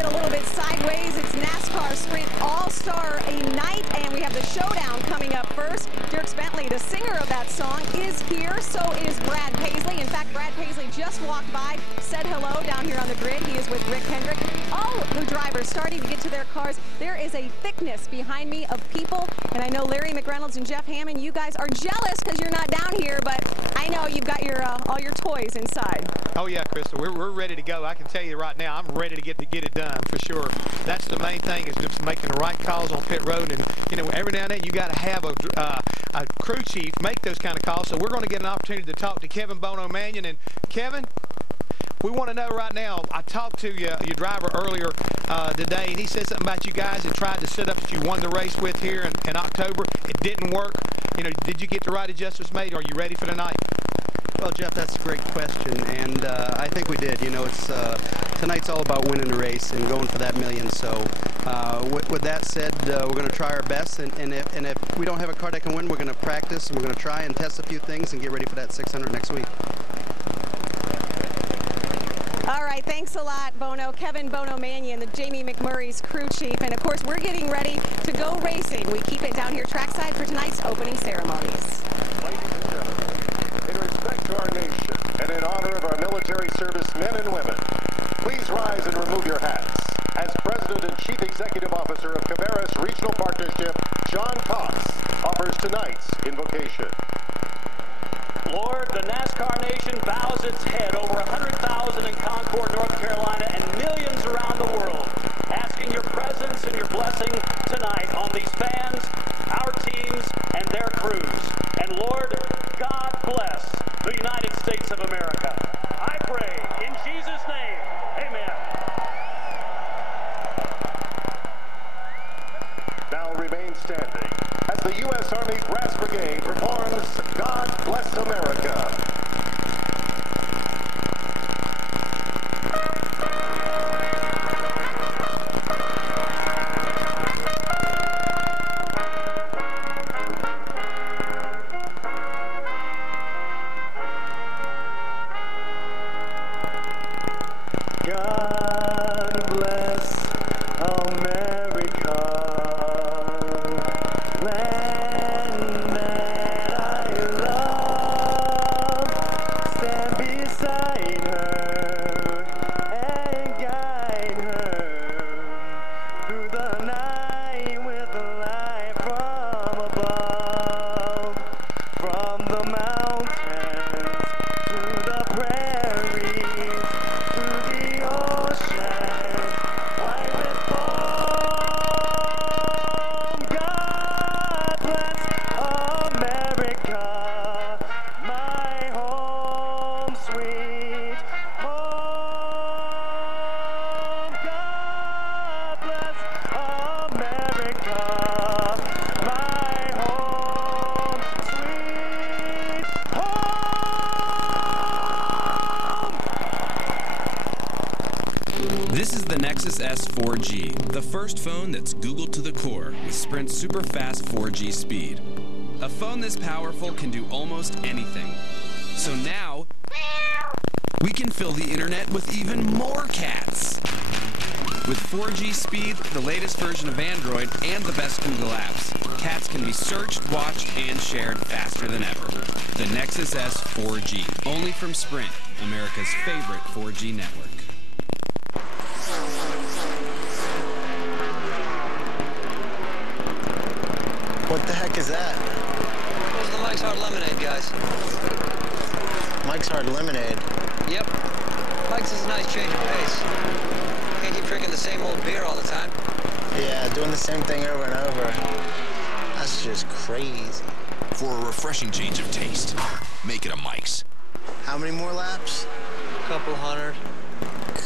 get a little bit sideways. It's NASCAR Sprint All-Star Night, and we have the showdown coming up first. Dirk Bentley, the singer of that song, is here. So is Brad Paisley. In fact, Brad Paisley just walked by, said hello down here on the grid. He is with Rick Hendrick. All the drivers starting to get to their cars. There is a thickness behind me of people, and I know Larry McReynolds and Jeff Hammond, you guys are jealous because you're not down here, but I know you've got your all your toys inside. Oh yeah, Crystal, we're ready to go. I can tell you right now, I'm ready to get it done for sure. That's the main thing, is just making the right calls on pit road, and you know, every now and then you got to have a crew chief make those kind of calls. So we're going to get an opportunity to talk to Kevin Bono Mannion. And Kevin, we want to know right now, I talked to your driver earlier today, and he said something about you guys that tried to set up that you won the race with here in October. It didn't work. You know, did you get the right adjustments made? Are you ready for tonight? Well, Jeff, that's a great question, and I think we did. You know, it's tonight's all about winning the race and going for that million. So, with that said, we're going to try our best, and if we don't have a car that can win, we're going to practice and we're going to try and test a few things and get ready for that 600 next week. All right, thanks a lot, Bono. Kevin Bono Mannion, the Jamie McMurray's crew chief. And of course, we're getting ready to go racing. We keep it down here trackside for tonight's opening ceremonies. Ladies and gentlemen, in respect to our nation and in honor of our military service men and women, please rise and remove your hats as President and Chief Executive Officer of Cabarrus Regional Partnership, John Cox, offers tonight's invocation. Lord, the NASCAR nation bows its head over 100,000 in Concord, North Carolina, and millions around the world, asking your presence and your blessing tonight on these fans, our teams, and their crews. And Lord, God bless the United States of America. I pray in Jesus' name, amen. Now remain standing as the U.S. Army Brass Brigade performs God Bless America. God bless America, land that I love. Stand beside her and guide her through the night with a light from above, from the mountains to the prairies, to the ocean, white with foam. God bless America, my home, sweet home. God bless America, my home, sweet home. This is the Nexus S 4G, the first phone that's Googled to the core with Sprint's super fast 4G speed. A phone this powerful can do almost anything. So now, we can fill the internet with even more cats. With 4G speed, the latest version of Android, and the best Google apps, cats can be searched, watched, and shared faster than ever. The Nexus S 4G, only from Sprint, America's favorite 4G network. What the heck is that? Those are the Mike's Hard Lemonade, guys. Mike's Hard Lemonade. Yep. Mike's is a nice change of pace. Can't keep drinking the same old beer all the time. Yeah, doing the same thing over and over. That's just crazy. For a refreshing change of taste, make it a Mike's. How many more laps? Couple hundred.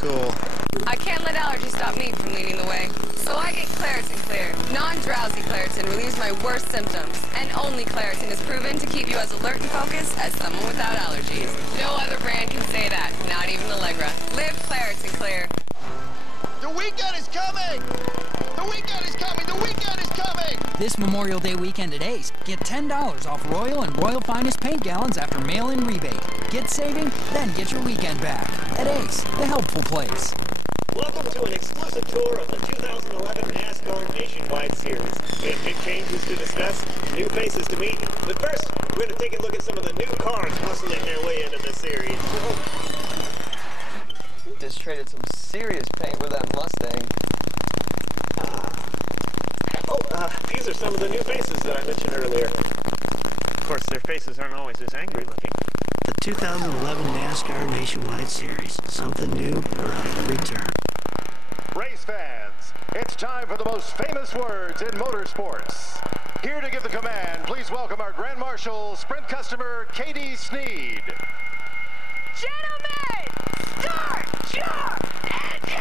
Cool. I can't let allergies stop me from leading the way. So I get Claritin Clear. Non-drowsy Claritin relieves my worst symptoms. And only Claritin is proven to keep you as alert and focused as someone without allergies. No other brand can say that, not even Allegra. Live Claritin Clear. The weekend is coming! The weekend is coming! The weekend is coming! This Memorial Day weekend at Ace, get $10 off Royal and Royal Finest paint gallons after mail-in rebate. Get saving, then get your weekend back. At Ace, the helpful place. Welcome to an exclusive tour of the 2011 NASCAR Nationwide Series. We have big changes to discuss, new faces to meet, but first, we're going to take a look at some of the new cars hustling their way into the series. You just traded some serious paint with that Mustang. These are some of the new faces that I mentioned earlier. Of course, their faces aren't always this angry looking. The 2011 NASCAR Nationwide Series. Something new around every turn. Race fans, it's time for the most famous words in motorsports. Here to give the command, please welcome our Grand Marshal, Sprint customer, Katie Sneed. Gentlemen, start your engine!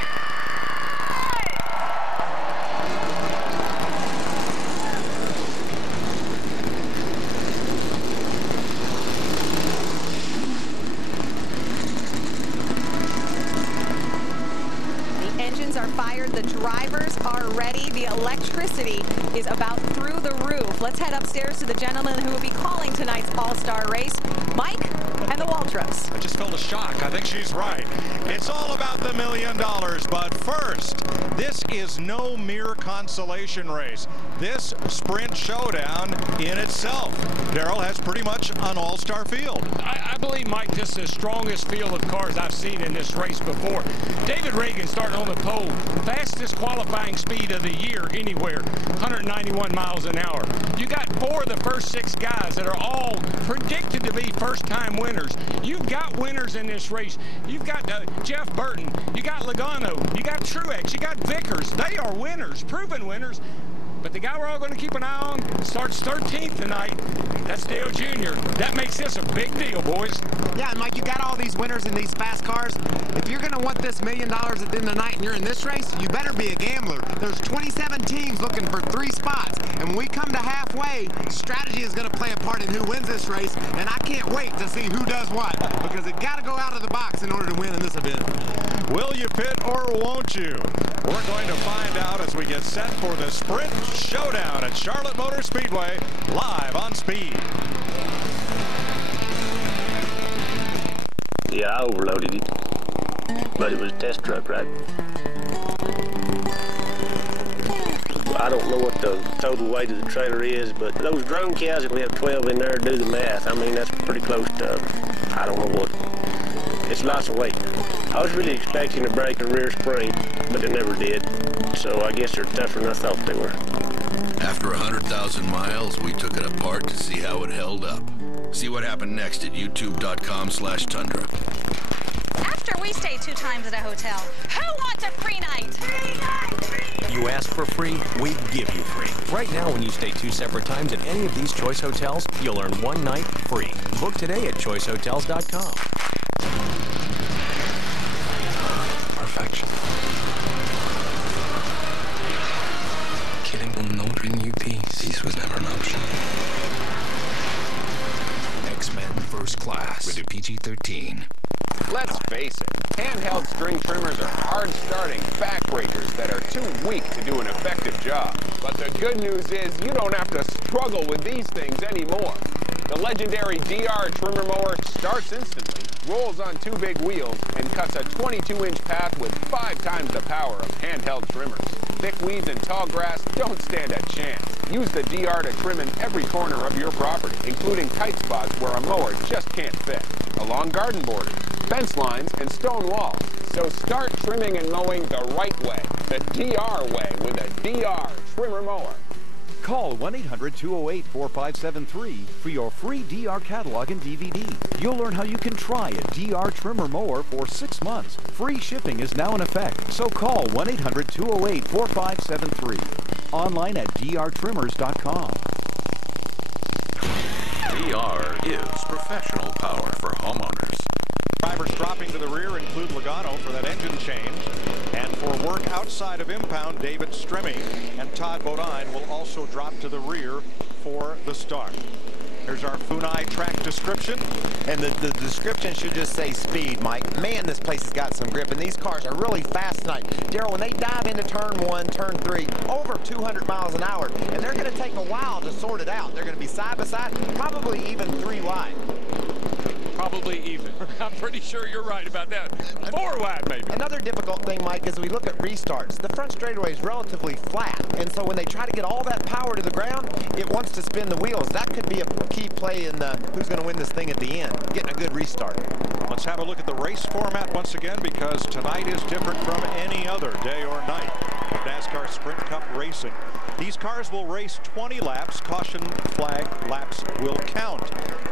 Are fired, the drivers are ready, the electricity is about through the roof. Let's head upstairs to the gentleman who will be calling tonight's all-star race, Mike and the Waltrops. I just felt a shock. I think she's right. It's all about the $1 million, but first, this is no mere consolation race. This sprint showdown in itself, Darrell, has pretty much an all-star field. I believe, Mike, this is the strongest field of cars I've seen in this race before. David Reagan starting on the pole, fastest qualifying speed of the year anywhere, 191 miles an hour. You got 4 of the first 6 guys that are all predicted to be first-time winners. You've got winners in this race. You've got Jeff Burton, you got Logano, you got Truex, you got Vickers. They are winners, proven winners. But the guy we're all going to keep an eye on starts 13th tonight. That's Dale Jr. That makes this a big deal, boys. Yeah, and Mike, you got all these winners in these fast cars. If you're going to want this $1 million at the end of the night and you're in this race, you better be a gambler. There's 27 teams looking for 3 spots. And when we come to halfway, strategy is going to play a part in who wins this race. And I can't wait to see who does what, because it got to go out of the box in order to win in this event. Will you pit or won't you? We're going to find out as we get set for the sprint showdown at Charlotte Motor Speedway, live on Speed. Yeah, I overloaded it, but it was a test truck, right? I don't know what the total weight of the trailer is, but those drone cows, if we have 12 in there, do the math. I mean, that's pretty close to, I don't know what. It's lots of weight. I was really expecting to break the rear spring, but they never did. So I guess they're tougher than I thought they were. After 100,000 miles, we took it apart to see how it held up. See what happened next at youtube.com/Tundra. After we stay 2 times at a hotel, who wants a free night? Free night! Free night! You ask for free, we give you free. Right now, when you stay 2 separate times at any of these Choice Hotels, you'll earn 1 night free. Book today at choicehotels.com. Perfection. Killing will not bring you peace. Peace was never an option. X-Men First Class, rated PG-13. Let's face it, handheld string trimmers are hard-starting backbreakers that are too weak to do an effective job. But the good news is you don't have to struggle with these things anymore. The legendary DR trimmer mower starts instantly, rolls on 2 big wheels, and cuts a 22-inch path with 5 times the power of handheld trimmers. Thick weeds and tall grass don't stand a chance. Use the DR to trim in every corner of your property, including tight spots where a mower just can't fit, along garden borders, fence lines, and stone walls. So start trimming and mowing the right way, the DR way, with a DR trimmer mower. Call 1-800-208-4573 for your free DR catalog and DVD. You'll learn how you can try a DR trimmer mower for 6 months. Free shipping is now in effect, so call 1-800-208-4573. Online at drtrimmers.com. DR is professional power for homeowners. Drivers dropping to the rear include Logano for that engine change. And for work outside of impound, David Stremme and Todd Bodine will also drop to the rear for the start. Here's our Funai track description. And the description should just say speed, Mike. Man, this place has got some grip, and these cars are really fast tonight. Darrell, when they dive into turn 1, turn 3, over 200 miles an hour, and they're going to take a while to sort it out. They're going to be side by side, probably even 3 wide. probably even. I'm pretty sure you're right about that. 4 wide, maybe. Another difficult thing, Mike, is we look at restarts. The front straightaway is relatively flat, and so when they try to get all that power to the ground, it wants to spin the wheels. That could be a key play in who's going to win this thing at the end, getting a good restart. Let's have a look at the race format once again, because tonight is different from any other day or night of NASCAR Sprint Cup racing. These cars will race 20 laps. Caution flag laps will count.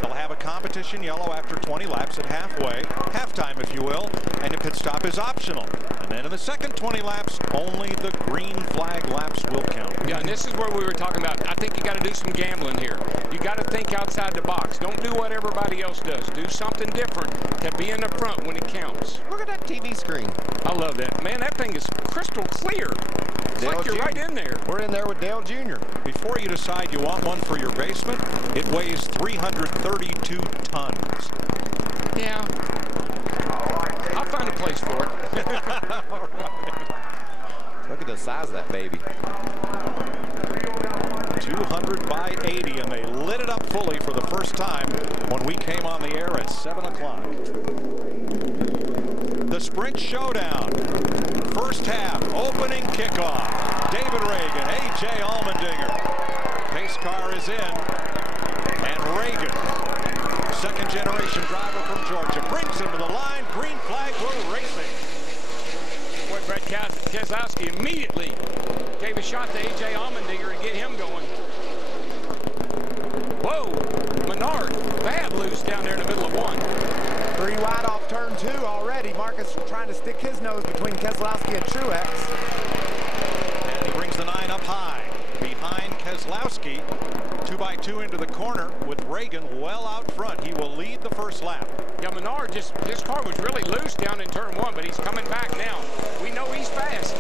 They'll have a competition yellow after 20 laps at halftime if you will, and a pit stop is optional. And then in the second 20 laps, only the green flag laps will count. Yeah, and this is where we were talking about. I think you got to do some gambling here. You got to think outside the box. Don't do what everybody else does. Do something different to be in the front when it counts. Look at that TV screen. I love that. Man, that thing is crystal clear. It's like you're right in there. We're in there with Dale Jr. Before you decide you want one for your basement, it weighs 332 tons. Yeah. I'll find a place for it. All right. Look at the size of that baby. 200 by 80, and they lit it up fully for the first time when we came on the air at 7 o'clock. The Sprint Showdown. First half, opening kickoff. David Reagan, A.J. Allmendinger. Pace car is in. And Reagan, second generation driver from Georgia, brings him to the line. Green flag, we're racing. Boy, Brett Keselowski immediately gave a shot to A.J. Allmendinger to get him going. Whoa, Menard, bad loose down there in the middle of 1. 3 wide off turn 2 already. Marcus trying to stick his nose between Keselowski and Truex. And he brings the 9 up high. Behind Keselowski, 2x2 into the corner with Reagan well out front. He will lead the first lap. Yeah, Menard his car was really loose down in turn 1, but he's coming back now. We know he's fast.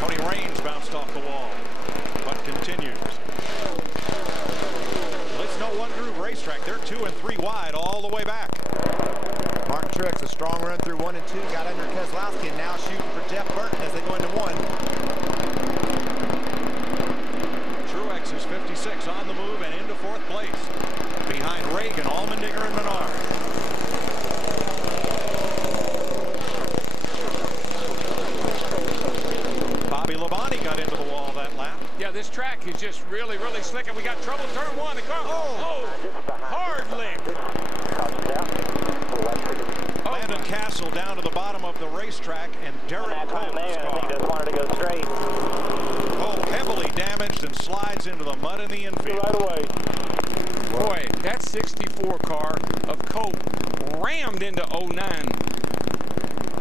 Tony Raines bounced off the wall, but continues. It's no one-groove racetrack. They're 2 and 3 wide all the way back. Martin Truex, a strong run through 1 and 2, got under Keselowski, and now shooting for Jeff Burton as they go into 1. Truex is 56 on the move and into 4th place. Behind Reagan, Allmendinger, and Menard. Bobby Labonte got into the wall that lap. Yeah, this track is just really, really slick, and we got trouble turn 1. The car, hard lick. Landon Castle down to the bottom of the racetrack, and Derek Cole's car. He just wanted to go straight. Cole heavily damaged and slides into the mud in the infield. Right away. Boy, that 64 car of Cope rammed into 09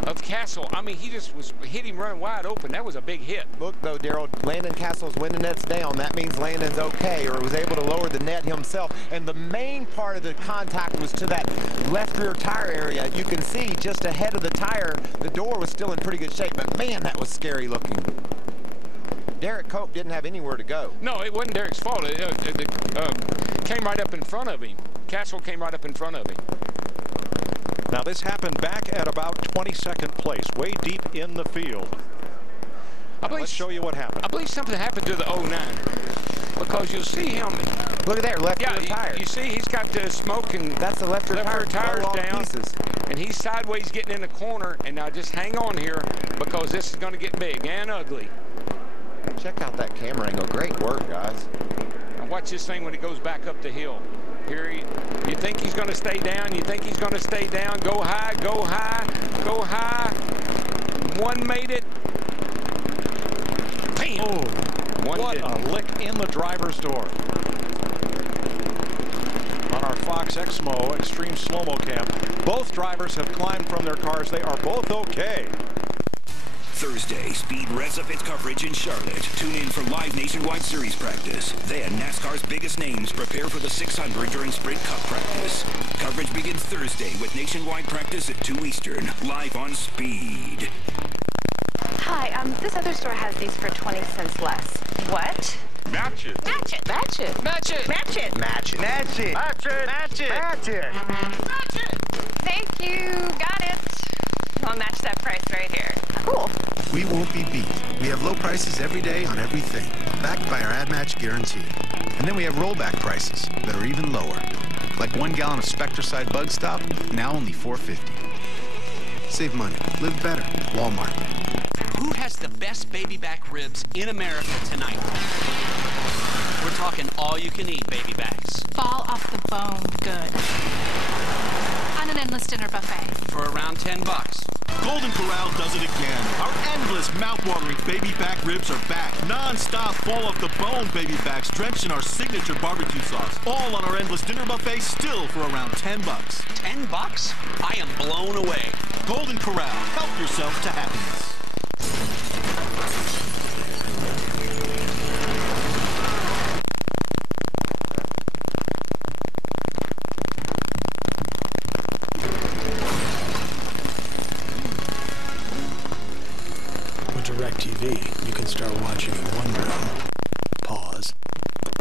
of Castle. I mean, he just hit him running wide open. That was a big hit. Look, though, Darrell, Landon Castle's when the net's down. That means Landon's okay, or was able to lower the net himself. And the main part of the contact was to that left rear tire area. You can see just ahead of the tire, the door was still in pretty good shape. But, man, that was scary looking. Derek Cope didn't have anywhere to go. No, it wasn't Derek's fault. It came right up in front of him. Castle came right up in front of him. Now this happened back at about 22nd place, way deep in the field. Let's show you what happened. I believe something happened to the 09 because you'll see him. Look at there, left rear tire. You see he's got the smoke and that's the left rear tires down. And he's sideways getting in the corner. And now just hang on here because this is going to get big and ugly. Check out that camera angle. Great work, guys. And watch this thing when it goes back up the hill. Here you think he's going to stay down. You think he's going to stay down. Go high, go high, go high. 1 made it. Bam. Oh, what a lick in the driver's door. On our Fox Exmo Extreme Slow-Mo Cam, both drivers have climbed from their cars. They are both okay. Thursday, Speed revs up its coverage in Charlotte. Tune in for live nationwide series practice. Then, NASCAR's biggest names prepare for the 600 during Sprint Cup practice. Coverage begins Thursday with nationwide practice at 2 Eastern, live on Speed. Hi, this other store has these for 20 cents less. What? Match it. Match it. Match it. Match it. Match it. Match it. Match it. Match it. Match it. Match it. Match it. Thank you. Got it. I'll match that price right here. Cool. We won't be beat. We have low prices every day on everything, backed by our ad match guarantee. And then we have rollback prices that are even lower. Like 1 gallon of Spectracide Bug Stop, now only $4.50. Save money. Live better. Walmart. Who has the best baby back ribs in America tonight? We're talking all-you-can-eat baby backs. Fall off the bone good. On an endless dinner buffet. For around $10. Golden Corral does it again. Our endless mouth-watering baby back ribs are back. Non-stop fall-off-the-bone baby backs drenched in our signature barbecue sauce. All on our endless dinner buffet, still for around $10. $10? I am blown away. Golden Corral. Help yourself to happiness. DirecTV, you can start watching in one room, pause,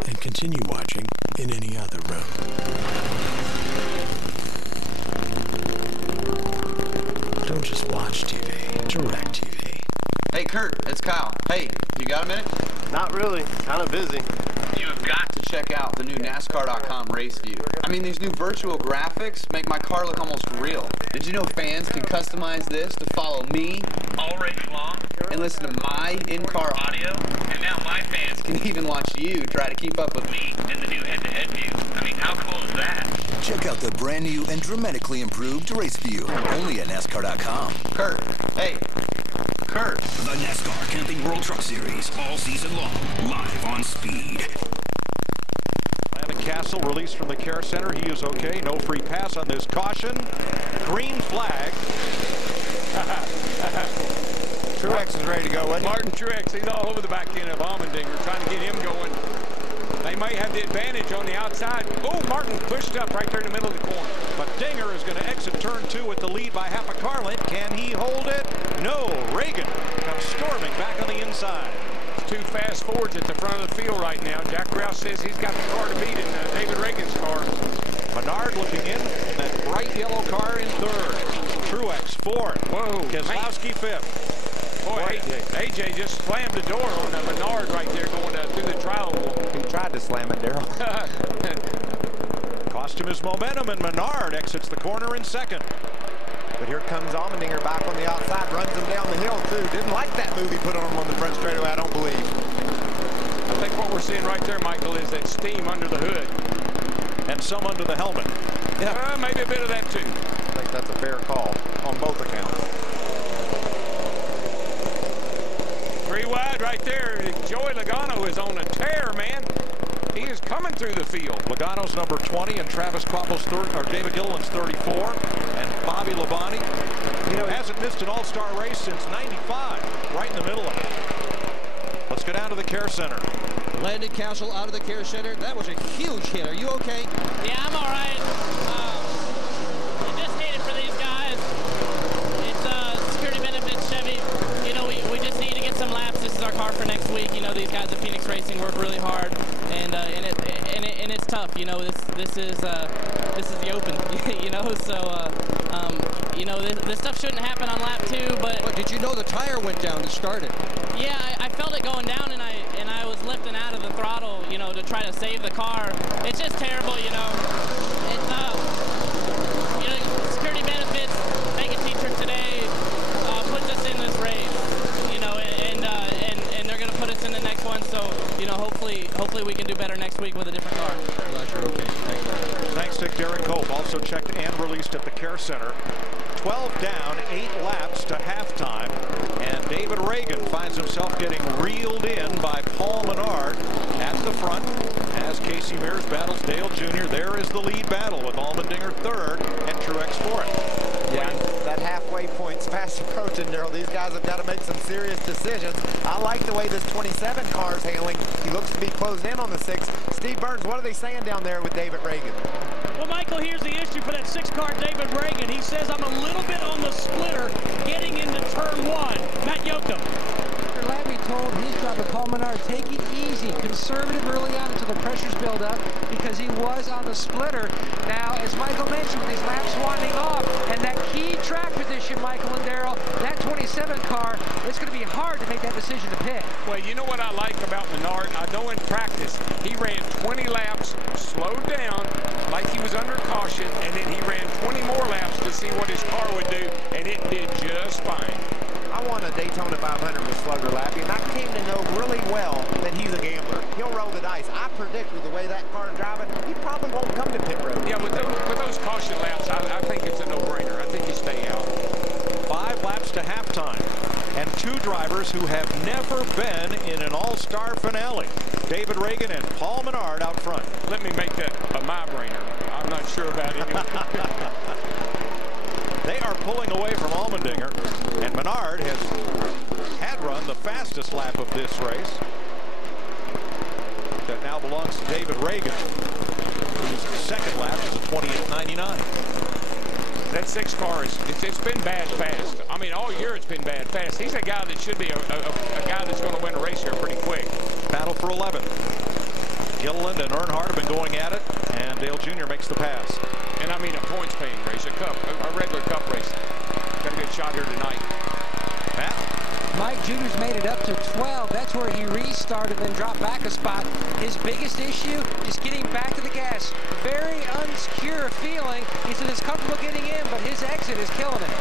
and continue watching in any other room. Don't just watch TV, DirecTV. Hey Kurt, it's Kyle. Hey, you got a minute? Not really. Kind of busy. You have got to check out the new NASCAR.com race view. I mean, these new virtual graphics make my car look almost real. Did you know fans can customize this to follow me all race long and listen to my in-car audio? And now my fans can even watch you try to keep up with me in the new head-to-head view. I mean, how cool is that? Check out the brand new and dramatically improved race view, only at NASCAR.com. Kurt, hey. Kurt. The NASCAR Camping World Truck Series, all season long, live on Speed. Landon Castle released from the care center. He is okay. No free pass on this caution. Green flag. Truex is ready to go, wasn't he? Martin Truex, he's all over the back end of Allmendinger, trying to get him going. They may have the advantage on the outside. Oh, Martin pushed up right there in the middle of the corner. But Dinger is going to exit turn 2 with the lead by half a car length. Can he hold it? No. Reagan comes storming back on the inside. Two fast forwards at the front of the field right now. Jack Roush says he's got the car to beat in David Reagan's car. Menard looking in that bright yellow car in third. Truex fourth. Whoa. Keselowski fifth. Boy, AJ just slammed the door on Menard right there going through the trial. He tried to slam it, Darrell. Cost him his momentum, and Menard exits the corner in second. But here comes Allmendinger back on the outside, runs him down the hill, too. Didn't like that move he put on him on the front straightaway, I don't believe. I think what we're seeing right there, Michael, is that steam under the hood. And some under the helmet. Yeah. Maybe a bit of that, too. I think that's a fair call on both accounts. 3 wide right there. Joey Logano is on a tear, man. He is coming through the field. Logano's number 20 and Travis Kvapil's David Gilliland's 34. And Bobby Labonte, hasn't missed an all-star race since '95. Right in the middle of it. Let's go down to the care center. Landon Castle out of the care center. That was a huge hit. Are you okay? Yeah, I'm all right. I just hate it for these guys. It's security benefits, Chevy. We just need to get some laps. This is our car for next week. These guys at Phoenix Racing work really hard, and it's tough. This is the Open. This stuff shouldn't happen on lap 2. But did you know the tire went down to start it? Yeah, I felt it going down, and I was lifting out of the throttle, to try to save the car. It's just terrible, It's security benefits, make a teacher today, puts us in this race, and they're going to put us in the next one. So, hopefully we can do better next week with a different car. Glad you're okay. Thanks. Thanks to Derek Hope, also checked and released at the care center. 12 down, 8 laps to halftime, and David Reagan finds himself getting reeled in by Paul Menard at the front as Casey Mears battles Dale Jr. There is the lead battle with Allmendinger third and Truex fourth. Yeah, that halfway point's fast approaching, Darrell. These guys have got to make some serious decisions. I like the way this 27 car is handling. He looks to be closed in on the 6. Steve Burns, what are they saying down there with David Reagan? Well, Michael, here's the issue for that 6-car David Reagan. He says, I'm a little bit on the splitter getting into turn 1. Matt Yoakum. Labby told his driver, Paul Menard, take it easy, conservative early on until the pressures build up, because he was on the splitter. Now, as Michael mentioned, with these laps winding off, and that key track position Michael and Darrell, that 27 car, it's going to be hard to make that decision to pit. Well, you know what I like about Menard? I know in practice, he ran 20 laps, slowed down like he was under caution, and then he ran 20 more laps to see what his car would do, and it did just fine. I won a Daytona 500 with Slugger Lappy, and I came to know really well that he's a gambler. He'll roll the dice. I predict with the way that car's driving, he probably won't come to pit road. Yeah, with those caution laps, I think it's a no-brainer. I think you stay out. 5 laps to halftime, and 2 drivers who have never been in an all-star finale. David Reagan and Paul Menard out front. Let me make that a my-brainer. I'm not sure about it. They are pulling away from Allmendinger, and Menard had run the fastest lap of this race. That now belongs to David Reagan, whose second lap is a 28.99. That 6 car it's been bad fast. I mean, all year it's been bad fast. He's a guy that should be a guy that's going to win a race here pretty quick. Battle for 11th. Gilliland and Earnhardt have been going at it, and Dale Jr. makes the pass. And I mean a points-paying race, a regular cup race. Got a good shot here tonight. Matt? Mike Jr.'s made it up to 12. That's where he restarted, then dropped back a spot. His biggest issue is getting back to the gas. Very unsecure feeling. He said he's comfortable getting in, but his exit is killing him.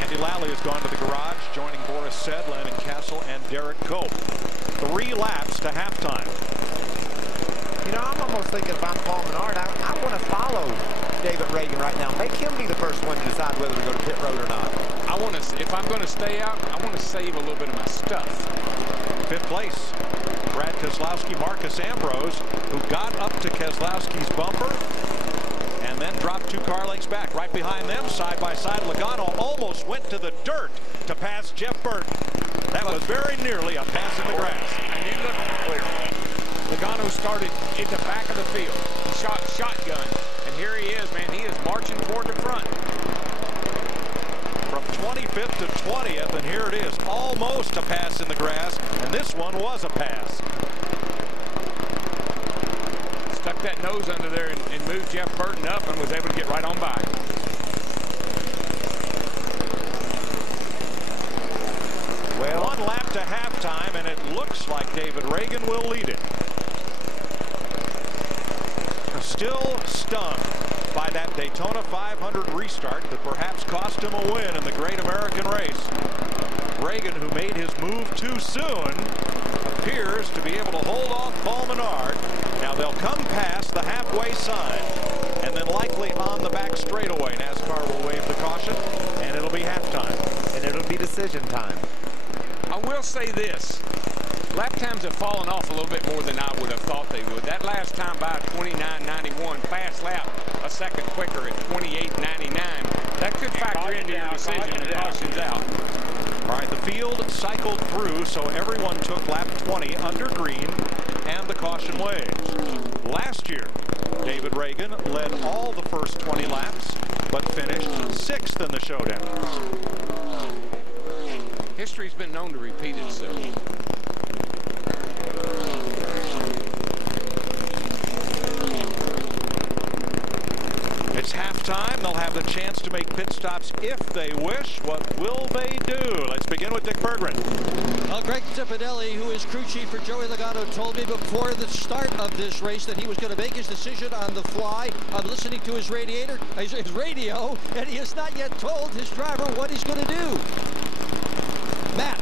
Andy Lally has gone to the garage, joining Boris Said, Landon Castle, and Derek Cope. 3 laps to halftime. You know, I'm almost thinking about Paul Menard. I want to follow David Reagan right now. Make him be the first one to decide whether to go to pit road or not. I want to, if I'm going to stay out, I want to save a little bit of my stuff. 5th place, Brad Keselowski, Marcus Ambrose, who got up to Keselowski's bumper and then dropped 2 car lengths back. Right behind them, side by side, Logano almost went to the dirt to pass Jeff Burton. That was very nearly a pass in the grass. And you look clear. Logano started at the back of the field. He shot shotgun, and here he is, man. He is marching toward the front. From 25th to 20th, and here it is, almost a pass in the grass, and this one was a pass. Stuck that nose under there and moved Jeff Burton up and was able to get right on by. Well, 1 lap to halftime, and it looks like David Reagan will lead it. Still stung by that Daytona 500 restart that perhaps cost him a win in the Great American Race. Reagan, who made his move too soon, appears to be able to hold off Paul Menard. Now they'll come past the halfway sign, and then likely on the back straightaway, NASCAR will wave the caution, and it'll be halftime. And it'll be decision time. I will say this. Lap times have fallen off a little bit more than I would have thought they would. That last time by 29.91, fast lap a second quicker at 28.99. That could factor into your decision and caution's out. All right, the field cycled through, so everyone took lap 20 under green, and the caution waves. Last year, David Reagan led all the first 20 laps, but finished 6th in the showdown. History's been known to repeat itself. It's halftime. They'll have the chance to make pit stops if they wish. What will they do? Let's begin with Dick Berggren. Well, Greg Zipadelli, who is crew chief for Joey Logano, told me before the start of this race that he was going to make his decision on the fly. I'm listening to his radio, and he has not yet told his driver what he's going to do. Matt.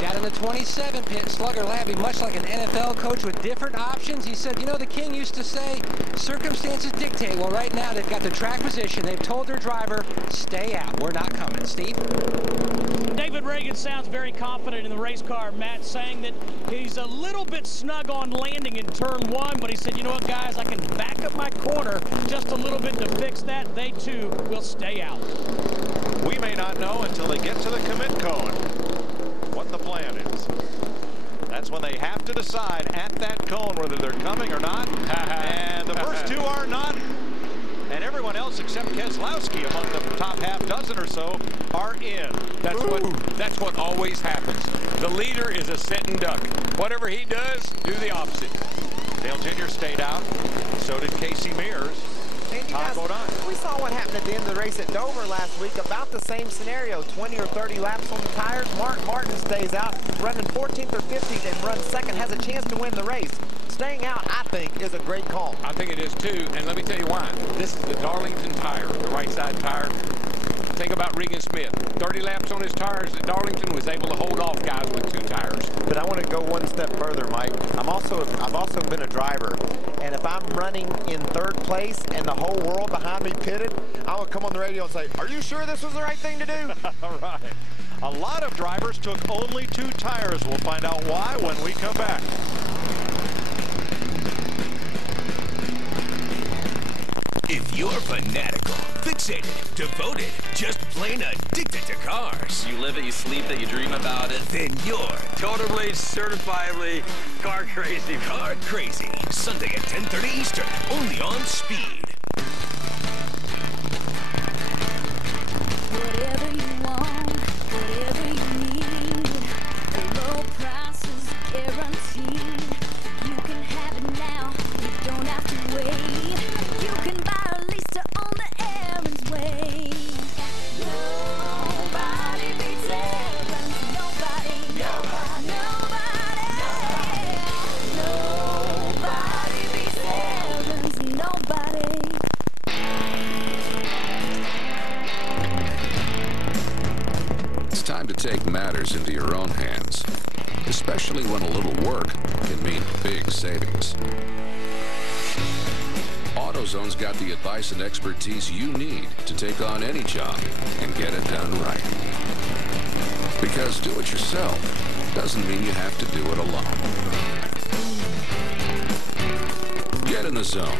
Down in the 27 pit, Slugger Labby, much like an NFL coach with different options. He said, you know, the King used to say, circumstances dictate. Well, right now they've got the track position. They've told their driver, stay out. We're not coming. Steve? David Reagan sounds very confident in the race car. Matt saying that he's a little bit snug on landing in turn 1, but he said, you know what, guys, I can back up my corner just a little bit to fix that. They, too, will stay out. We may not know until they get to the commit cone what the plan is. That's when they have to decide at that cone whether they're coming or not. And the first 2 are not. And everyone else except Keselowski among the top half dozen or so are in. That's what always happens. The leader is a sitting duck. Whatever he does, do the opposite. Dale Jr. stayed out. So did Casey Mears. And Todd Bodine. We saw what happened at the end of the race at Dover last week. About the same scenario. 20 or 30 laps on the tires. Mark Martin stays out, running 14th or 15th and runs second. Has a chance to win the race. Staying out, I think, is a great call. I think it is too, and let me tell you why. This is the Darlington tire, the right side tire. Think about Regan Smith. 30 laps on his tires at Darlington, was able to hold off guys with 2 tires. But I want to go one step further, Mike. I've also been a driver, and if I'm running in 3rd place and the whole world behind me pitted, I would come on the radio and say, "Are you sure this was the right thing to do?" All right. A lot of drivers took only 2 tires. We'll find out why when we come back. If you're fanatical, fixated, devoted, just plain addicted to cars. You live it, you sleep it, you dream about it. Then you're totally, certifiably car crazy. Car Crazy. Sunday at 10:30 Eastern, only on Speed. Whatever you want, whatever you need, the low price is guaranteed. You can have it now, you don't have to wait. You can buy a lease to own the Aaron's way. Nobody beats Aaron's. Nobody. Nobody beats Aaron's. Nobody. It's time to take matters into your own hands, especially when a little work can mean big savings. AutoZone's got the advice and expertise you need to take on any job and get it done right. Because do it yourself doesn't mean you have to do it alone. Get in the zone.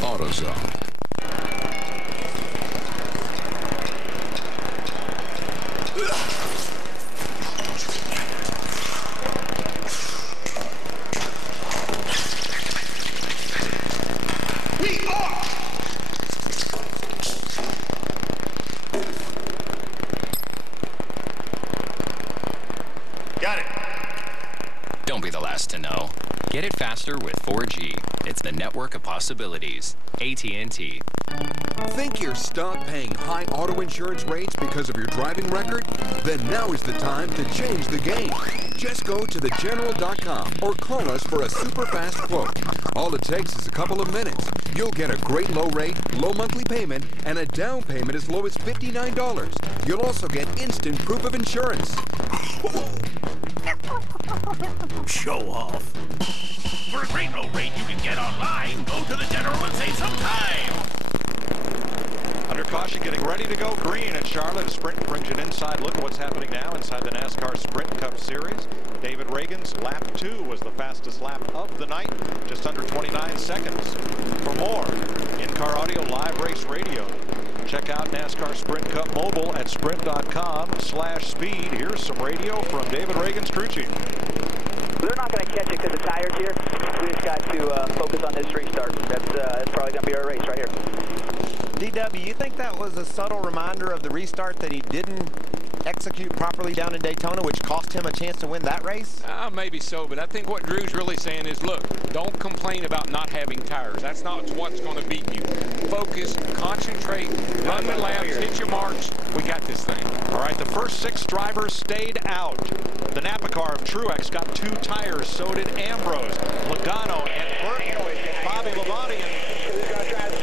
AutoZone. To know. Get it faster with 4G. It's the network of possibilities. AT&T. Think you're stuck paying high auto insurance rates because of your driving record? Then now is the time to change the game. Just go to thegeneral.com or call us for a super fast quote. All it takes is a couple of minutes. You'll get a great low rate, low monthly payment, and a down payment as low as $59. You'll also get instant proof of insurance. Show off. For a great low rate you can get online, go to the General and save some time. Under caution, getting ready to go green at Charlotte. A sprint brings you an inside look at what's happening now inside the NASCAR Sprint Cup Series. David Reagan's lap 2 was the fastest lap of the night, just under 29 seconds. For more in-car audio, live race radio, check out NASCAR Sprint Cup Mobile at sprint.com/speed. Here's some radio from David Reagan's crew chief. They're not going to catch it because the tire's here. We just got to focus on this restart. That's probably going to be our race right here. DW, you think that was a subtle reminder of the restart that he didn't execute properly down in Daytona, which cost him a chance to win that race? Maybe so, but I think what Drew's really saying is, look, don't complain about not having tires. That's not what's going to beat you. Focus, concentrate, run the laps, hit your marks. We got this thing. All right, the first 6 drivers stayed out. The Napa car of Truex got 2 tires, so did Ambrose, Logano, and Burton. Bobby Labonte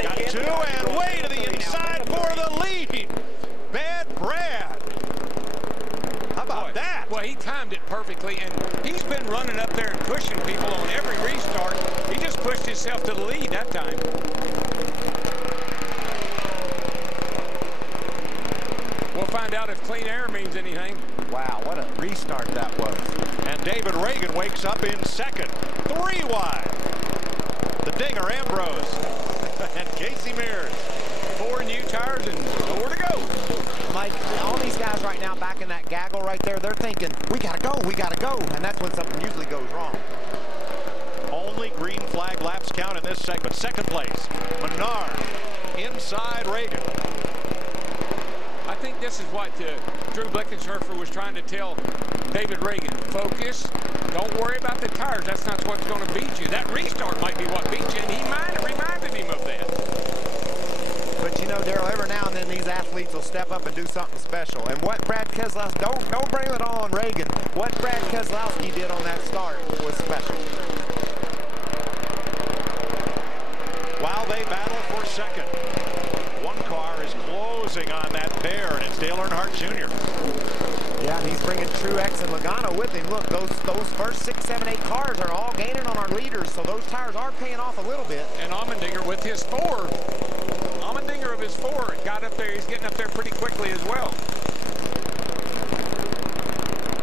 got 2, and way to the inside for the lead. Bad Brad. How about that? Well, he timed it perfectly, and he's been running up there and pushing people on every restart. He just pushed himself to the lead that time. We'll find out if clean air means anything. Wow, what a restart that was. And David Reagan wakes up in second. 3 wide. The Dinger, Ambrose, and Casey Mears. 4 new tires and nowhere to go. Mike, all these guys right now back in that gaggle right there, they're thinking, we gotta go, and that's when something usually goes wrong. Only green flag laps count in this segment. Second place, Menard, inside Reagan. I think this is what Drew Blickensherfer was trying to tell David Reagan. Focus. Don't worry about the tires. That's not what's going to beat you. That restart might be what beat you, and he reminded him of that. But you know, Daryl, every now and then these athletes will step up and do something special. And what Brad Keselowski, don't blame it all on Reagan. What Brad Keselowski did on that start was special. While they battle for second, one car is closing on that pair, and it's Dale Earnhardt Jr. Yeah, and he's bringing Truex and Logano with him. Look, those first 6, 7, 8 cars are all gaining on our leaders, so those tires are paying off a little bit. And Allmendinger with his 4. Allmendinger of his 4 got up there. He's getting up there pretty quickly as well.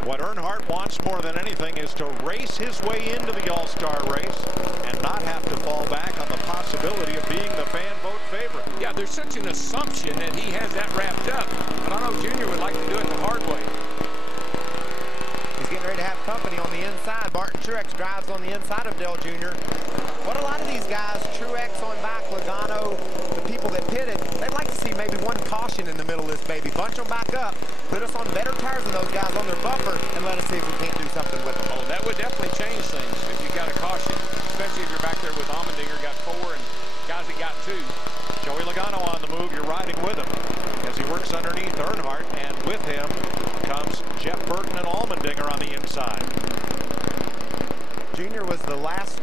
What Earnhardt wants more than anything is to race his way into the All-Star race and not have to fall back on the possibility of being the fan vote favorite. Yeah, there's such an assumption that he has that wrapped up, but I know Junior would like to do it the hard way. He's getting ready to have company on the inside. Martin Truex drives on the inside of Dale Jr. What a lot of these guys, Truex on back, Logano, the people that pitted, they'd like to see maybe one caution in the middle of this baby. Bunch them back up, put us on better tires than those guys on their bumper, and let us see if we can't do something with them. Oh, that would definitely change things if you got a caution, especially if you're back there with Allmendinger, got 4, and guys that got 2. Joey Logano on the move. You're riding with him as he works underneath Earnhardt, and with him comes Jeff Burton and Allmendinger on the inside. Junior was the last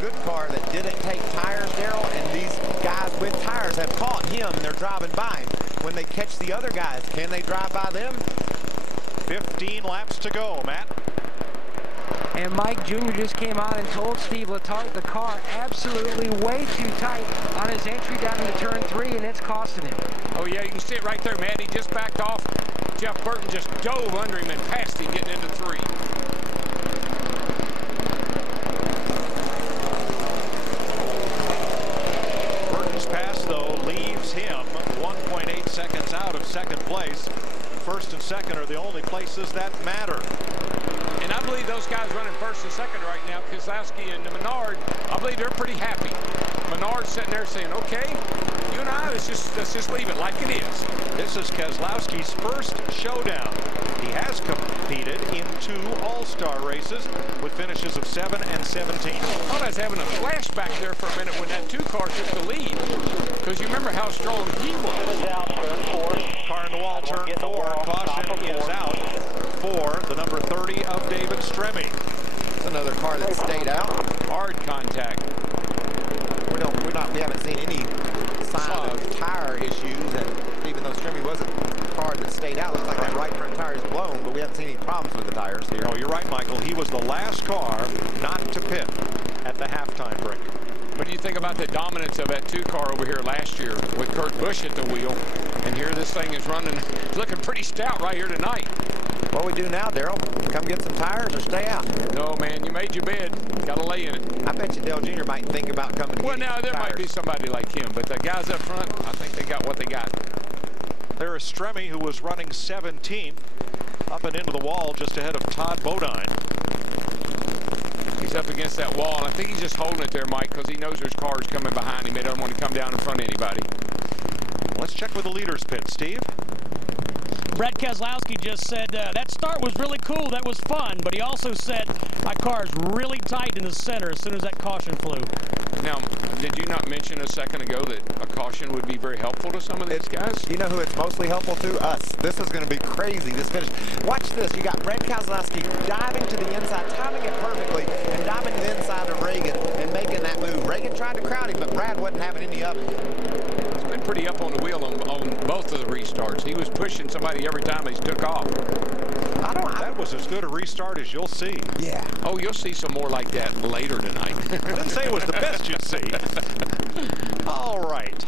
good car that didn't take tires, Daryl, and these guys with tires have caught him, and they're driving by him. When they catch the other guys, can they drive by them? 15 laps to go, Matt. And Mike Jr. just came out and told Steve Letarte the car absolutely way too tight on his entry down into turn 3, and it's costing him. Oh, yeah, you can see it right there, Matt. He just backed off. Jeff Burton just dove under him and passed him getting into 3. Burton's pass, though, leaves him 1.8 seconds out of second place. First and second are the only places that matter. And I believe those guys running first and second right now, Keselowski and Menard, I believe they're pretty happy. Menard's sitting there saying, okay, you and I, let's just leave it like it is. This is Keselowski's first showdown. He has competed in 2 All-Star races with finishes of 7 and 17. I thought I was having a flashback there for a minute when that 2 car took the lead, because you remember how strong he was. Car in the wall, turn 4. Caution is out for the number 30 of David Stremme. It's another car that stayed out. Hard contact. We haven't seen any sign of tire issues, and even though Stremme wasn't a car that stayed out, looks like that right front tire is blown, but we haven't seen any problems with the tires here. Oh, you're right, Michael. He was the last car not to pit at the halftime break. What do you think about the dominance of that 2 car over here last year with Kurt Busch at the wheel? And here this thing is running, looking pretty stout right here tonight. What we do now, Daryl? Come get some tires or stay out? No, man, you made your bed. Got to lay in it. I bet you Dale Jr. might think about coming to Well, now, there might be somebody like him, but the guys up front, I think they got what they got. There is Stremme, who was running 17th, up and into the wall just ahead of Todd Bodine. He's up against that wall, and I think he's just holding it there, Mike, because he knows there's cars coming behind him. He doesn't want to come down in front of anybody. Let's check with the leaders pit. Steve? Brad Keselowski just said that start was really cool, that was fun, but he also said my car is really tight in the center as soon as that caution flew. Now, did you not mention a second ago that a caution would be very helpful to some of these guys? You know who it's mostly helpful to? Us. This is going to be crazy, this finish. Watch this. You got Brad Keselowski diving to the inside, timing it perfectly, and diving to the inside of Reagan and making that move. Reagan tried to crowd him, but Brad wasn't having any of it. He's been pretty up on the wheel on both of the restarts. He was pushing somebody every time he took off. That was as good a restart as you'll see. Yeah. Oh, you'll see some more like that later tonight. I didn't say it was the best you'd see. All right.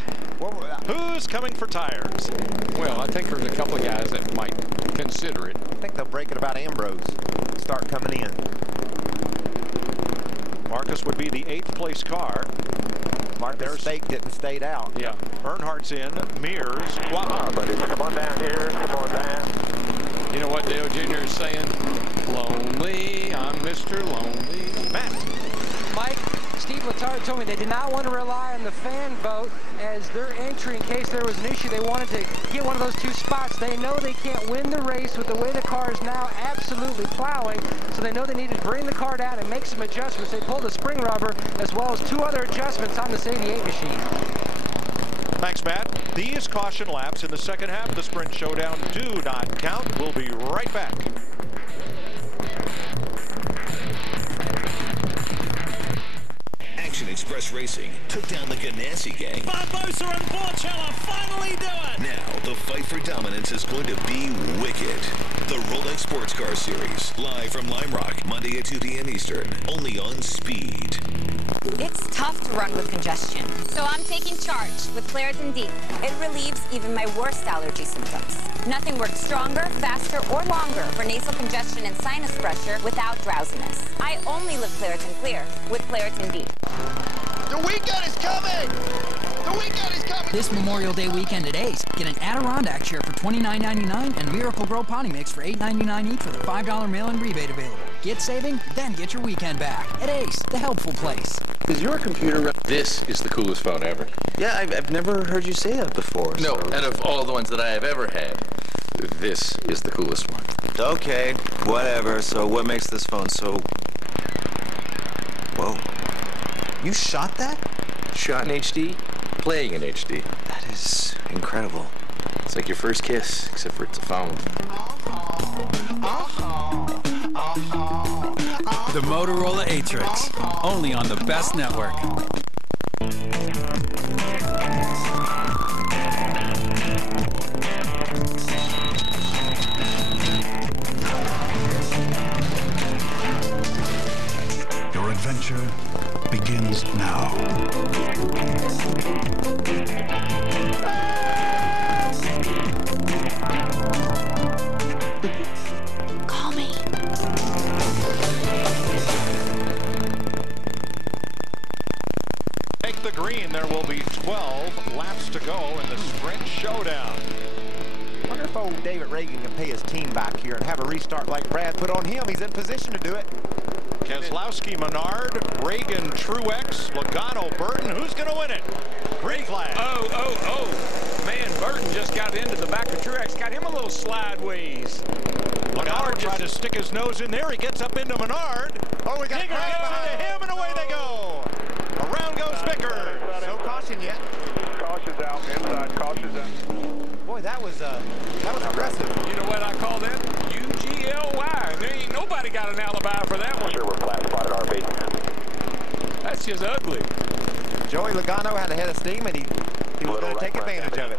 Who's coming for tires? Well, I think there's a couple of guys that might consider it. I think they'll break it about Ambrose. Start coming in. Marcus would be the 8th place car. Marcus staked it and stayed out. Yeah. Earnhardt's in. Mears. Buddy, come on down here. Come on down. You know what Dale Jr. is saying? Lonely, I'm Mr. Lonely. Matt. Mike, Steve Letarte told me they did not want to rely on the fan vote as their entry in case there was an issue. They wanted to get one of those 2 spots. They know they can't win the race with the way the car is now absolutely plowing, so they know they need to bring the car down and make some adjustments. They pulled a spring rubber as well as 2 other adjustments on this 88 machine. Thanks, Matt. These caution laps in the second half of the Sprint Showdown do not count. We'll be right back. Action Express Racing took down the Ganassi gang. Barbosa and Porchella finally do it! Now, the fight for dominance is going to be wicked. The Rolex Sports Car Series, live from Lime Rock, Monday at 2 p.m. Eastern, only on Speed. It's tough to run with congestion. So I'm taking charge with Claritin D. It relieves even my worst allergy symptoms. Nothing works stronger, faster, or longer for nasal congestion and sinus pressure without drowsiness. I only live Claritin Clear with Claritin D. The weekend is coming! The weekend is coming! This Memorial Day weekend at Ace, get an Adirondack chair for $29.99 and Miracle Grow Potty Mix for $8.99 each with a $5 mail-in rebate available. Get saving, then get your weekend back. At Ace, the helpful place. Is your computer... This is the coolest phone ever. Yeah, I've never heard you say that before. No, out of all the ones that I have ever had, this is the coolest one. Okay, whatever. So what makes this phone so... Whoa. You shot that? Shot in HD, playing in HD. That is incredible. It's like your first kiss, except for it's a phone. The Motorola Atrix, only on the best network. Your adventure begins now. Call me. Take the green. There will be 12 laps to go in the Sprint Showdown. I wonder if old David Reagan can pay his team back here and have a restart like Brad put on him. He's in position to do it. Keselowski, Menard, Reagan, Truex, Logano, Burton. Who's going to win it? Green flag. Oh. Man, Burton just got into the back of Truex. Got him a little slideways. Logano tried to stick his nose in there. He gets up into Menard. Oh, we got Digger gets into him, and away they go. Around goes Vickers. No caution yet. Caution's out. Inside. Caution's out. Boy, that was aggressive. You know what I call that? UGLY. There ain't nobody got an alibi for that one. Sure, we're flat spotted RV. That's just ugly. Joey Logano had a head of steam, and he was going to take advantage of it.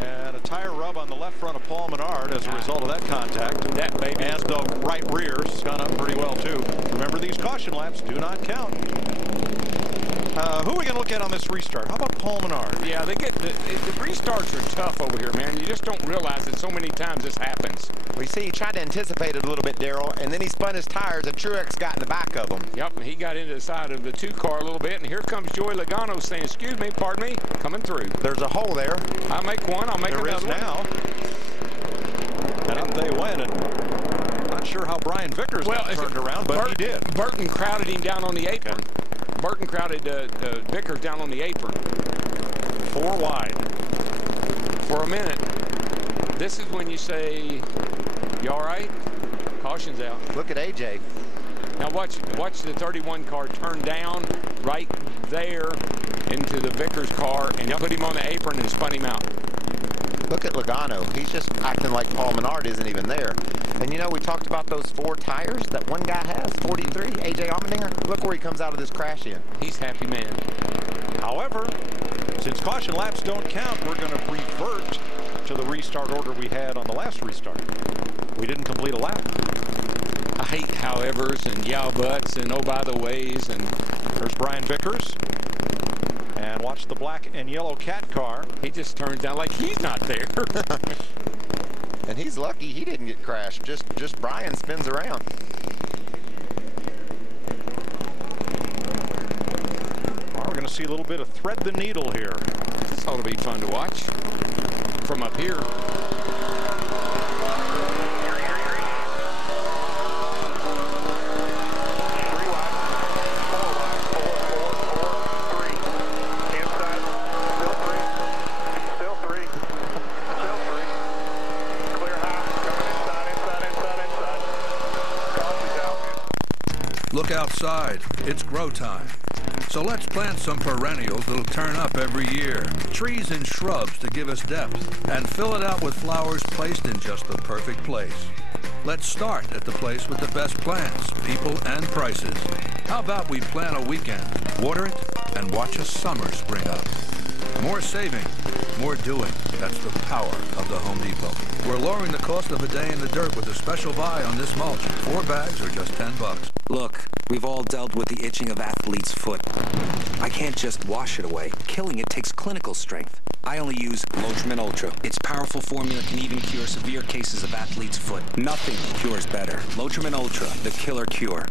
And a tire rub on the left front of Paul Menard as a result of that contact. That baby. And the right rear's gone up pretty well, too. Remember, these caution laps do not count. Who are we going to look at on this restart? How about Paul Menard? Yeah, the restarts are tough over here, man. You just don't realize that so many times this happens. Well, you see, he tried to anticipate it a little bit, Darrell, and then he spun his tires, and Truex got in the back of him. Yep, and he got into the side of the 2-car a little bit, and here comes Joey Logano saying, excuse me, pardon me, coming through. There's a hole there. I'll make one, I'll make another one. There is now. And up they went, and not sure how Brian Vickers got turned around, but he did. Burton crowded him down on the apron. Okay. Burton crowded Vickers down on the apron. 4 wide. For a minute. This is when you say, you all right? Caution's out. Look at AJ. Now watch the 31 car turn down right there into the Vickers car and put him on the apron and spun him out. Look at Logano. He's just acting like Paul Menard isn't even there. And you know, we talked about those 4 tires that one guy has, 43, AJ Allmendinger. Look where he comes out of this crash in. He's happy man. However, since caution laps don't count, we're going to revert to the restart order we had on the last restart. We didn't complete a lap. I hate howevers and yow buts and oh by the ways. And there's Brian Vickers. And watch the black and yellow cat car. He just turns down like he's not there. And he's lucky he didn't get crashed. Just Brian spins around. Well, we're going to see a little bit of thread the needle here. This ought to be fun to watch from up here. Look outside. It's grow time. So let's plant some perennials that'll turn up every year. Trees and shrubs to give us depth. And fill it out with flowers placed in just the perfect place. Let's start at the place with the best plants, people, and prices. How about we plan a weekend, water it, and watch a summer spring up? More saving, more doing. That's the power of the Home Depot. We're lowering the cost of a day in the dirt with a special buy on this mulch. 4 bags are just $10. Look, we've all dealt with the itching of athlete's foot. I can't just wash it away. Killing it takes clinical strength. I only use Lotrimin Ultra. Its powerful formula can even cure severe cases of athlete's foot. Nothing cures better. Lotrimin Ultra, the killer cure.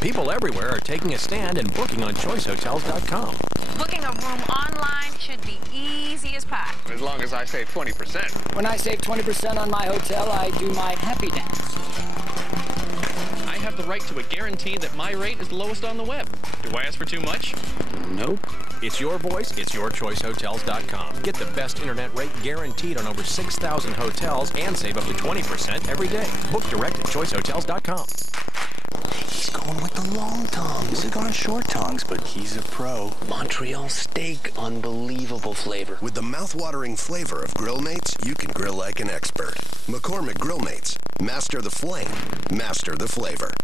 People everywhere are taking a stand and booking on choicehotels.com. Booking a room online should be easy as pie. As long as I save 20%. When I save 20% on my hotel, I do my happy dance. I have the right to a guarantee that my rate is the lowest on the web. Do I ask for too much? Nope. It's your voice, it's yourchoicehotels.com. Get the best internet rate guaranteed on over 6,000 hotels and save up to 20% every day. Book direct at choicehotels.com. He's going with the long tongues. He's gone short tongues, but he's a pro. Montreal steak, unbelievable flavor. With the mouth-watering flavor of Grill Mates, you can grill like an expert. McCormick Grill Mates. Master the flame. Master the flavor.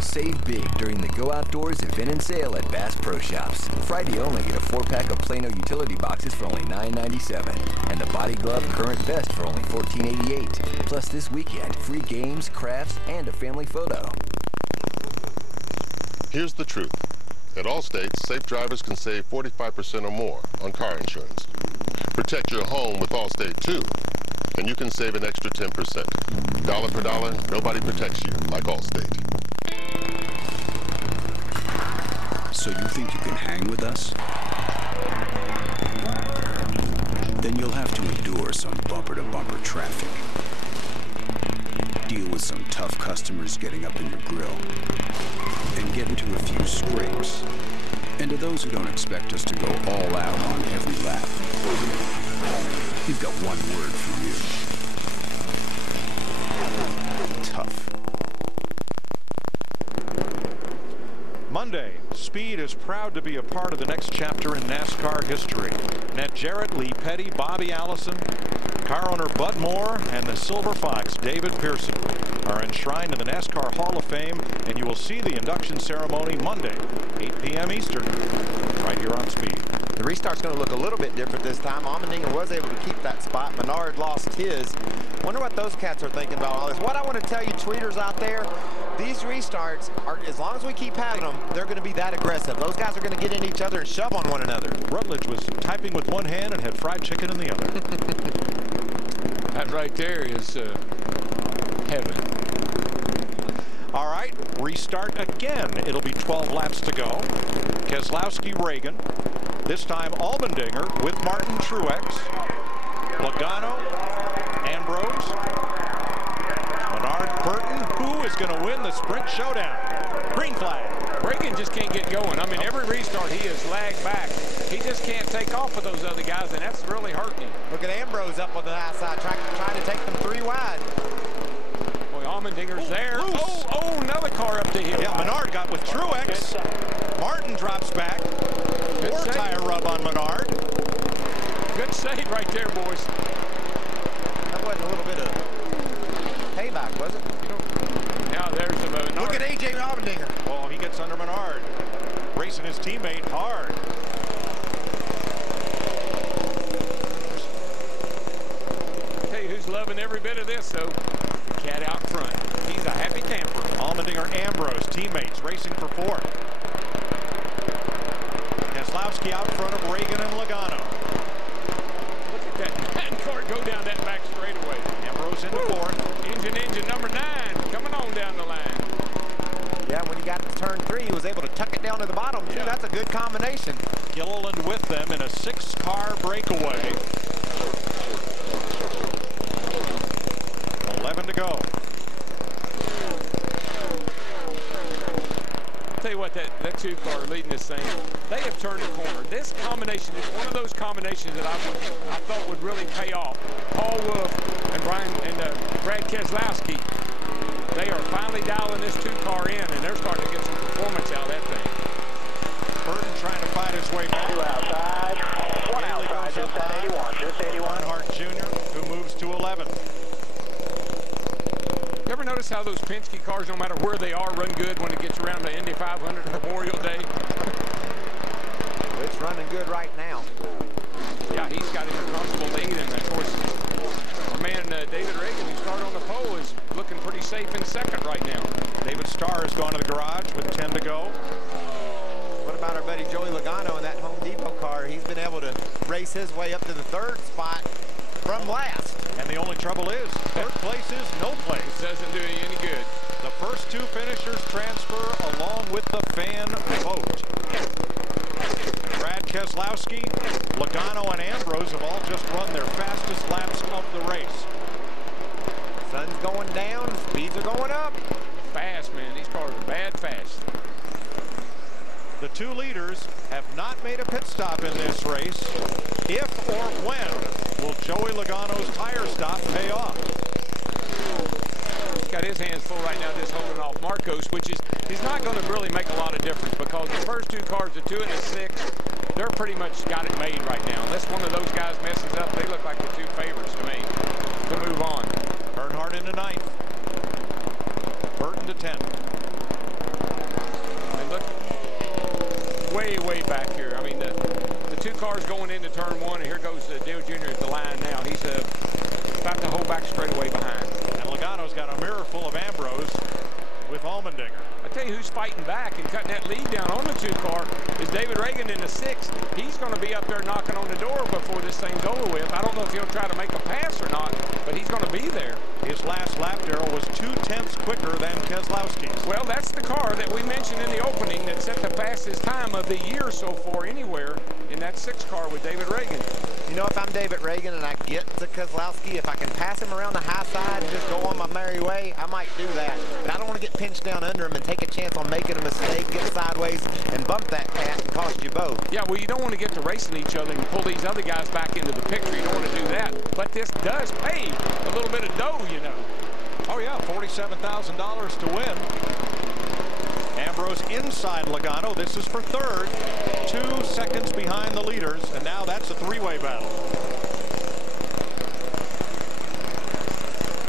Save big during the Go Outdoors event and sale at Bass Pro Shops. Friday only, get a 4-pack of Plano utility boxes for only $9.97. And the Body Glove Current Vest for only $14.88. Plus this weekend, free games, crafts, and a family photo. Here's the truth. At Allstate, safe drivers can save 45% or more on car insurance. Protect your home with Allstate, too, and you can save an extra 10%. Dollar per dollar, nobody protects you like Allstate. So you think you can hang with us? Then you'll have to endure some bumper-to-bumper traffic. Deal with some tough customers getting up in your grill. And get into a few scrapes. And to those who don't expect us to go all out on every lap, we've got one word for you. Tough. Monday, Speed is proud to be a part of the next chapter in NASCAR history. Ned Jarrett, Lee Petty, Bobby Allison, car owner Bud Moore, and the Silver Fox, David Pearson, are enshrined in the NASCAR Hall of Fame, and you will see the induction ceremony Monday, 8 p.m. Eastern, right here on Speed. The restart's going to look a little bit different this time. Allmendinger was able to keep that spot. Menard lost his. Wonder what those cats are thinking about all this. What I want to tell you, tweeters out there, these restarts are, as long as we keep having them, they're going to be that aggressive. Those guys are going to get in each other and shove on one another. Rutledge was typing with one hand and had fried chicken in the other. That right there is heaven. All right, restart again. It'll be 12 laps to go. Keselowski, Reagan. This time Allmendinger with Martin Truex. Logano, Ambrose. Menard, Burton. Who is going to win the sprint showdown? Green flag. Reagan just can't get going. I mean, every restart he is lagged back. He just can't take off of those other guys, and that's really hurting him. Look at Ambrose up on the outside, trying to take them 3 wide. Boy, Allmendinger's there. Oh, another car up to him. Yeah, Menard got with Truex. Martin drops back. More tire rub on Menard. Good save right there, boys. That wasn't a little bit of payback, was it? Now there's a Menard. Look at A.J. Allmendinger. Oh, he gets under Menard. Racing his teammate hard. I'll tell you who's loving every bit of this, though. The cat out front. He's a happy camper. Allmendinger, Ambrose, teammates racing for 4th. Keselowski out front of Reagan and Logano. Look at that car go down that back straightaway. Ambrose into 4th. Engine number 9 coming on down the line. Yeah, when he got to turn 3, he was able to tuck it down to the bottom, too. Yeah. That's a good combination. Gilliland with them in a 6-car breakaway. 11 to go. Tell you what, that 2-car leading this thing, they have turned the corner. This combination is one of those combinations that I thought would really pay off. Paul Wolf and Brad Keselowski, they are finally dialing this 2-car in, and they're starting to get some performance out of that thing. Burton trying to fight his way back. Two outside. One outside, just at 81. Just 81. Hart Jr., who moves to 11. You ever notice how those Penske cars, no matter where they are, run good when it gets around the Indy 500 Memorial Day? It's running good right now. Yeah, he's got him a comfortable lead, and of course, our man David Reagan, who started on the pole, is looking pretty safe in second right now. David Starr has gone to the garage with 10 to go. What about our buddy Joey Logano in that Home Depot car? He's been able to race his way up to the third spot from last. And the only trouble is, third place is no place. Doesn't do you any good. The first two finishers transfer along with the fan vote. Brad Keselowski, Logano, and Ambrose have all just run their fastest laps of the race. Sun's going down, speeds are going up. Fast, man. These cars are bad fast. The two leaders have not made a pit stop in this race. If or when will Joey Logano's tire stop pay off? He's got his hands full right now just holding off Marcos, which is not going to really make a lot of difference because the first two cars, the 2 and the 6, they're pretty much got it made right now. Unless one of those guys messes up, they look like the two favorites to me to move on. Earnhardt into 9th. Burton to 10th. And look way back here. I mean, the two cars going into turn 1, and here goes Dale Jr. at the line now. He's about to hold back straight away behind. And Logano's got a mirror full of Ambrose with Allmendinger. I tell you who's fighting back and cutting that lead down on the 2 car is David Reagan in the 6. He's going to be up there knocking on the door before this thing's over with. I don't know if he'll try to make a pass or not, but he's going to be there. His last lap, Darrell, was 2/10 quicker than Keselowski's. Well, that's the car that we mentioned in the opening that set the fastest time of the year so far anywhere in that 6 car with David Reagan. You know, if I'm David Reagan and I get to Keselowski, if I can pass him around the high side and just go on my merry way, I might do that. But I don't want to get pinched down under him and take a chance on making a mistake, get sideways, and bump that cat and cost you both. Yeah, well, you don't want to get to racing each other and pull these other guys back into the picture. You don't want to do that. But this does pay a little bit of dough, you know. Oh, yeah, $47,000 to win. Ambrose inside Logano. This is for third. 2 seconds behind the leaders, and now that's a three-way battle.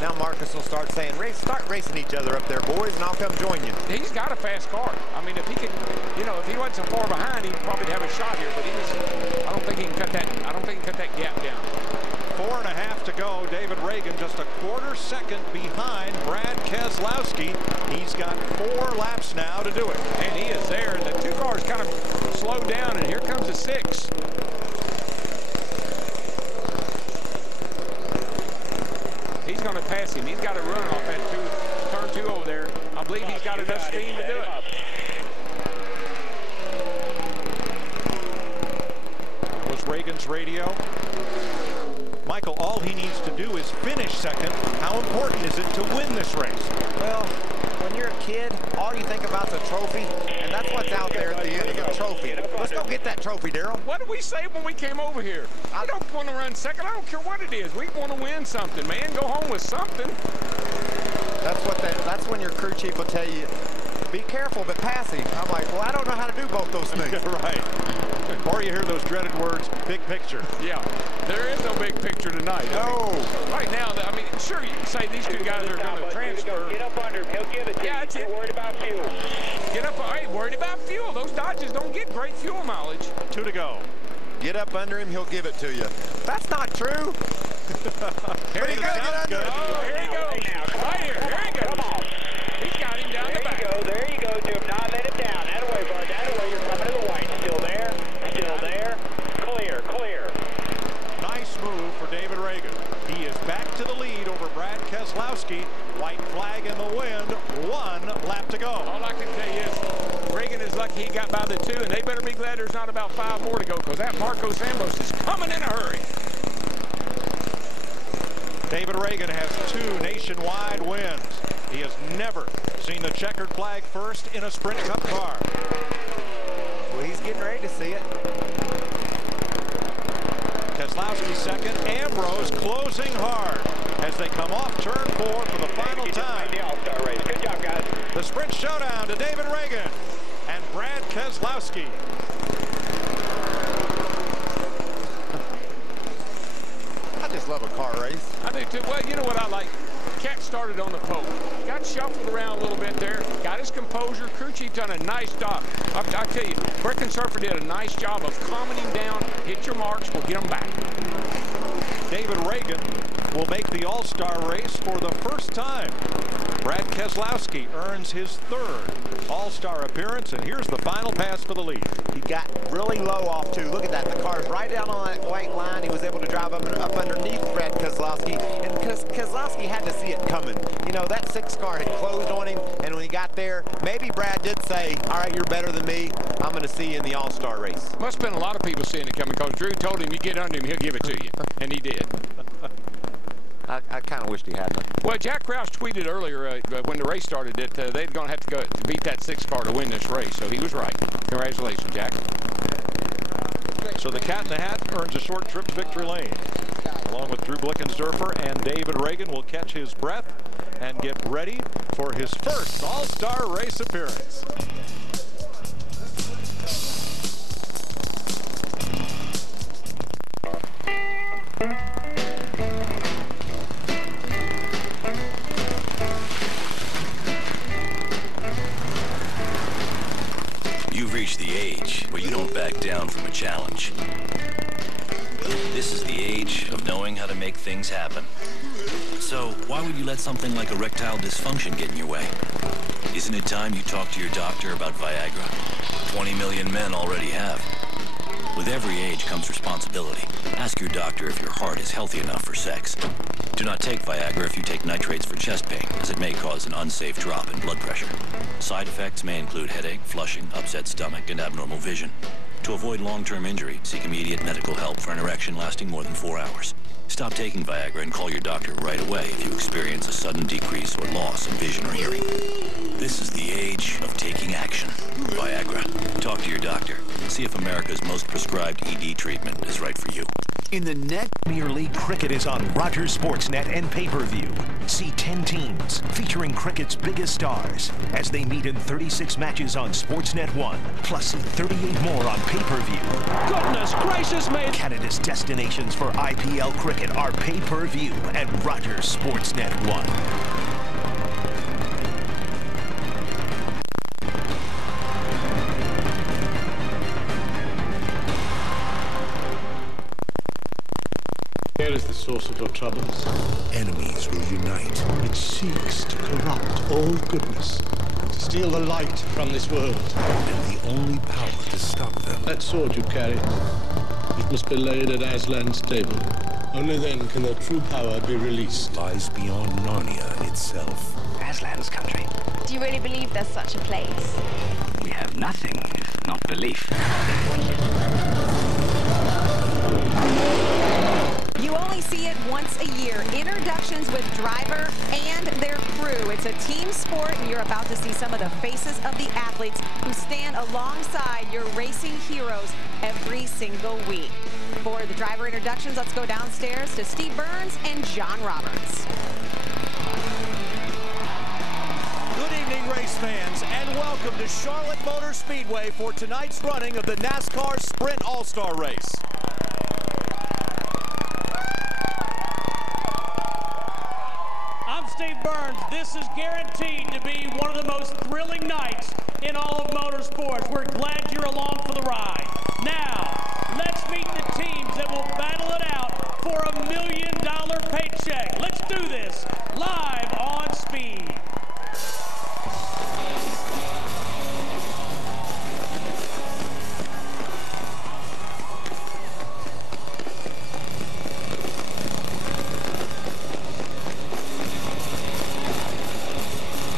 Now Marcus will start saying, start racing each other up there, boys, and I'll come join you. He's got a fast car. I mean, if he could, you know, if he wasn't so far behind, he'd probably have a shot here. But I don't think he can cut that. I don't think he can cut that gap down. 4.5 to go. David Reagan just a quarter second behind Brad Keselowski. He's got 4 laps now to do it. And he is there. The 2 cars kind of slowed down, and here comes the 6. He's going to pass him. He's got to run off that turn 2 over there. I believe he's got enough steam to do it. That was Reagan's radio. Michael, all he needs to do is finish second. How important is it to win this race? Well, when you're a kid, all you think about is a trophy, and that's what's out there at the end of the trophy. Let's go get that trophy, Darrell. What did we say when we came over here? I don't want to run second. I don't care what it is. We want to win something, man. Go home with something. That's when your crew chief will tell you, be careful, but passing. I'm like, well, I don't know how to do both those things. Right. Or you hear those dreaded words, big picture. Yeah, there is no big picture tonight. No. Right now, I mean, sure, you can say these 2 guys are going to transfer. Get up under him. He'll give it to you. Get worried about fuel. Get up. I ain't worried about fuel. Those Dodges don't get great fuel mileage. 2 to go. Get up under him, he'll give it to you. That's not true. Here he goes. Oh, here he goes. Right here. Here he goes. Come on. He's got him down the back. There you go. Do not let him down. That way, bud. That way. You're coming to the white. Still there. Still there. Clear. Nice move for David Reagan. He is back to the lead over Brad Keselowski. White flag in the wind. 1 lap to go. All I can tell you is Reagan is lucky he got by the 2, and they better be glad there's not about 5 more to go because that Marcos Ambrose is coming in a hurry. David Reagan has 2 nationwide wins. He has never seen the checkered flag first in a Sprint Cup car. Well, he's getting ready to see it. Keselowski second. Ambrose closing hard as they come off turn 4 for the final time. Good job, guys. The Sprint Showdown to David Reagan and Brad Keselowski. just love a car race. I do too. Well, you know what I like? Cat started on the pole. Got shuffled around a little bit there. Got his composure. Crew chief done a nice job. I tell you, Brecken Surfer did a nice job of calming him down. Hit your marks. We'll get them back. David Reagan will make the All-Star race for the first time. Brad Keselowski earns his third All-Star appearance, and here's the final pass for the lead. He got really low off too. Look at that. The car's right down on that white line. He was able to drive up underneath Brad Keselowski, and Keselowski had to see it coming. You know, that 6 car had closed on him, and when he got there, maybe Brad did say, all right, you're better than me. I'm going to see you in the All-Star race. Must have been a lot of people seeing it coming, because Drew told him, you get under him, he'll give it to you. And he did. I kind of wished he hadn't. Well, Jack Krause tweeted earlier when the race started that they're going to have to go to beat that 6 car to win this race. So he was right. Congratulations, Jack. So the Cat in the Hat earns a short trip to victory lane. Along with Drew Blickensderfer and David Reagan will catch his breath and get ready for his first All-Star race appearance. You've reached the age where you don't back down from a challenge. This is the age of knowing how to make things happen. So why would you let something like erectile dysfunction get in your way? Isn't it time you talk to your doctor about Viagra? 20 million men already have. With every age comes responsibility. Ask your doctor if your heart is healthy enough for sex. Do not take Viagra if you take nitrates for chest pain, as it may cause an unsafe drop in blood pressure. Side effects may include headache, flushing, upset stomach, and abnormal vision. To avoid long-term injury, seek immediate medical help for an erection lasting more than 4 hours. Stop taking Viagra and call your doctor right away if you experience a sudden decrease or loss in vision or hearing. This is the age of taking action. Viagra. Talk to your doctor. See if America's most prescribed ED treatment is right for you. In the net, Premier League cricket is on Rogers Sportsnet and pay-per-view. See 10 teams featuring cricket's biggest stars as they meet in 36 matches on Sportsnet 1. Plus see 38 more on pay-per-view. Goodness gracious me! Canada's destinations for IPL cricket are pay-per-view at Rogers Sportsnet 1. Where is the source of your troubles? Enemies will unite. It seeks to corrupt all goodness, to steal the light from this world. And the only power to stop them. That sword you carry, it must be laid at Aslan's table. Only then can their true power be released. Lies beyond Narnia itself. Aslan's country. Do you really believe there's such a place? We have nothing if not belief. You only see it once a year. Introductions with driver and their crew. It's a team sport, and you're about to see some of the faces of the athletes who stand alongside your racing heroes every single week. For the driver introductions, let's go downstairs to Steve Burns and John Roberts. Good evening, race fans, and welcome to Charlotte Motor Speedway for tonight's running of the NASCAR Sprint All-Star Race. I'm Steve Burns. This is guaranteed to be one of the most thrilling nights in all of motorsports. We're glad you're along for the ride. Now, let's meet the teams that will battle it out for a $1 million paycheck. Let's do this live on Speed.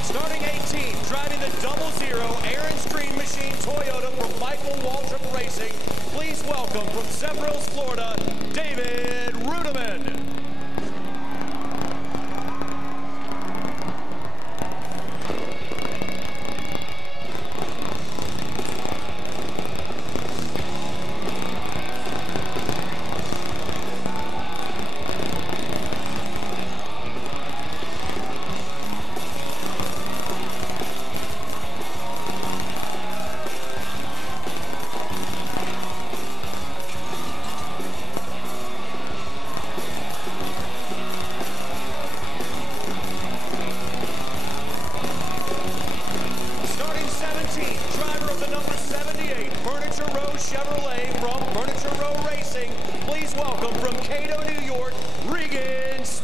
Starting 18, driving the 00 Aaron's Dream Machine Toyota from Michael Waltrip Racing. Please welcome from Sevrills, Florida, David Rudiman.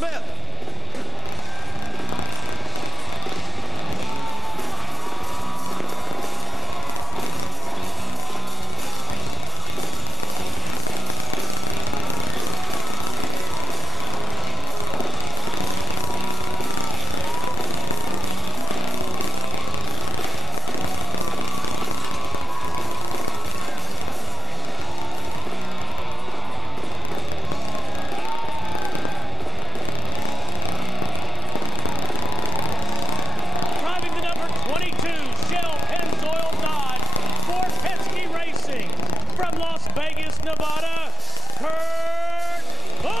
Smith. From Las Vegas, Nevada, Kurt Busch.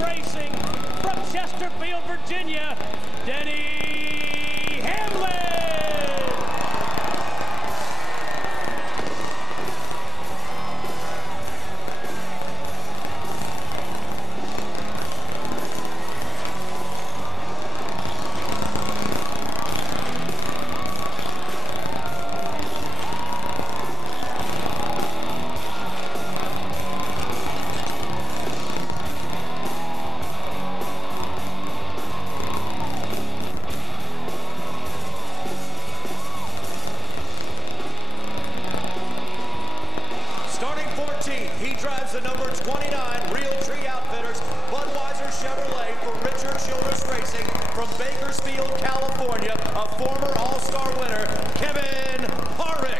Racing from Chesterfield, Virginia, Denny Hamlin. He drives the number 29 Realtree Outfitters Budweiser Chevrolet for Richard Childress Racing from Bakersfield, California, a former All-Star winner, Kevin Harvick.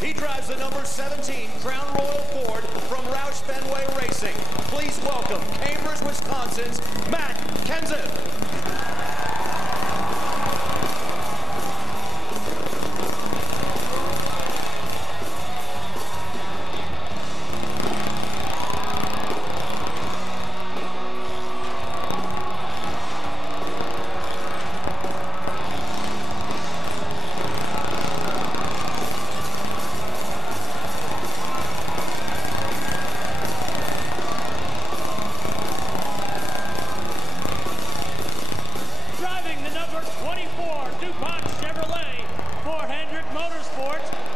He drives the number 17 Crown Royal Ford from Roush Fenway Racing. Please welcome Cambridge, Wisconsin's Matt Kenseth.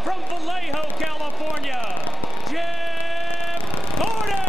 From Vallejo, California, Jeff Gordon.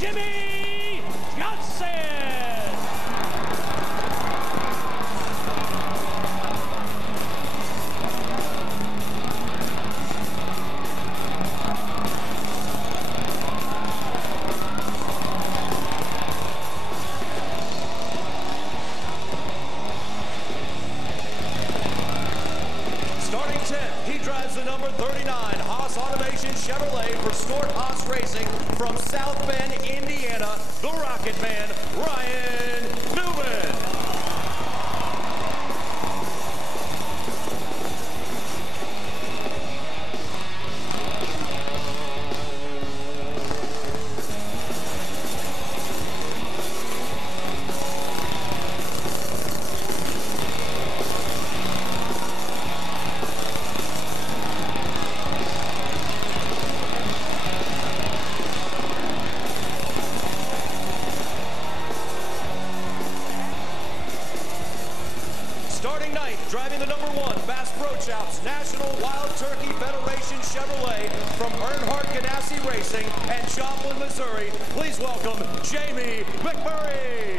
Jimmy Johnson. Starting 10th, he drives the number 39 Haas Automation Chevrolet for Stewart Haas Racing from South Bend, Indiana, the Rocket Man, Ryan Newman. driving the #1 Bass Pro Shops National Wild Turkey Federation Chevrolet from Earnhardt Ganassi Racing and Joplin, Missouri. Please welcome Jamie McMurray.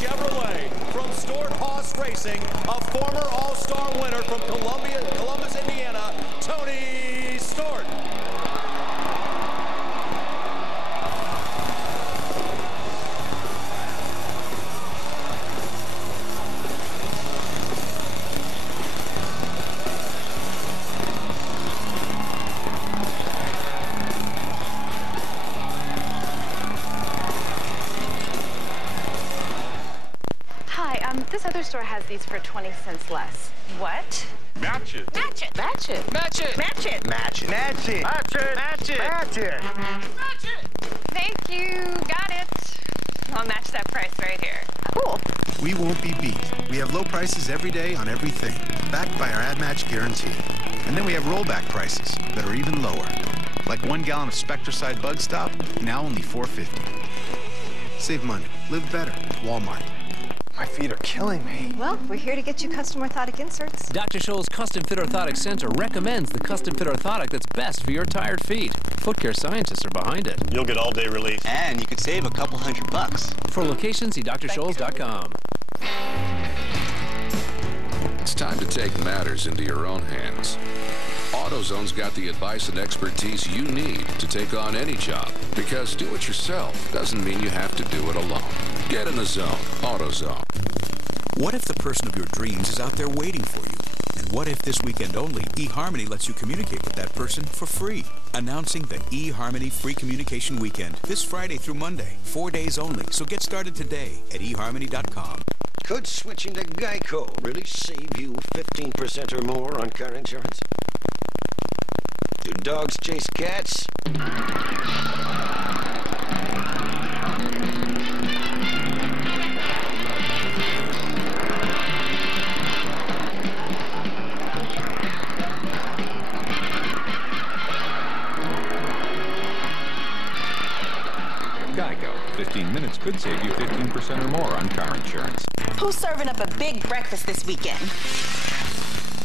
Chevrolet from Stewart Haas Racing, a former All-Star winner from Columbus, Indiana, Tony Stewart. This other store has these for 20 cents less. What? Match it. Match it. Match it. Match it. Match it. Match it. Match it. Match it. Match it. Match it. Match it. Thank you. Got it. I'll match that price right here. Cool. We won't be beat. We have low prices every day on everything, backed by our ad match guarantee. And then we have rollback prices that are even lower. Like 1 gallon of Spectracide Bug Stop, now only $4.50. Save money. Live better. Walmart. My feet are killing me. Well, we're here to get you custom orthotic inserts. Dr. Scholl's Custom Fit Orthotic Center recommends the custom fit orthotic that's best for your tired feet. Foot care scientists are behind it. You'll get all-day relief. And you could save a couple $100. For locations, see drscholls.com. It's time to take matters into your own hands. AutoZone's got the advice and expertise you need to take on any job, because do it yourself doesn't mean you have to do it alone. Get in the zone. AutoZone. What if the person of your dreams is out there waiting for you? And what if this weekend only, eHarmony lets you communicate with that person for free? Announcing the eHarmony Free Communication Weekend this Friday through Monday, 4 days only. So get started today at eHarmony.com. Could switching to Geico really save you 15% or more on car insurance? Do dogs chase cats? Geico. 15 minutes could save you 15% or more on car insurance. Who's serving up a big breakfast this weekend?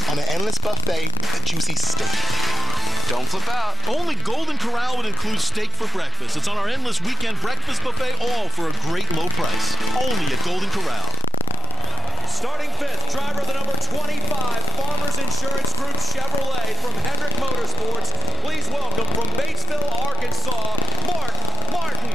On an endless buffet, a juicy steak. Don't flip out. Only Golden Corral would include steak for breakfast. It's on our endless weekend breakfast buffet, all for a great low price. Only at Golden Corral. Starting fifth, driver of the number 25 Farmers Insurance Group Chevrolet from Hendrick Motorsports. Please welcome from Batesville, Arkansas, Mark Martin.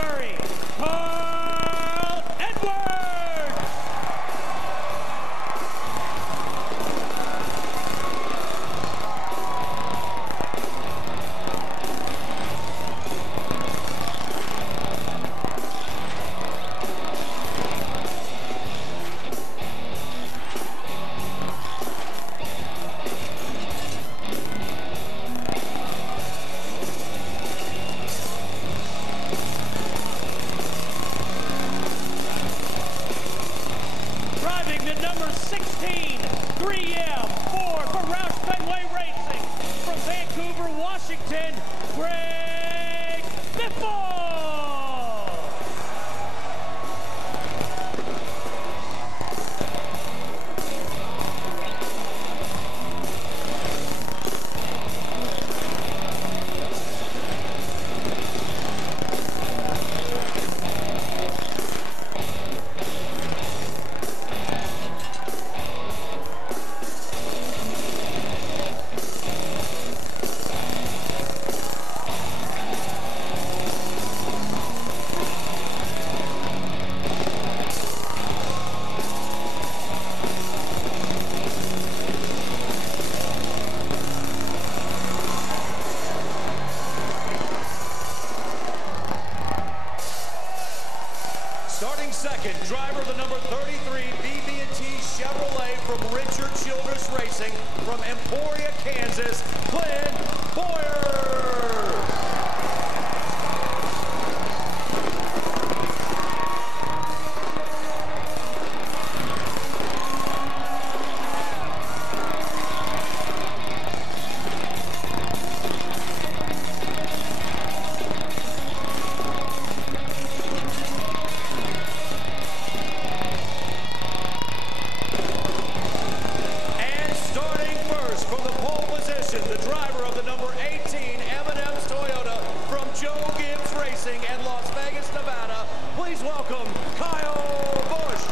Missouri, Carl Edwards. Driving the number 16 3M Ford from Roush Fenway Racing from Vancouver, Washington, Greg Biffle. Starting second, driver the number 33 BB&T Chevrolet from Richard Childress Racing from Emporia, Kansas, Clint Boyer. And starting first from the pole position, the driver of the number 18 M&M's Toyota from Joe Gibbs Racing in Las Vegas, Nevada. Please welcome Kyle Busch.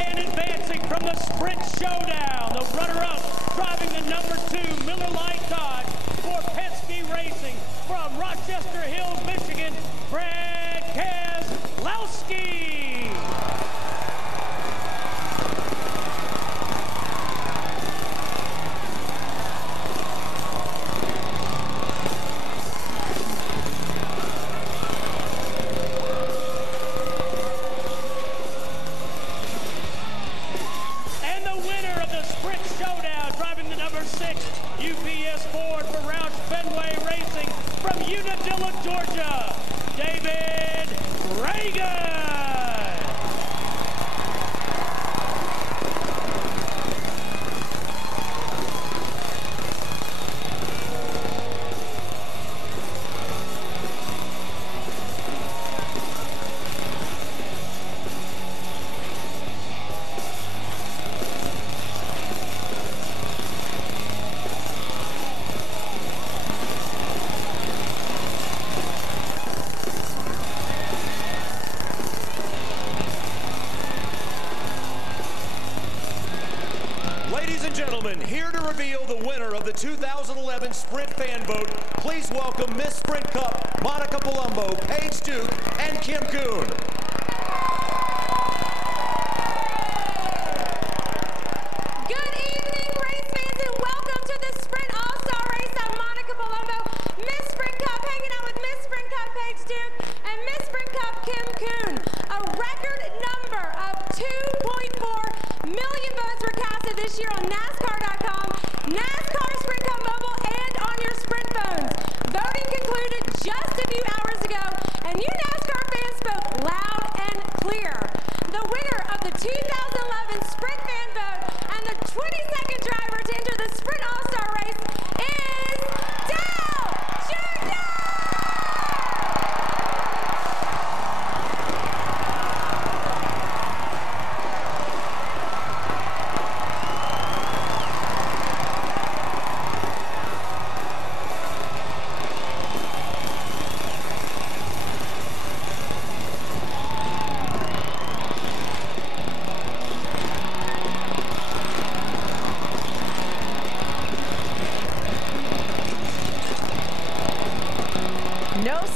And advancing from the Sprint Showdown, the runner-up driving the number 2 Miller Lite Dodge for Penske Racing from Rochester Hills, Michigan, Brad Keselowski. And the winner of the Sprint Showdown, driving the number 6 UPS Ford for Roush Fenway Racing from Unadilla, Georgia, David Reagan. Ladies and gentlemen, here to reveal the winner of the 2011 Sprint Fan Vote, please welcome Miss Sprint Cup, Monica Palumbo, Paige Duke, and Kim Kuhn. Good evening, race fans, and welcome to the Sprint All-Star Race. I'm Monica Palumbo, Miss Sprint Cup, hanging out with Miss Sprint Cup Paige Duke and Miss Sprint Cup Kim Kuhn. A record number of 2.4 million votes were casted this year on NASCAR.com, NASCAR Sprint Cup Mobile, and on your Sprint phones. Voting concluded just a few hours ago, and you NASCAR fans spoke loud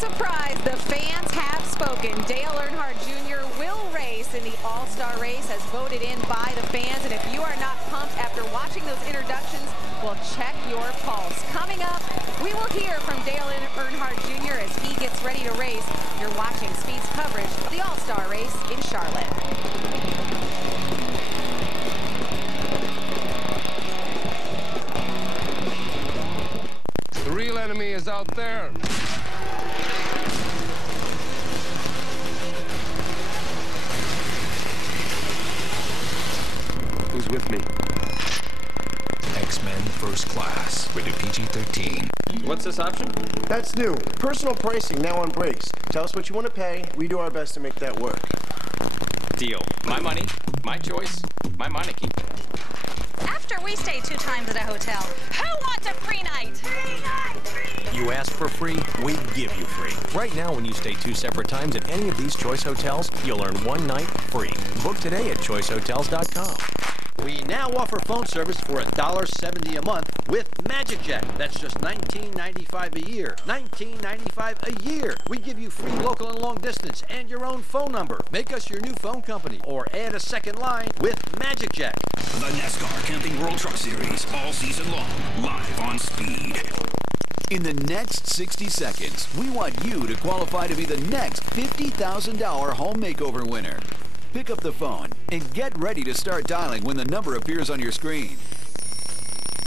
surprise, the fans have spoken. Dale Earnhardt Jr. will race in the All-Star race as voted in by the fans. And if you are not pumped after watching those introductions, well, check your pulse. Coming up, we will hear from Dale Earnhardt Jr. as he gets ready to race. You're watching Speed's coverage of the All-Star race in Charlotte. The real enemy is out there. Who's with me? X-Men First Class, rated PG-13. What's this option? That's new. Personal pricing now on brakes. Tell us what you want to pay. We do our best to make that work. Deal. My money, my choice, my monarchy. After we stay 2 times at a hotel, who wants a free night? Free night! Free night! You ask for free, we give you free. Right now, when you stay 2 separate times at any of these Choice Hotels, you'll earn 1 night free. Book today at choicehotels.com. We now offer phone service for $1.70 a month with Magic Jack. That's just $19.95 a year. $19.95 a year. We give you free local and long distance and your own phone number. Make us your new phone company or add a second line with Magic Jack. The Nascar Camping World Truck Series, all season long, live on Speed. In the next 60 seconds, we want you to qualify to be the next $50,000 home makeover winner. Pick up the phone and get ready to start dialing when the number appears on your screen.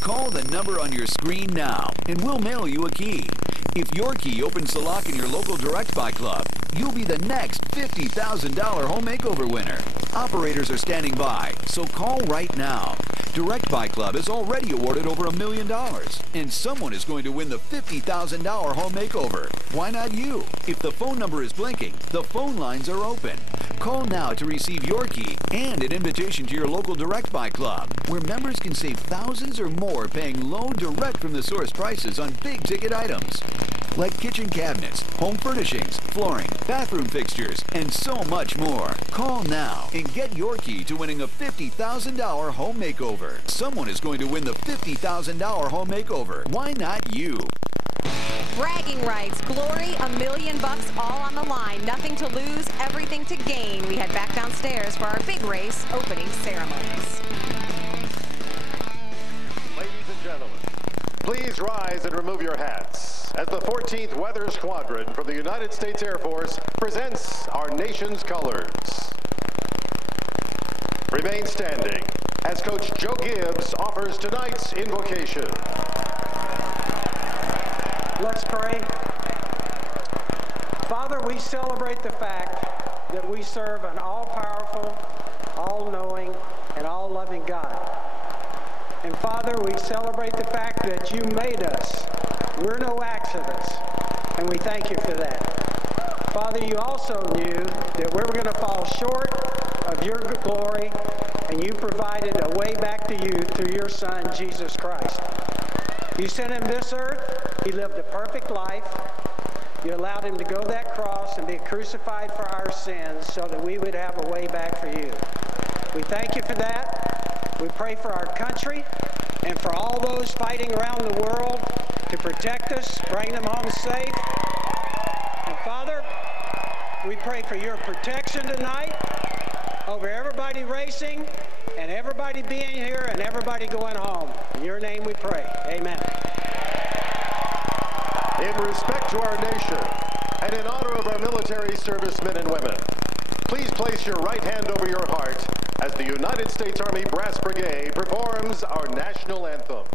Call the number on your screen now, and we'll mail you a key. If your key opens the lock in your local Direct Buy Club, you'll be the next $50,000 home makeover winner. Operators are standing by, so call right now. Direct Buy Club has already awarded over $1 million, and someone is going to win the $50,000 home makeover. Why not you? If the phone number is blinking, the phone lines are open. Call now to receive your key and an invitation to your local Direct Buy Club, where members can save thousands or more paying low direct from the source prices on big-ticket items, like kitchen cabinets, home furnishings, flooring, bathroom fixtures, and so much more. Call now and get your key to winning a $50,000 home makeover. Someone is going to win the $50,000 home makeover. Why not you? Bragging rights, glory, $1 million all on the line. Nothing to lose, everything to gain. We head back downstairs for our big race opening ceremonies. Ladies and gentlemen, please rise and remove your hats as the 14th Weather Squadron from the United States Air Force presents our nation's colors. Remain standing as Coach Joe Gibbs offers tonight's invocation. Let's pray. Father, we celebrate the fact that we serve an all-powerful, all-knowing, and all-loving God. And Father, we celebrate the fact that you made us. We're no accidents, and we thank you for that. Father, you also knew that we were going to fall short of your glory, and you provided a way back to you through your Son, Jesus Christ. You sent him this earth. He lived a perfect life. You allowed him to go to that cross and be crucified for our sins so that we would have a way back for you. We thank you for that. We pray for our country and for all those fighting around the world to protect us, bring them home safe. And Father, we pray for your protection tonight over everybody racing and everybody being here and everybody going home. In your name we pray. Amen. In respect to our nation and in honor of our military servicemen and women, please place your right hand over your heart as the United States Army Brass Brigade performs our national anthem.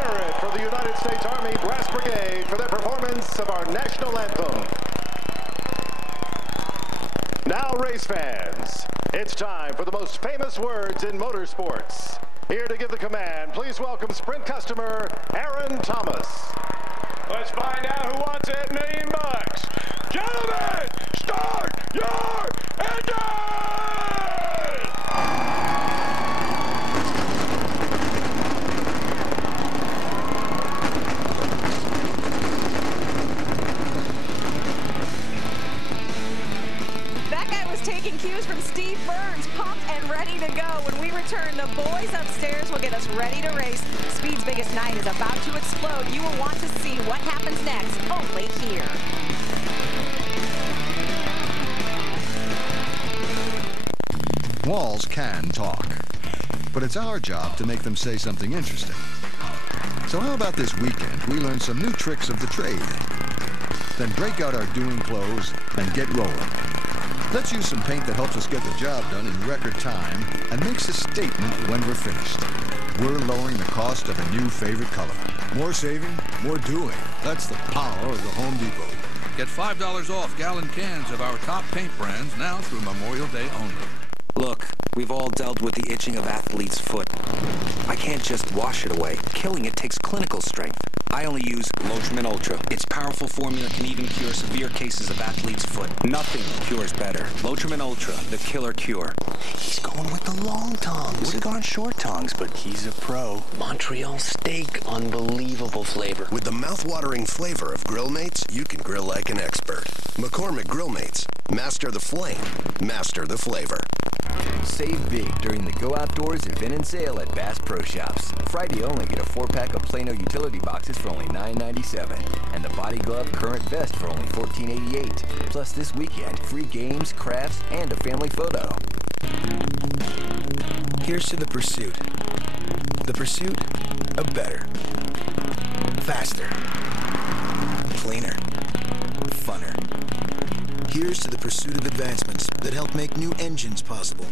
hear it for the United States Army Brass Brigade for their performance of our national anthem. Now, race fans, it's time for the most famous words in motorsports. Here to give the command, please welcome Sprint customer Aaron Thomas. Let's find out who wants $8 million. Gentlemen, start your engine! Taking cues from Steve Burns, pumped and ready to go. When we return, the boys upstairs will get us ready to race. Speed's biggest night is about to explode. You will want to see what happens next, only here. Walls can talk, but it's our job to make them say something interesting. So how about this weekend we learn some new tricks of the trade? Then break out our doing clothes and get rolling. Let's use some paint that helps us get the job done in record time and makes a statement when we're finished. We're lowering the cost of a new favorite color. More saving, more doing. That's the power of the Home Depot. Get $5 off gallon cans of our top paint brands now through Memorial Day only. Look, we've all dealt with the itching of athlete's foot. I can't just wash it away. Killing it takes clinical strength. I only use Lotrimin Ultra. Its powerful formula can even cure severe cases of athlete's foot. Nothing cures better. Lotrimin Ultra, the killer cure. He's going with the long tongs. Would have gone short tongs, but he's a pro. Montreal steak, unbelievable flavor. With the mouth-watering flavor of Grill Mates, you can grill like an expert. McCormick Grill Mates. Master the flame. Master the flavor. Save big during the Go Outdoors event and sale at Bass Pro Shops. Friday only, get a 4-pack of Plano utility boxes for only $9.97 and the Body Glove Current Vest for only $14.88. Plus this weekend, free games, crafts, and a family photo. Here's to the pursuit. The pursuit of better. Faster. Cleaner. Funner. Here's to the pursuit of advancements that help make new engines possible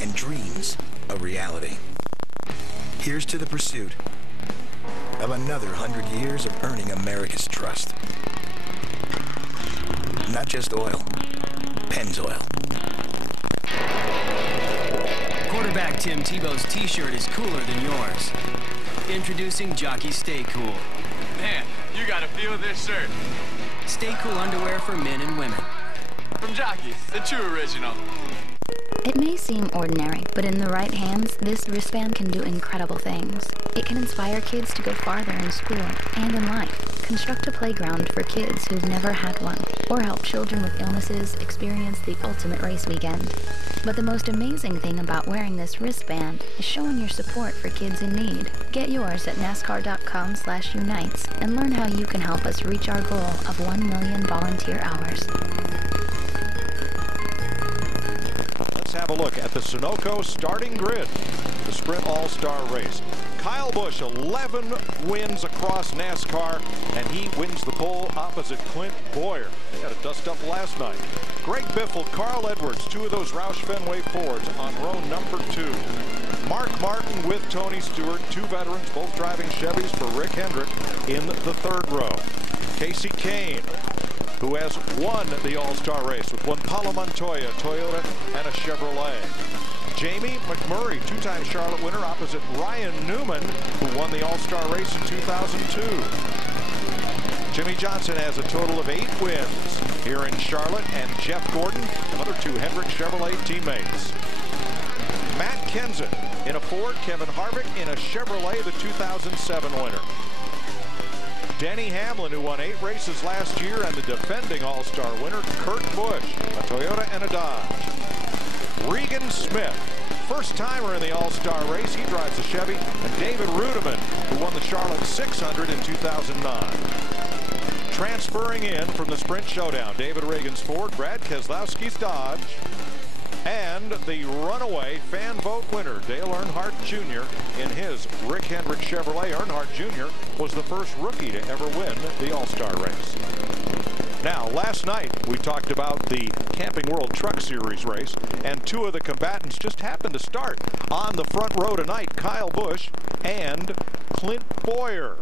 and dreams a reality. Here's to the pursuit of another 100 years of earning America's trust. Not just oil, Pennzoil. Quarterback Tim Tebow's t-shirt is cooler than yours. Introducing Jockey Stay Cool. Man, you gotta feel this shirt. Stay Cool underwear for men and women. From Jockey, the true original. It may seem ordinary, but in the right hands, this wristband can do incredible things. It can inspire kids to go farther in school and in life, construct a playground for kids who've never had one, or help children with illnesses experience the ultimate race weekend. But the most amazing thing about wearing this wristband is showing your support for kids in need. Get yours at NASCAR.com/unites and learn how you can help us reach our goal of 1 million volunteer hours. Let's have a look at the Sunoco starting grid, the Sprint All-Star Race. Kyle Busch, 11 wins across NASCAR, and he wins the pole opposite Clint Boyer. They had a dust-up last night. Greg Biffle, Carl Edwards, 2 of those Roush Fenway Fords on row number 2. Mark Martin with Tony Stewart, 2 veterans, both driving Chevys for Rick Hendrick in the 3rd row. Casey Kane, who has won the All-Star Race with one Paulo Montoya, Toyota, and a Chevrolet. Jamie McMurray, 2-time Charlotte winner, opposite Ryan Newman, who won the All-Star Race in 2002. Jimmy Johnson has a total of 8 wins here in Charlotte, and Jeff Gordon, another 2 Hendrick Chevrolet teammates. Matt Kenseth in a Ford, Kevin Harvick in a Chevrolet, the 2007 winner. Denny Hamlin, who won 8 races last year, and the defending All-Star winner, Kurt Busch, a Toyota and a Dodge. Regan Smith, first-timer in the All-Star race. He drives a Chevy. And David Rudiman, who won the Charlotte 600 in 2009. Transferring in from the Sprint Showdown, David Reagan's Ford, Brad Keselowski's Dodge, and the runaway fan vote winner, Dale Earnhardt Jr. in his Rick Hendrick Chevrolet. Earnhardt Jr. was the first rookie to ever win the All-Star race. Now, last night we talked about the Camping World Truck Series race, and 2 of the combatants just happened to start on the front row tonight, Kyle Busch and Clint Boyer.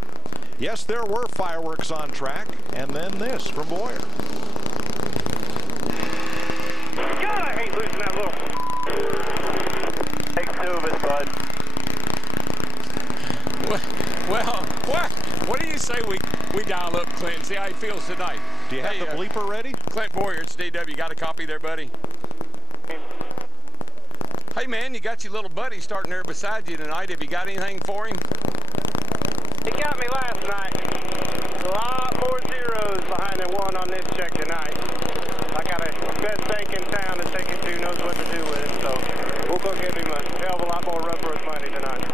Yes, there were fireworks on track, and then this from Boyer. God, I hate losing that little. Take two of it, bud. Well, what do you say we dial up Clint and see how he feels tonight? Do you have the bleeper ready? Clint Boyer, it's DW. Got a copy there, buddy? Hey, man, you got your little buddy starting there beside you tonight. Have you got anything for him? He got me last night. A lot more zeros behind the one on this check tonight. I got a best bank in town to take it to, knows what to do with it, so we'll go give him a hell of a lot more rubber with money tonight.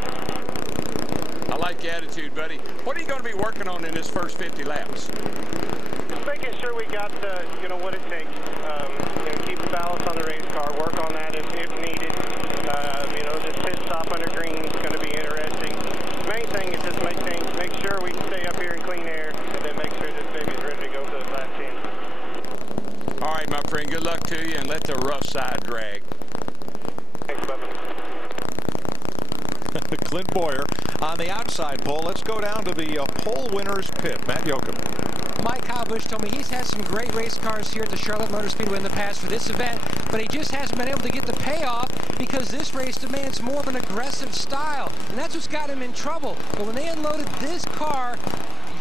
I like your attitude, buddy. What are you going to be working on in this first 50 laps? Just making sure we got what it takes. Keep the balance on the race car, work on that if needed. This pit stop under green is going to be interesting. Main thing is just make sure we stay up here in clean air, and then make sure this baby's ready to go for the lap 10. All right, my friend, good luck to you, and let the rough side drag. Thanks, Bubba. Clint Boyer on the outside pole. Let's go down to the pole winner's pit. Matt Yoakum. Mike Kyle Busch told me he's had some great race cars here at the Charlotte Motor Speedway in the past for this event, but he just hasn't been able to get the payoff because this race demands more of an aggressive style, and that's what's got him in trouble. But when they unloaded this car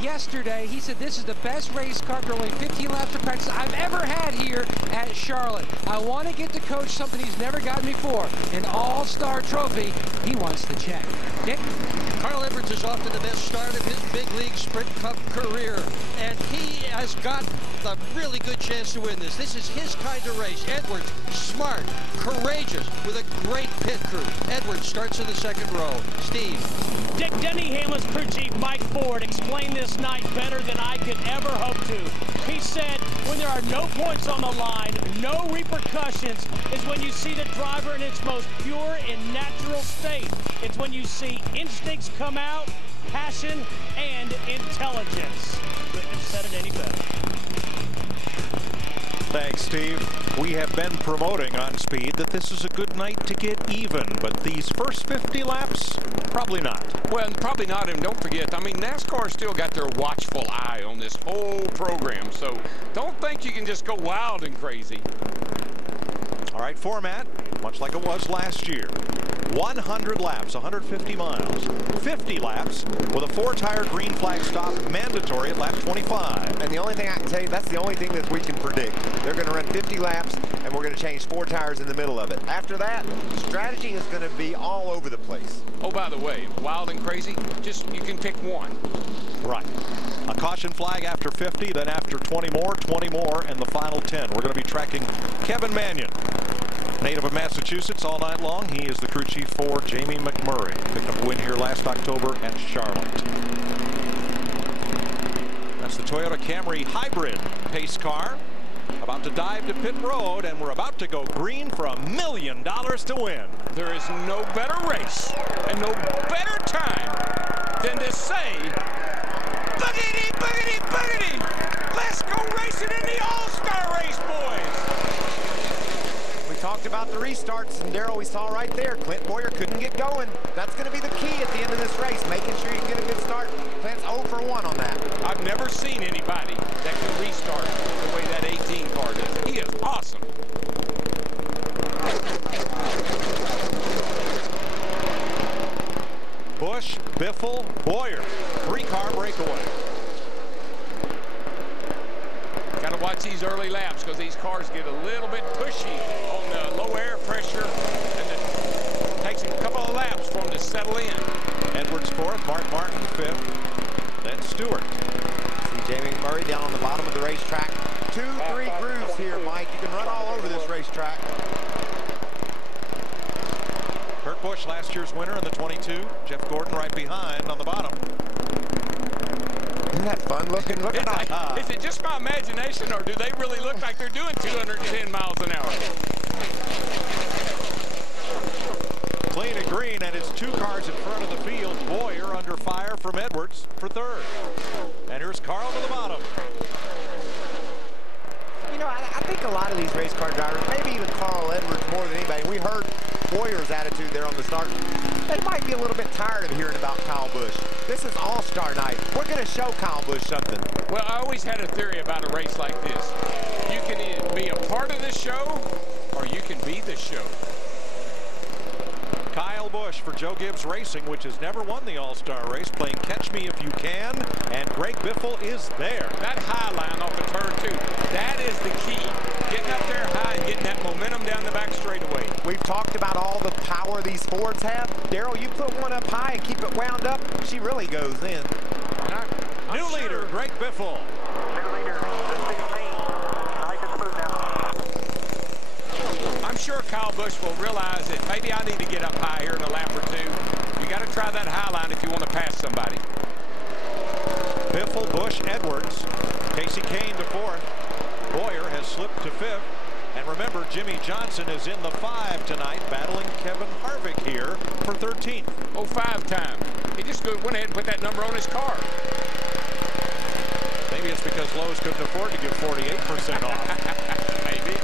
yesterday, he said this is the best race car for only 15 laps of practice I've ever had here at Charlotte. I want to get the coach something he's never gotten before, an all-star trophy. He wants the check. Dick? Carl Edwards is off to the best start of his big league Sprint Cup career, and he has got a really good chance to win this. This is his kind of race. Edwards, smart, courageous, with a great pit crew. Edwards starts in the second row. Steve. Dick, Denny Hamlin's crew chief Mike Ford explained this night better than I could ever hope to. He said, when there are no points on the line, no repercussions, is when you see the driver in its most pure and natural state. It's when you see instincts come out, passion, and intelligence. Couldn't have said it any better. Thanks, Steve. We have been promoting on Speed that this is a good night to get even, but these first 50 laps, probably not. Well, probably not, and don't forget, I mean, NASCAR's still got their watchful eye on this whole program, so don't think you can just go wild and crazy. All right, format, much like it was last year. 100 laps, 150 miles, 50 laps with a 4-tire green flag stop mandatory at lap 25. And the only thing I can tell you, that's the only thing that we can predict. They're going to run 50 laps, and we're going to change 4 tires in the middle of it. After that, strategy is going to be all over the place. Oh, by the way, wild and crazy, just you can pick one. Right. A caution flag after 50, then after 20 more, and the final 10. We're going to be tracking Kevin Mannion, native of Massachusetts, all night long. He is the crew chief for Jamie McMurray. Picked up a win here last October at Charlotte. That's the Toyota Camry Hybrid pace car. About to dive to pit road, and we're about to go green for $1 million to win. There is no better race and no better time than to say, boogity, boogity, boogity. Let's go racing in the All-Star race, boys. We talked about the restarts, and Darrell, we saw right there, Clint Boyer couldn't get going. That's going to be the key at the end of this race, making sure you can get a good start. Clint's 0 for 1 on that. I've never seen anybody that can restart the way that 18 car does. He is awesome. Busch, Biffle, Boyer. 3-car breakaway. Got to watch these early laps because these cars get a little bit pushy on the low air pressure, and it takes a couple of laps for them to settle in. Edwards 4th, Mark Martin 5th, then Stewart. See Jamie Murray down on the bottom of the racetrack. 2-3 grooves here, Mike. You can run all over this racetrack. Kurt Busch, last year's winner in the 22. Jeff Gordon right behind on the bottom. Isn't that fun looking? Look at Is it just my imagination, or do they really look like they're doing 210 miles an hour? Clean and green, and it's 2 cars in front of the field. Boyer under fire from Edwards for 3rd. And here's Carl to the bottom. You know, I think a lot of these race car drivers, maybe even Carl Edwards more than anybody, we heard Boyer's attitude there on the start. They might be a little bit tired of hearing about Kyle Busch. This is All-Star night. We're going to show Kyle Busch something. Well, I always had a theory about a race like this. You can either be a part of the show or you can be the show. Kyle Busch for Joe Gibbs Racing, which has never won the All-Star race, playing Catch Me If You Can, and Greg Biffle is there. That high line off of turn 2, that is the key. Getting up there high and getting that momentum down the back straightaway. We've talked about all the power these Fords have. Daryl, you put one up high and keep it wound up, she really goes in. New leader, Greg Biffle. I'm sure Kyle Busch will realize that maybe I need to get up high here in a lap or two. You got to try that high line if you want to pass somebody. Biffle, Busch, Edwards. Casey Kane to 4th. Boyer has slipped to 5th. And remember, Jimmy Johnson is in the 5 tonight, battling Kevin Harvick here for 13th. Oh, 5 time. He just went ahead and put that number on his car. Maybe it's because Lowe's couldn't afford to give 48% off. Maybe.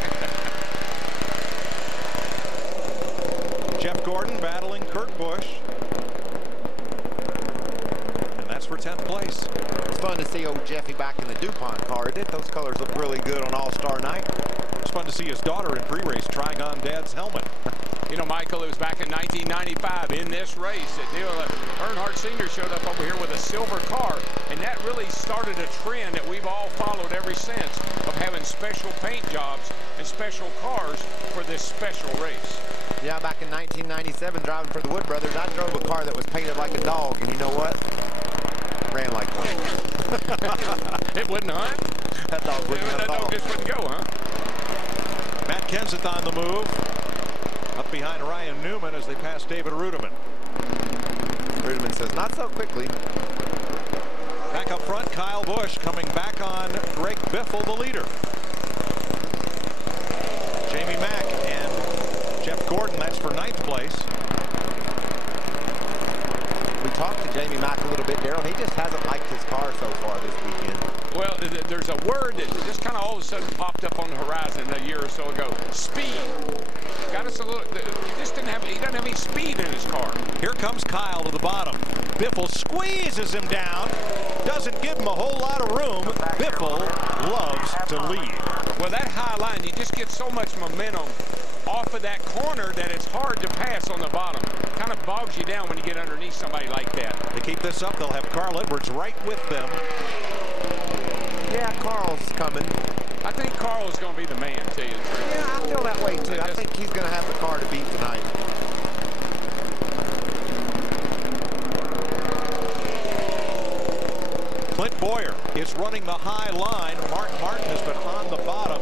Jeff Gordon battling Kurt Busch. And that's for 10th place. It's fun to see old Jeffy back in the DuPont car. Those colors look really good on All-Star night. It's fun to see his daughter in pre-race trying on Dad's helmet. You know, Michael, it was back in 1995 in this race that Earnhardt Sr. showed up over here with a silver car, and that really started a trend that we've all followed ever since of having special paint jobs and special cars for this special race. Yeah, back in 1997, driving for the Wood Brothers, I drove a car that was painted like a dog, and you know what? Ran like one. It wouldn't hunt? That dog wouldn't hunt at all. That dog just wouldn't go, huh? Matt Kenseth on the move. Up behind Ryan Newman as they pass David Rudiman. Rudiman says, not so quickly. Back up front, Kyle Busch coming back on Greg Biffle, the leader. Jamie Mack and Jeff Gordon, that's for 9th place. We talked to Jamie Mack a little bit, Daryl, and he just hasn't liked his car so far this weekend. Well, there's a word that just kind of all of a sudden popped up on the horizon a year or so ago. Speed. Got us a little. He doesn't have any speed in his car. Here comes Kyle to the bottom. Biffle squeezes him down. Doesn't give him a whole lot of room. Biffle loves to lead. Well, that high line, you just get so much momentum off of that corner that it's hard to pass on the bottom. Kind of bogs you down when you get underneath somebody like that. They keep this up, they'll have Carl Edwards right with them. Yeah, Carl's coming. I think Carl's going to be the man, tell you the truth. Yeah, I feel that way, too. I think he's going to have the car to beat tonight. Clint Boyer is running the high line. Mark Martin has been on the bottom.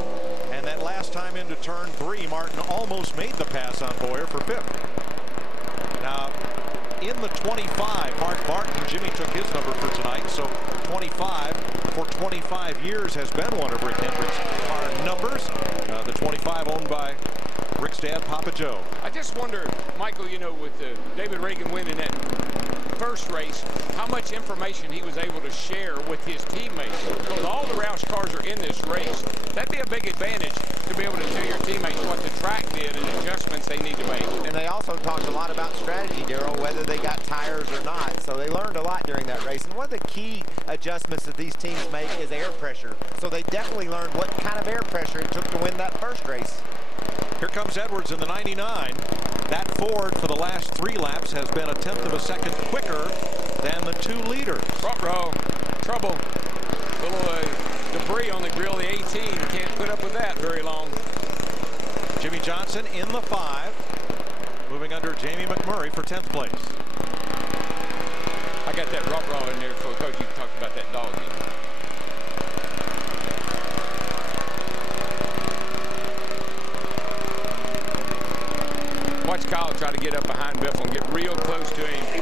And that last time into turn 3, Martin almost made the pass on Boyer for 5th. Now, in the 25, Mark Martin, Jimmy took his number for tonight, so 25 for 25 years has been one of Rick Hendrick's car numbers. The 25 owned by Rick's dad, Papa Joe. I just wonder, Michael, you know, with David Reagan winning that first race, how much information he was able to share with his teammates. Because all the Roush cars are in this race. That'd be a big advantage to be able to tell your teammates what the track did and adjustments they need to make. And they also talked a lot about strategy, Daryl, whether they got tires or not. So they learned a lot during that race. And one of the key adjustments that these teams make is air pressure. So they definitely learned what kind of air pressure it took to win that first race. Here comes Edwards in the 99. That Ford for the last 3 laps has been 1/10 of a second quicker than the 2 leaders. Front row, trouble. Little debris on the grill. The 18 can't put up with that very long. Jimmy Johnson in the 5, moving under Jamie McMurray for 10th place. I got that rock raw in there for Coach. You talked about that dog. Watch Kyle try to get up behind Biffle and get real close to him.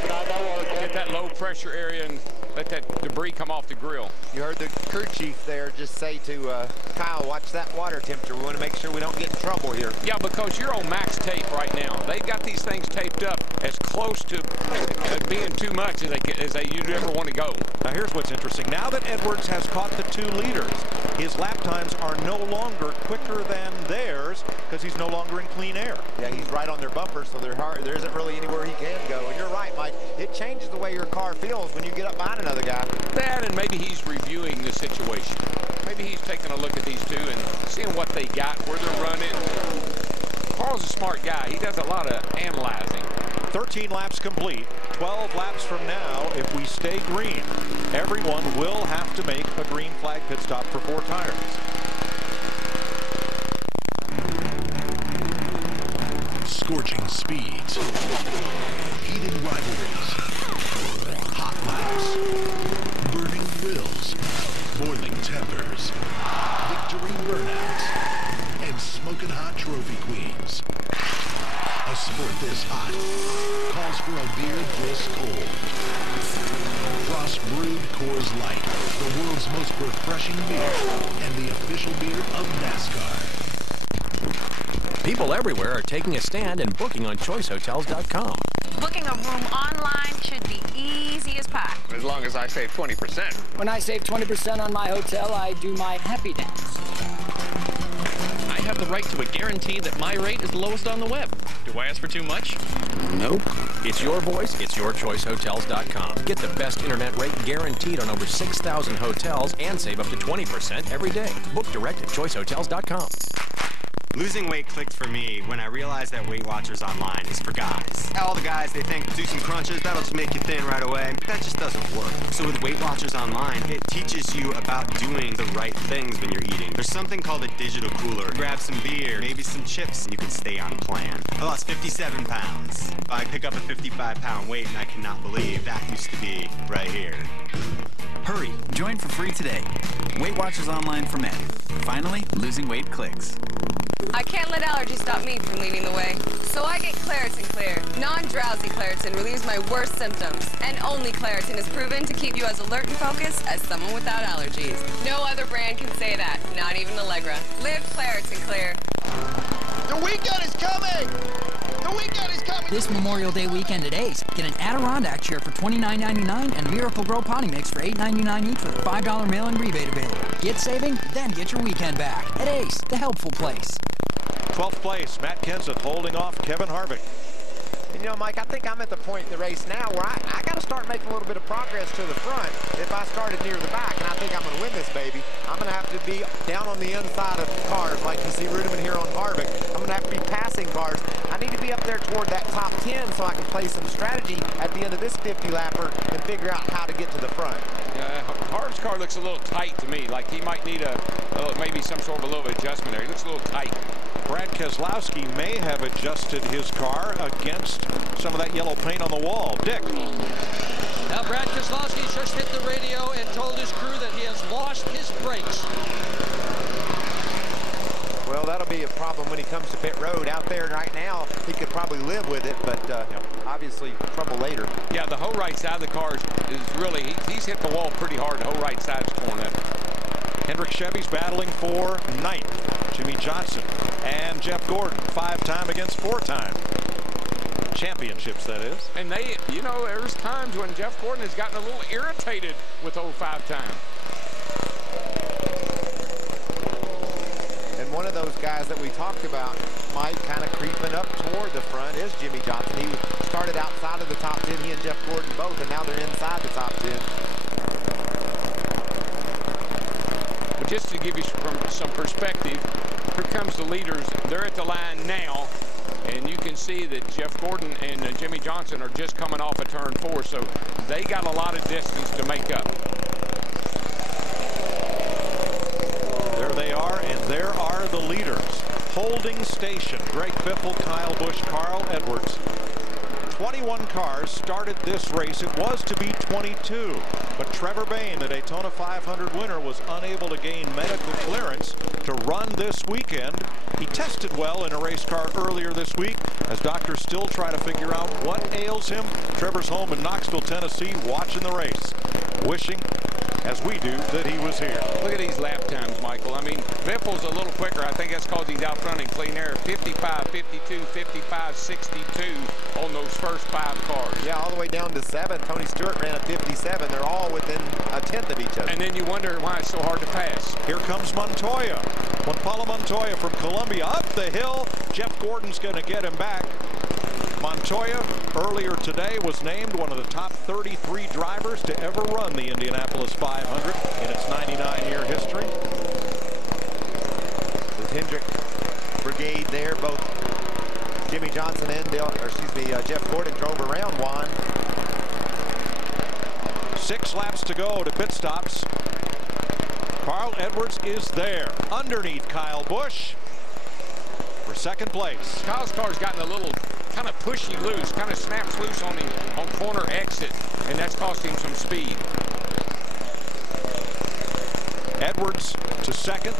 Get that low pressure area and let that debris come off the grill. You heard the crew chief there just say to Kyle, watch that water temperature. We want to make sure we don't get in trouble here. Yeah, because you're on max tape right now. They've got these things taped up as close to being too much as you'd ever want to go. Now here's what's interesting. Now that Edwards has caught the 2 leaders, his lap times are no longer quicker than theirs because he's no longer in clean air. Yeah, he's right on their bumper, so there isn't really anywhere he can go. And you're right, Mike. It changes the way your car feels when you get up behind another guy. That, and maybe he's reviewing the situation. Maybe he's taking a look at these two and seeing what they got, where they're running. Carl's a smart guy. He does a lot of analyzing. 13 laps complete. 12 laps from now, if we stay green, everyone will have to make a green flag pit stop for 4 tires. Scorching speeds, heated rivalries, hot laps, burning grills, boiling tempers, victory burnouts, and smoking hot trophy queens. A sport this hot calls for a beer this cold. Frost Brewed Coors Light, the world's most refreshing beer and the official beer of Nascar. People everywhere are taking a stand and booking on choicehotels.com. Booking a room online should be easy as pie. As long as I save 20%. When I save 20% on my hotel, I do my happy dance. I have the right to a guarantee that my rate is the lowest on the web. Do I ask for too much? Nope. It's your voice, it's yourchoicehotels.com. Get the best internet rate guaranteed on over 6,000 hotels and save up to 20% every day. Book direct at choicehotels.com. Losing weight clicked for me when I realized that Weight Watchers Online is for guys. All the guys, they think, do some crunches, that'll just make you thin right away. That just doesn't work. So with Weight Watchers Online, it teaches you about doing the right things when you're eating. There's something called a digital cooler. Grab some beer, maybe some chips, and you can stay on plan. I lost 57 pounds. I pick up a 55-pound weight, and I cannot believe that used to be right here. Hurry, join for free today. Weight Watchers Online for men. Finally, losing weight clicks. I can't let allergies stop me from leading the way. So I get Claritin Clear. Non-drowsy Claritin relieves my worst symptoms. And only Claritin is proven to keep you as alert and focused as someone without allergies. No other brand can say that, not even Allegra. Live Claritin Clear. The weekend is coming! The weekend is coming! This Memorial Day weekend at Ace, get an Adirondack chair for $29.99 and Miracle Grow potting mix for $8.99 each with a $5 mail-in rebate available. Get saving, then get your weekend back. At Ace, the helpful place. 12th place, Matt Kenseth holding off Kevin Harvick. And, you know, Mike, I think I'm at the point in the race now where I got to start making a little bit of progress to the front. If I started near the back, and I think I'm going to win this baby, I'm going to have to be down on the inside of cars like you see Rudiman here on Harvick. I'm going to have to be passing cars. I need to be up there toward that top 10 so I can play some strategy at the end of this 50-lapper and figure out how to get to the front. Yeah, Harv's car looks a little tight to me, like he might need maybe some sort of a little adjustment there. He looks a little tight. Brad Keselowski may have adjusted his car against some of that yellow paint on the wall. Dick. Now Brad Keselowski just hit the radio and told his crew that he has lost his brakes. Well, that'll be a problem when he comes to pit road. Out there right now, he could probably live with it, but obviously trouble later. Yeah, the whole right side of the car is really, he's hit the wall pretty hard. The whole right side's torn up. Hendrick Chevy's battling for 9th. Jimmy Johnson and Jeff Gordon, 5-time against 4-time. Championships, that is. And they, you know, there's times when Jeff Gordon has gotten a little irritated with old 5-time. And one of those guys that we talked about, Mike, kind of creeping up toward the front is Jimmy Johnson. He started outside of the top 10, he and Jeff Gordon both, and now they're inside the top 10. But just to give you some perspective, here comes the leaders. They're at the line now, and you can see that Jeff Gordon and Jimmy Johnson are just coming off of turn 4, so they got a lot of distance to make up. There they are, and there are the leaders. Holding station, Greg Biffle, Kyle Busch, Carl Edwards. 21 cars started this race. It was to be 22, but Trevor Bayne, the Daytona 500 winner, was unable to gain medical clearance to run this weekend. He tested well in a race car earlier this week as doctors still try to figure out what ails him. Trevor's home in Knoxville, Tennessee, watching the race, wishing as we do that he was here. Look at these lap times, Michael. I mean, Biffle's a little quicker. I think that's because he's out front in clean air. 55, 52, 55, 62 on those first 5 cars. Yeah, all the way down to 7. Tony Stewart ran a 57. They're all within a tenth of each other. And then you wonder why it's so hard to pass. Here comes Montoya. When Paulo Montoya from Columbia up the hill, Jeff Gordon's going to get him back. Montoya earlier today was named one of the top 33 drivers to ever run the Indianapolis 500 in its 99-year history. The Hendrick brigade there, both Jimmy Johnson and Jeff Gordon drove around Juan. 6 laps to go to pit stops. Carl Edwards is there underneath Kyle Busch for second place. Kyle's car's gotten a little kind of pushy loose, kind of snaps loose on him on corner exit, and that's cost him some speed. Edwards to second.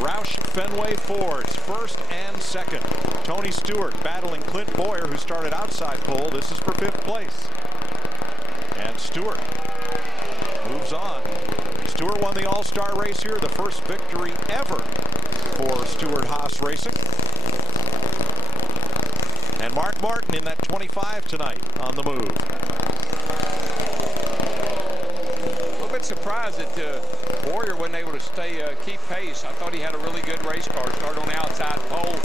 Roush Fenway Fords first and second. Tony Stewart battling Clint Boyer, who started outside pole. This is for 5th place. And Stewart moves on. Stewart won the All-Star race here, the first victory ever for Stewart Haas Racing. And Mark Martin in that 25 tonight on the move. A little bit surprised that Boyer wasn't able to keep pace. I thought he had a really good race car. Started on the outside pole.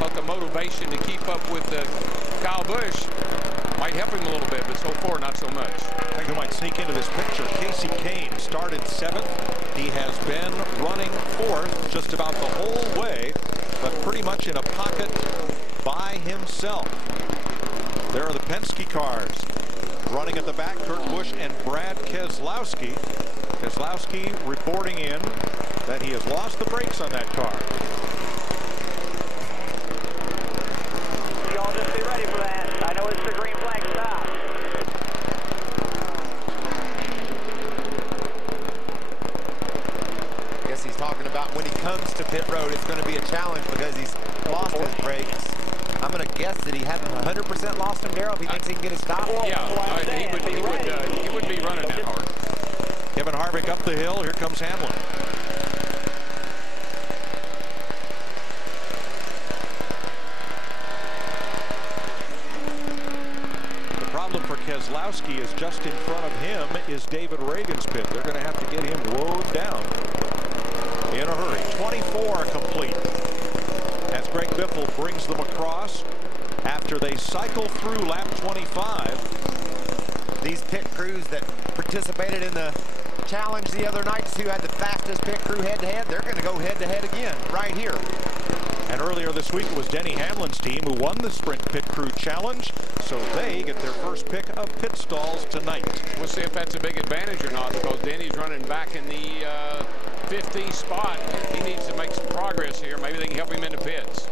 Thought the motivation to keep up with Kyle Busch might help him a little bit, but so far not so much. I think who might sneak into this picture. Casey Kane started 7th. He has been running 4th just about the whole way, but pretty much in a pocket by himself. There are the Penske cars running at the back. Kurt Busch and Brad Keselowski. Keselowski reporting in that he has lost the brakes on that car. Y'all just be ready for that. I know it's the green flag stop. I guess he's talking about when he comes to pit road, it's going to be a challenge because he's lost his brakes. I'm going to guess that he hasn't 100% lost them, Darrell, if he thinks he can get a stop. Yeah, he wouldn't be running that hard. Kevin Harvick up the hill. Here comes Hamlin. The problem for Keselowski is just in front of him is David Reagan's pit. They're going to have to get him rowed down in a hurry. 24 complete as Greg Biffle brings them across after they cycle through lap 25. These pit crews that participated in the challenge the other night, who had the fastest pit crew head-to-head, they're going to go head-to-head again right here. And earlier this week it was Denny Hamlin's team who won the Sprint Pit Crew Challenge, so they get their first pick of pit stalls tonight. We'll see if that's a big advantage or not, because Denny's running back in the 15th spot. He needs to make some progress here. Maybe they can help him in the pits.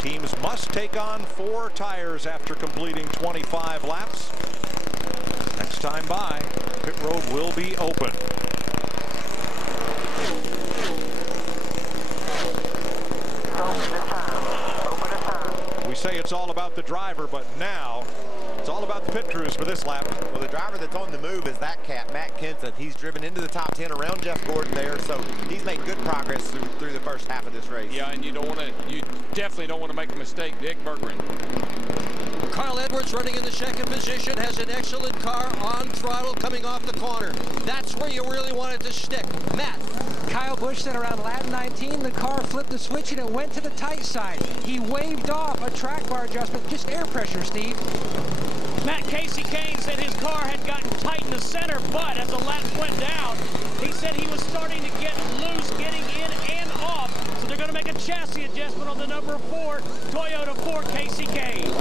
Teams must take on 4 tires after completing 25 laps. Next time by, pit road will be open. We say it's all about the driver, but now it's all about the pit crews for this lap. Well, the driver that's on the move is that cat, Matt Kenseth. He's driven into the top 10 around Jeff Gordon there, so he's made good progress through the first half of this race. Yeah, and you definitely don't want to make a mistake, Dick Berggren. Carl Edwards running in the second position, has an excellent car on throttle coming off the corner. That's where you really want it to stick. Matt. Kyle Busch said around lap 19, the car flipped the switch and it went to the tight side. He waved off a track bar adjustment, just air pressure, Steve. Matt, Casey Kane said his car had gotten tight in the center, but as the laps went down, he said he was starting to get loose, getting in and off. So they're going to make a chassis adjustment on the number 4 Toyota 4 Casey Kane.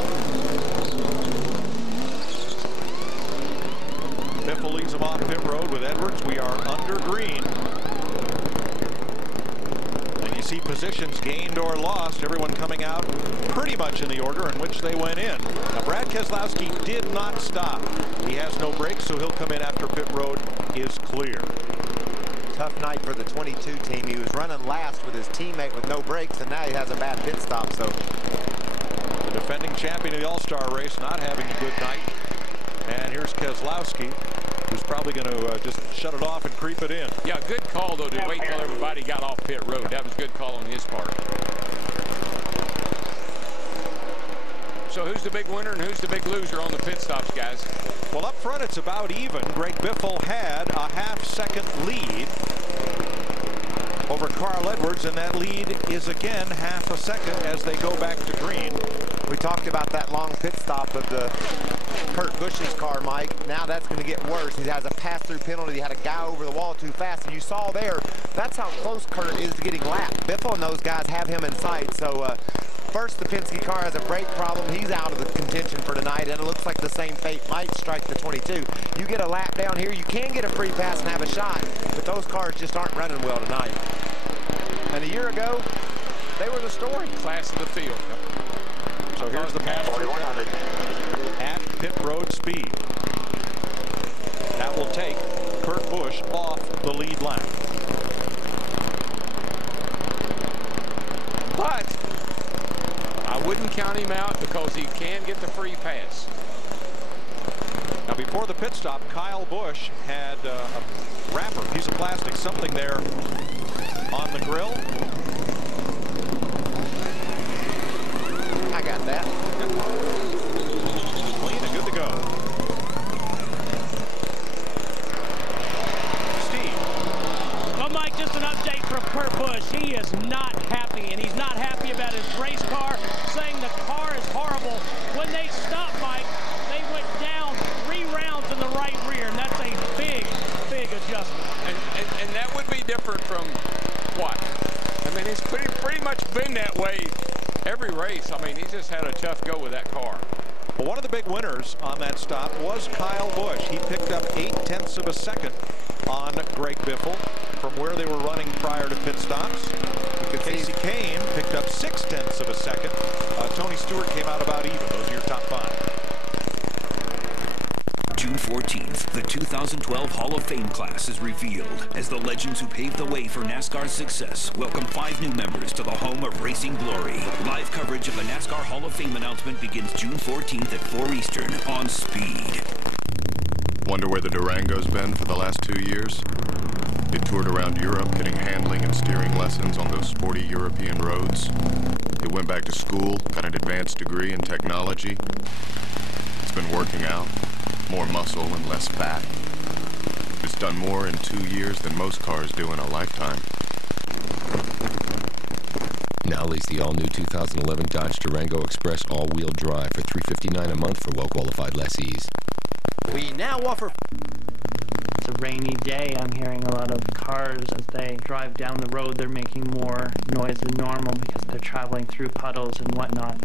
Biffle leads them off pit road with Edwards. We are under green. And you see positions gained or lost. Everyone coming out pretty much in the order in which they went in. Now, Brad Keselowski did not stop. He has no brakes, so he'll come in after pit road is clear. Tough night for the 22 team. He was running last with his teammate with no brakes, and now he has a bad pit stop. So the defending champion of the All-Star race not having a good night. And here's Keselowski. who's probably going to just shut it off and creep it in. Yeah, good call, though, to wait till everybody got off pit road. That was a good call on his part. So who's the big winner and who's the big loser on the pit stops, guys? Well, up front, it's about even. Greg Biffle had a half-second lead over Carl Edwards, and that lead is again half a second as they go back to green. We talked about that long pit stop of the Kurt Busch's car, Mike. Now that's going to get worse. He has a pass-through penalty. He had a guy over the wall too fast, and you saw there, that's how close Kurt is to getting lapped. Biffle and those guys have him in sight, so first the Penske car has a brake problem. He's out of the contention for tonight, and it looks like the same fate might strike the 22. You get a lap down here, you can get a free pass and have a shot, but those cars just aren't running well tonight. And a year ago, they were the story. Class of the field. So here's the pass at pit road speed. That will take Kurt Busch off the lead lap. But I wouldn't count him out because he can get the free pass. Now, before the pit stop, Kyle Busch had a wrapper, piece of plastic, something there on the grill. I got that. Clean and good to go. Steve. Well, Mike, just an update from Kurt Busch. He is not happy, and he's not happy about his race car, saying the car is horrible. When they stopped, Mike, they went down 3 rounds in the right rear, and that's a big, big adjustment. And that would be different from what? I mean, it's pretty much been that way every race. I mean, he just had a tough go with that car. Well, one of the big winners on that stop was Kyle Busch. He picked up 0.8 of a second on Greg Biffle from where they were running prior to pit stops. Casey Kane picked up 0.6 of a second. Tony Stewart came out about even. Those are your top 5. June 14th, the 2012 Hall of Fame class is revealed as the legends who paved the way for NASCAR's success welcome 5 new members to the home of racing glory. Live coverage of the NASCAR Hall of Fame announcement begins June 14th at 4 Eastern on Speed. Wonder where the Durango's been for the last 2 years? It toured around Europe getting handling and steering lessons on those sporty European roads. It went back to school, got an advanced degree in technology. It's been working out. More muscle and less fat. It's done more in 2 years than most cars do in a lifetime. Now lease the all-new 2011 Dodge Durango Express all-wheel drive for $359 a month for well-qualified lessees. We now offer... It's a rainy day. I'm hearing a lot of cars as they drive down the road. They're making more noise than normal because they're traveling through puddles and whatnot.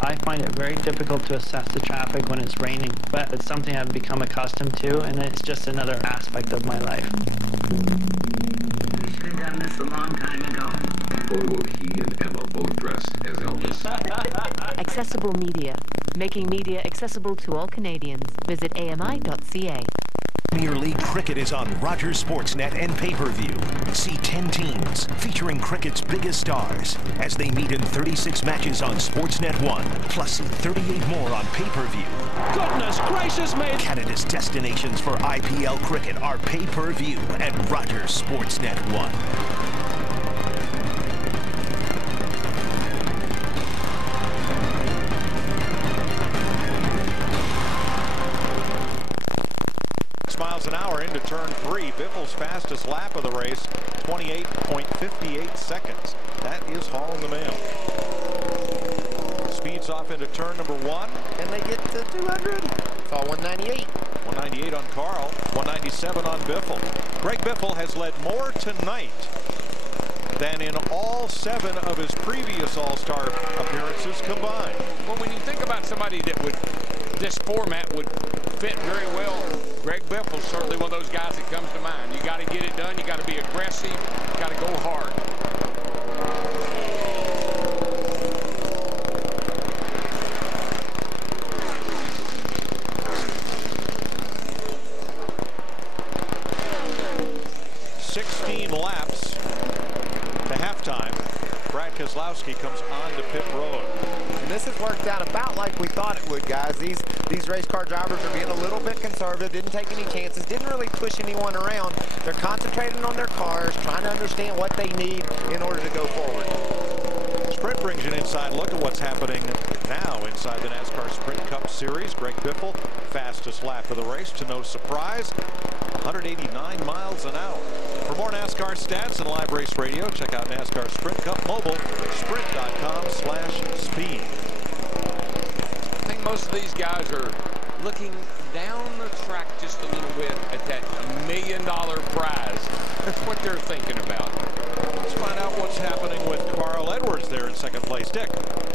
I find it very difficult to assess the traffic when it's raining, but it's something I've become accustomed to, and it's just another aspect of my life. We should have done this a long time ago. Photo of he and Emma both dressed as Elvis. Accessible Media, making media accessible to all Canadians. Visit AMI.ca. Premier League cricket is on Rogers Sportsnet and pay-per-view. See 10 teams featuring cricket's biggest stars as they meet in 36 matches on Sportsnet 1, plus see 38 more on pay-per-view. Goodness gracious me! Canada's destinations for IPL cricket are pay-per-view at Rogers Sportsnet 1. Miles an hour into turn 3. Biffle's fastest lap of the race, 28.58 seconds. That is hauling the mail. Speeds off into turn number 1. And they get to 200. It's all 198. 198 on Carl, 197 on Biffle. Greg Biffle has led more tonight than in all 7 of his previous All-Star appearances combined. Well, when you think about somebody that would, this format would fit very well, Greg Biffle's certainly one of those guys that comes to mind. You got to get it done. You got to be aggressive. You got to go hard. Laps to halftime. Brad Keselowski comes on to pit road. And this has worked out about like we thought it would, guys. These race car drivers are being a little bit conservative, didn't take any chances, didn't really push anyone around. They're concentrating on their cars, trying to understand what they need in order to go forward. Sprint brings you an inside look at what's happening now inside the NASCAR Sprint Cup Series. Greg Biffle, fastest lap of the race, to no surprise, 189 miles an hour. For more NASCAR stats and live race radio, check out NASCAR Sprint Cup mobile, sprint.com/speed. I think most of these guys are looking down the track just a little bit at that $1 million prize. That's what they're thinking about. Let's find out what's happening with Carl Edwards there in second place. Dick.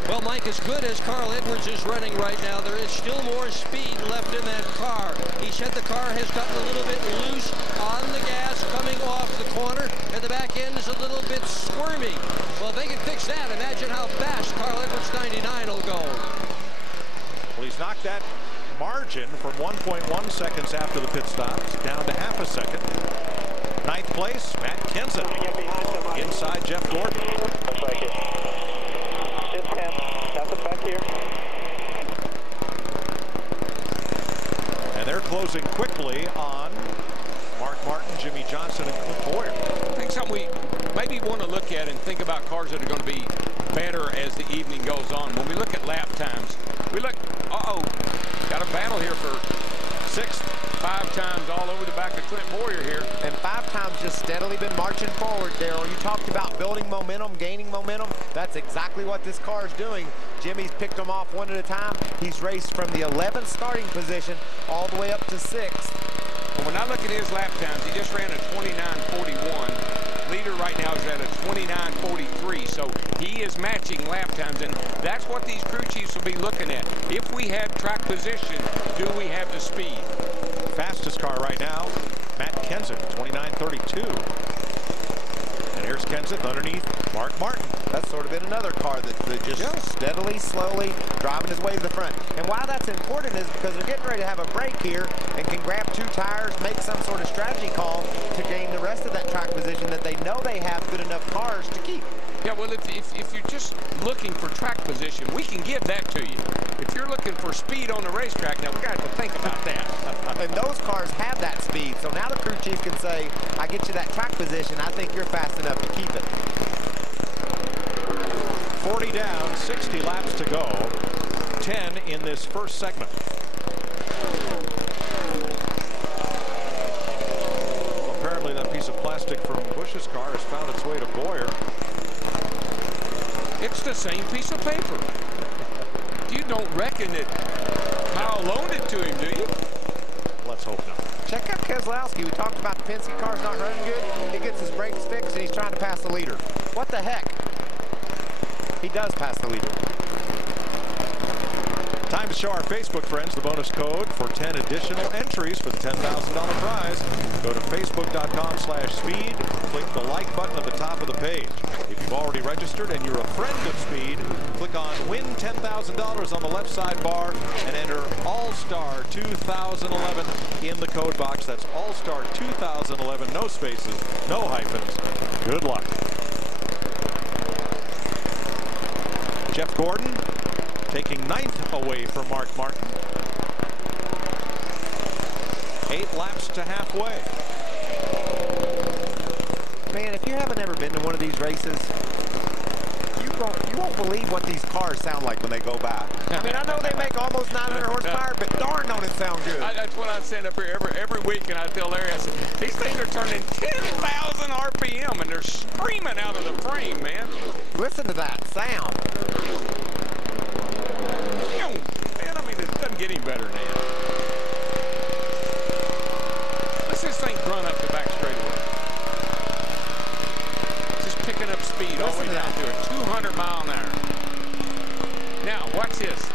Well, Mike, as good as Carl Edwards is running right now, there is still more speed left in that car. He said the car has gotten a little bit loose on the gas coming off the corner, and the back end is a little bit squirmy. Well, if they can fix that, imagine how fast Carl Edwards 99 will go. Well, he's knocked that margin from 1.1 seconds after the pit stops down to half a second. Ninth place, Matt Kenseth. Inside Jeff Gordon. Looks like it. It's 10. Nothing back here. And they're closing quickly on Mark Martin, Jimmy Johnson, and Clint Boyer. I think something we maybe want to look at and think about cars that are going to be better as the evening goes on. When we look at lap times, we look, got a battle here for sixth. 5 times all over the back of Clint Boyer here. And 5 times just steadily been marching forward, Darrell. You talked about building momentum, gaining momentum. That's exactly what this car is doing. Jimmy's picked them off one at a time. He's raced from the 11th starting position all the way up to 6th. Well, when I look at his lap times, he just ran a 29.41. Leader right now is at a 29.43, so he is matching lap times, and that's what these crew chiefs will be looking at. If we have track position, do we have the speed? Fastest car right now, Matt Kenseth, 29.32. And here's Kenseth underneath Mark Martin. That's sort of been another car that just steadily, slowly driving his way to the front. And why that's important is because they're getting ready to have a break here and can grab 2 tires, make some sort of strategy call to gain the rest of that track position that they know they have good enough cars to keep. Yeah, well, if you're just looking for track position, we can give that to you. If you're looking for speed on the racetrack, now we got to think about that. And those cars have that speed, so now the crew chief can say, I get you that track position, I think you're fast enough to keep it. 40 down, 60 laps to go, 10 in this first segment. Apparently that piece of plastic from Busch's car has found its way to Boyer. It's the same piece of paper. You don't reckon that Kyle loaned it to him, do you? Let's hope not. Check out Keselowski. We talked about the Penske car's not running good. He gets his brakes fixed and he's trying to pass the leader. What the heck? He does pass the leader. Time to show our Facebook friends the bonus code for 10 additional entries for the $10,000 prize. Go to facebook.com/speed. Click the like button at the top of the page. If you've already registered and you're a friend of Speed, click on Win $10,000 on the left sidebar and enter All-Star 2011 in the code box. That's All-Star 2011. No spaces, no hyphens. Good luck. Jeff Gordon taking 9th away from Mark Martin. 8 laps to halfway. Man, if you haven't ever been to one of these races, you won't believe what these cars sound like when they go by. I mean, I know they make almost 900 horsepower, but darn don't it sound good. That's what I stand up here every week, and I tell Larry, I said, these things are turning 10,000 RPM, and they're screaming out of the frame, man. Listen to that sound. Man, I mean, it doesn't get any better than that. Let's this thing run up the back straightaway. Just picking up speed all the way down to a 200-mile-an-hour. Now, watch this.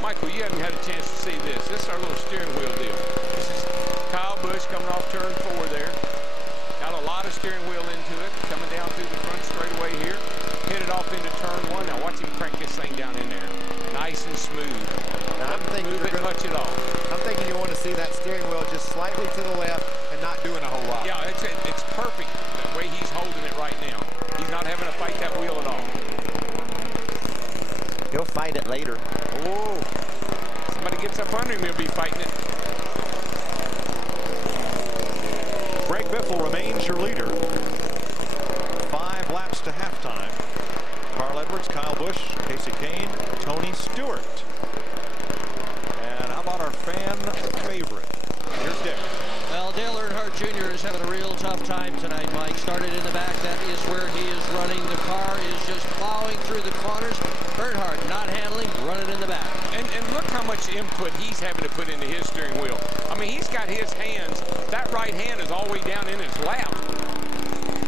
Michael, you haven't had a chance to see this. This is our little steering wheel deal. This is Kyle Busch coming off turn 4 there. Got a lot of steering wheel into it, coming down through the front straightaway here. Hit it off into turn 1. Now watch him crank this thing down in there. Nice and smooth. Now I'm thinking touch it off. I'm thinking you want to see that steering wheel just slightly to the left and and not doing a whole lot. Yeah, it's perfect the way he's holding it right now. He's not having to fight that wheel at all. He'll fight it later. Oh, somebody gets up under him, he'll be fighting it. Greg Biffle remains your leader. 5 laps to halftime. Carl Edwards, Kyle Busch, Casey Kane, Tony Stewart. And how about our fan favorite? Here's Dick. Well, Dale Earnhardt Jr. is having a real tough time tonight, Mike. Started in the back. That is where he is running. The car is just plowing through the corners. Earnhardt not handling, running in the back. And look how much input he's having to put into his steering wheel. I mean, he's got his hands. That right hand is all the way down in his lap.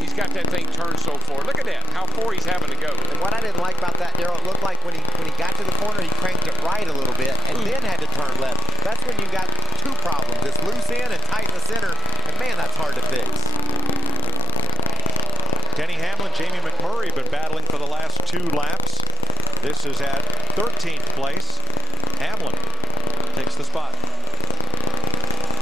He's got that thing turned so far. Look at that, how far he's having to go. And what I didn't like about that, Darrell, it looked like when he got to the corner, he cranked it right a little bit and then had to turn left. That's when you got 2 problems. It's loose in and tight in the center. And man, that's hard to fix. Denny Hamlin, Jamie McMurray have been battling for the last 2 laps. This is at 13th place. Hamlin takes the spot.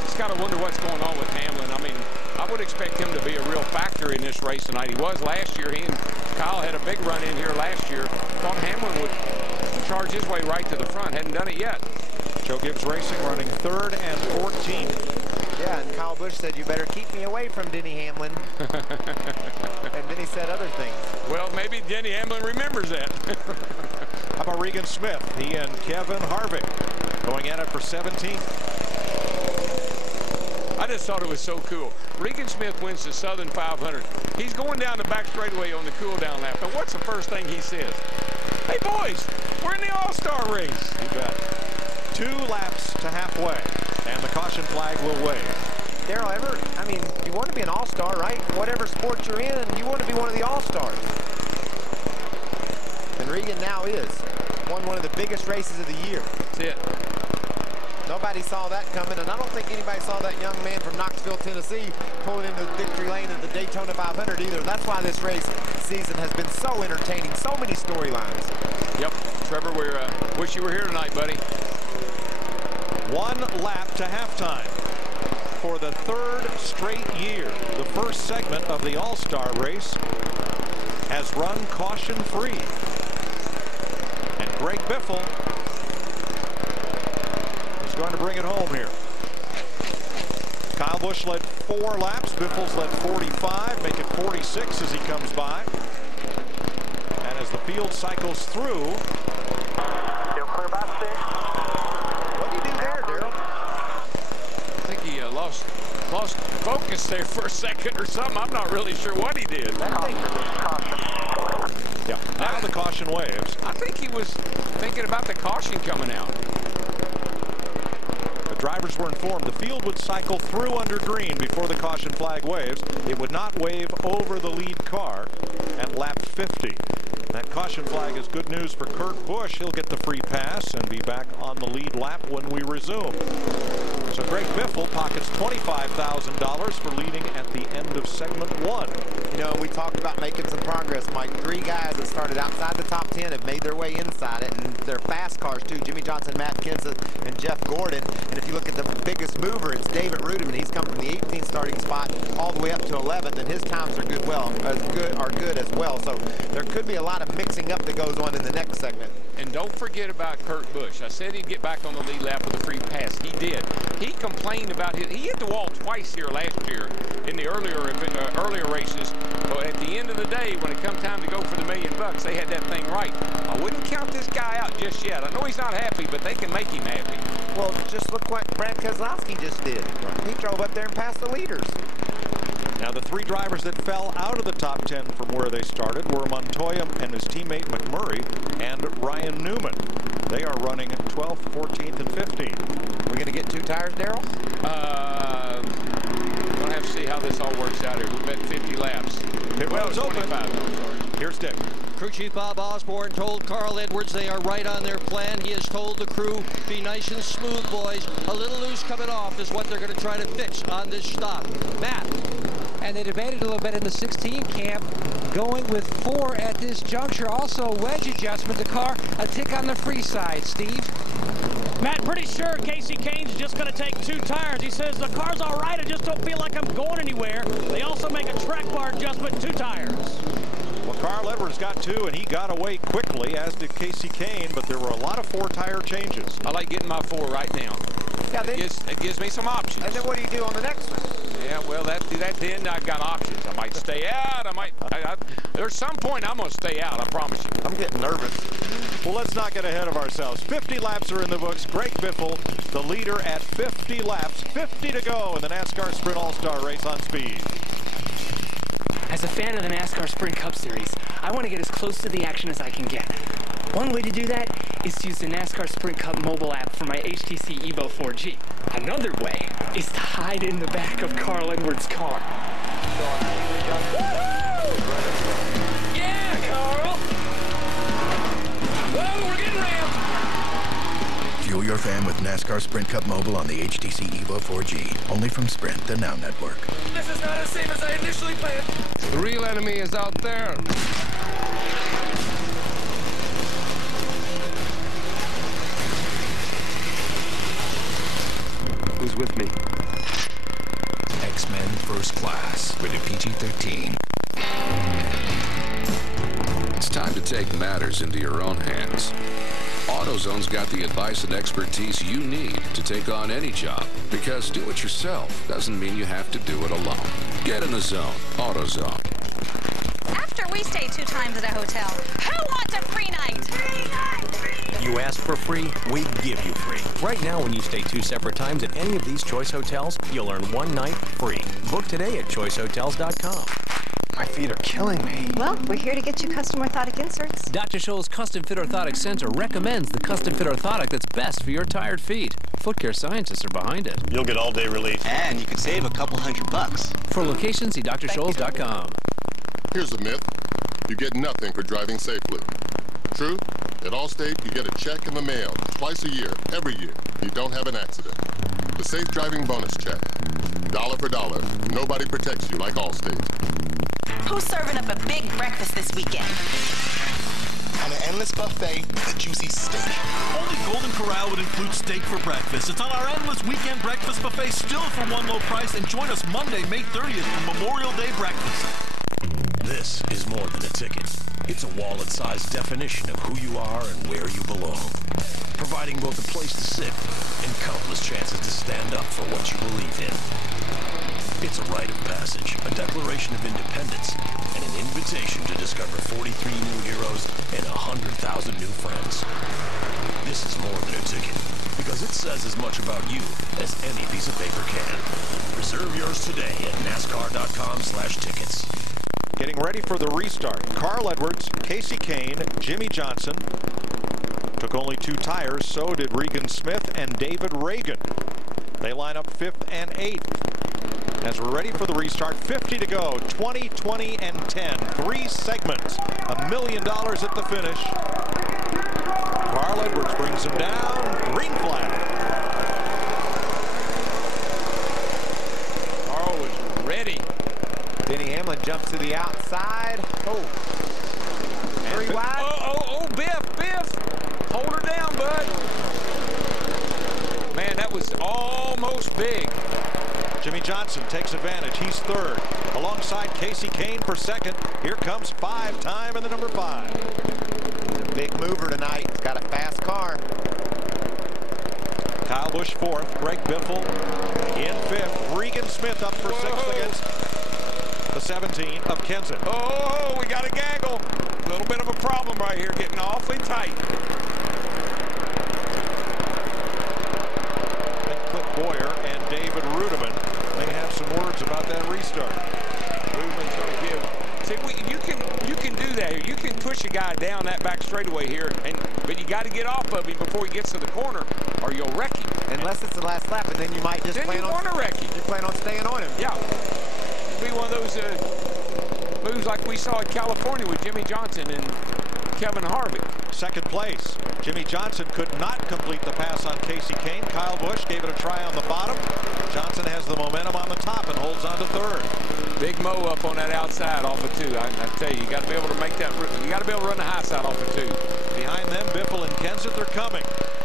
Just got to wonder what's going on with Hamlin. I mean, I would expect him to be a real factor in this race tonight. He was last year. He and Kyle had a big run in here last year. Thought Hamlin would charge his way right to the front. Hadn't done it yet. Joe Gibbs Racing running 3rd and 14th. Yeah, and Kyle Busch said, you better keep me away from Denny Hamlin. And then he said other things. Well, maybe Denny Hamlin remembers that. How about Regan Smith? He and Kevin Harvick going at it for 17th. I just thought it was so cool. Regan Smith wins the Southern 500. He's going down the back straightaway on the cool down lap. And what's the first thing he says? Hey boys, we're in the All-Star race. You bet. 2 laps to halfway, and the caution flag will wave. Darrell, I mean, you want to be an all-star, right? Whatever sport you're in, you want to be one of the all-stars. And Regan now is. Won one of the biggest races of the year. That's it. Nobody saw that coming, and I don't think anybody saw that young man from Knoxville, Tennessee, pulling into the victory lane at the Daytona 500 either. That's why this race season has been so entertaining, so many storylines. Yep, Trevor, we wish you were here tonight, buddy. 1 lap to halftime. For the 3rd straight year, the first segment of the All-Star race has run caution-free. And Greg Biffle is going to bring it home here. Kyle Busch led 4 laps. Biffle's led 45, make it 46 as he comes by. And as the field cycles through. Still clear by 6. What do you do there, Darrell? I think he lost focus there for a second or something. I'm not really sure what he did. Yeah, now the caution waves. I think he was thinking about the caution coming out. The drivers were informed the field would cycle through under green before the caution flag waves. It would not wave over the lead car at lap 50. That caution flag is good news for Kurt Busch. He'll get the free pass and be back on the lead lap when we resume. So Greg Biffle pockets $25,000 for leading at the end of segment 1. You know, we talked about making some progress, Mike. 3 guys that started outside the top 10 have made their way inside it, and they're fast cars too. Jimmy Johnson, Matt Kenseth, and Jeff Gordon. And if you look at the biggest mover, it's David Rudiman. He's come from the 18th starting spot all the way up to 11th, and his times are good as well. So there could be a lot of mixing up that goes on in the next segment. And don't forget about Kurt Busch. I said he'd get back on the lead lap with a free pass. He did. He complained about he hit the wall twice here last year in the earlier races. But at the end of the day, when it come time to go for the $1 million, they had that thing right. I wouldn't count this guy out just yet. I know he's not happy, but they can make him happy. Well, just look what Brad Keselowski just did. He drove up there and passed the leaders. Now the 3 drivers that fell out of the top 10 from where they started were Montoya and his teammate McMurray and Ryan Newman. They are running 12th, 14th, and 15th. We're going to get 2 tires, Darrell? We're going to have to see how this all works out here. We've been 50 laps. Pit road's open. Here's Dick. Crew Chief Bob Osborne told Carl Edwards they are right on their plan. He has told the crew, be nice and smooth, boys. A little loose coming off is what they're going to try to fix on this stop. Matt. And they debated a little bit in the 16 camp, going with 4 at this juncture. Also, wedge adjustment. The car a tick on the free side. Steve? Matt, pretty sure Casey Kane's just going to take 2 tires. He says, the car's all right, I just don't feel like I'm going anywhere. They also make a track bar adjustment, 2 tires. Well, Carl Edwards got 2, and he got away quickly, as did Casey Kane, but there were a lot of 4-tire changes. I like getting my 4 right now. Yeah, It gives me some options. And then what do you do on the next one? Yeah, well, then I've got options. I might stay out. There's some point I'm going to stay out, I promise you. I'm getting nervous. Well, let's not get ahead of ourselves. 50 laps are in the books. Greg Biffle, the leader at 50 laps. 50 to go in the NASCAR Sprint All-Star Race on speed. As a fan of the NASCAR Sprint Cup Series, I want to get as close to the action as I can get. One way to do that is to use the NASCAR Sprint Cup mobile app for my HTC Evo 4G. Another way is to hide in the back of Carl Edwards' car. Yeah, Carl! Whoa, we're getting ramped! Fuel your fan with NASCAR Sprint Cup Mobile on the HTC Evo 4G. Only from Sprint, the Now Network. This is not as safe as I initially planned. The real enemy is out there. Who's with me? X-Men First Class, rated PG-13. It's time to take matters into your own hands. AutoZone's got the advice and expertise you need to take on any job, because do it yourself doesn't mean you have to do it alone. Get in the zone. AutoZone. After we stay 2 times at a hotel, who wants a free night? Free night! You ask for free, we give you free. Right now, when you stay 2 separate times at any of these Choice Hotels, you'll earn 1 night free. Book today at choicehotels.com. My feet are killing me. Well, we're here to get you custom orthotic inserts. Dr. Scholl's Custom Fit Orthotic Center recommends the custom fit orthotic that's best for your tired feet. Foot care scientists are behind it. You'll get all-day relief. And you could save a couple $100. For locations, see drscholls.com. Here's a myth. You get nothing for driving safely. True? At Allstate, you get a check in the mail twice a year, every year. You don't have an accident. The Safe Driving Bonus Check. Dollar for dollar. Nobody protects you like Allstate. Who's serving up a big breakfast this weekend? On an endless buffet, a juicy steak. Only Golden Corral would include steak for breakfast. It's on our endless weekend breakfast buffet, still for one low price. And join us Monday, May 30th for Memorial Day breakfast. This is more than a ticket. It's a wallet-sized definition of who you are and where you belong, providing both a place to sit and countless chances to stand up for what you believe in. It's a rite of passage, a declaration of independence, and an invitation to discover 43 new heroes and 100,000 new friends. This is more than a ticket, because it says as much about you as any piece of paper can. Reserve yours today at NASCAR.com/tickets. Getting ready for the restart. Carl Edwards, Casey Kane, Jimmy Johnson. Took only 2 tires, so did Regan Smith and David Reagan. They line up 5th and 8th. As we're ready for the restart, 50 to go, 20, 20, and 10. 3 segments, $1 million at the finish. Carl Edwards brings him down, green flag. Carl was ready. Denny Hamlin jumps to the outside. Oh. 3 wide. Oh, Biff. Hold her down, bud. Man, that was almost big. Jimmy Johnson takes advantage. He's 3rd. Alongside Casey Kane for 2nd. Here comes 5-time in the number 5. He's a big mover tonight. He's got a fast car. Kyle Busch 4th. Greg Biffle in 5th. Regan Smith up for 6th against the 17 of Kenseth. Oh, we got a gaggle. A little bit of a problem right here, getting awfully tight. Cliff Boyer and David Rudiman may have some words about that restart. Rudiman's going to give. See, you can do that. You can push a guy down that back straightaway here, but you got to get off of him before he gets to the corner, or you'll wreck him. Unless it's the last lap, and then you might just plan on wreck him. You plan on staying on him. Yeah. Be one of those moves like we saw in California with Jimmy Johnson and Kevin Harvick. 2nd place. Jimmy Johnson could not complete the pass on Casey Kane. Kyle Busch gave it a try on the bottom. Johnson has the momentum on the top and holds on to 3rd. Big Mo up on that outside off of 2. I tell you, you got to be able to make that. You got to be able to run the high side off of 2. Behind them, Biffle and Kenseth are coming.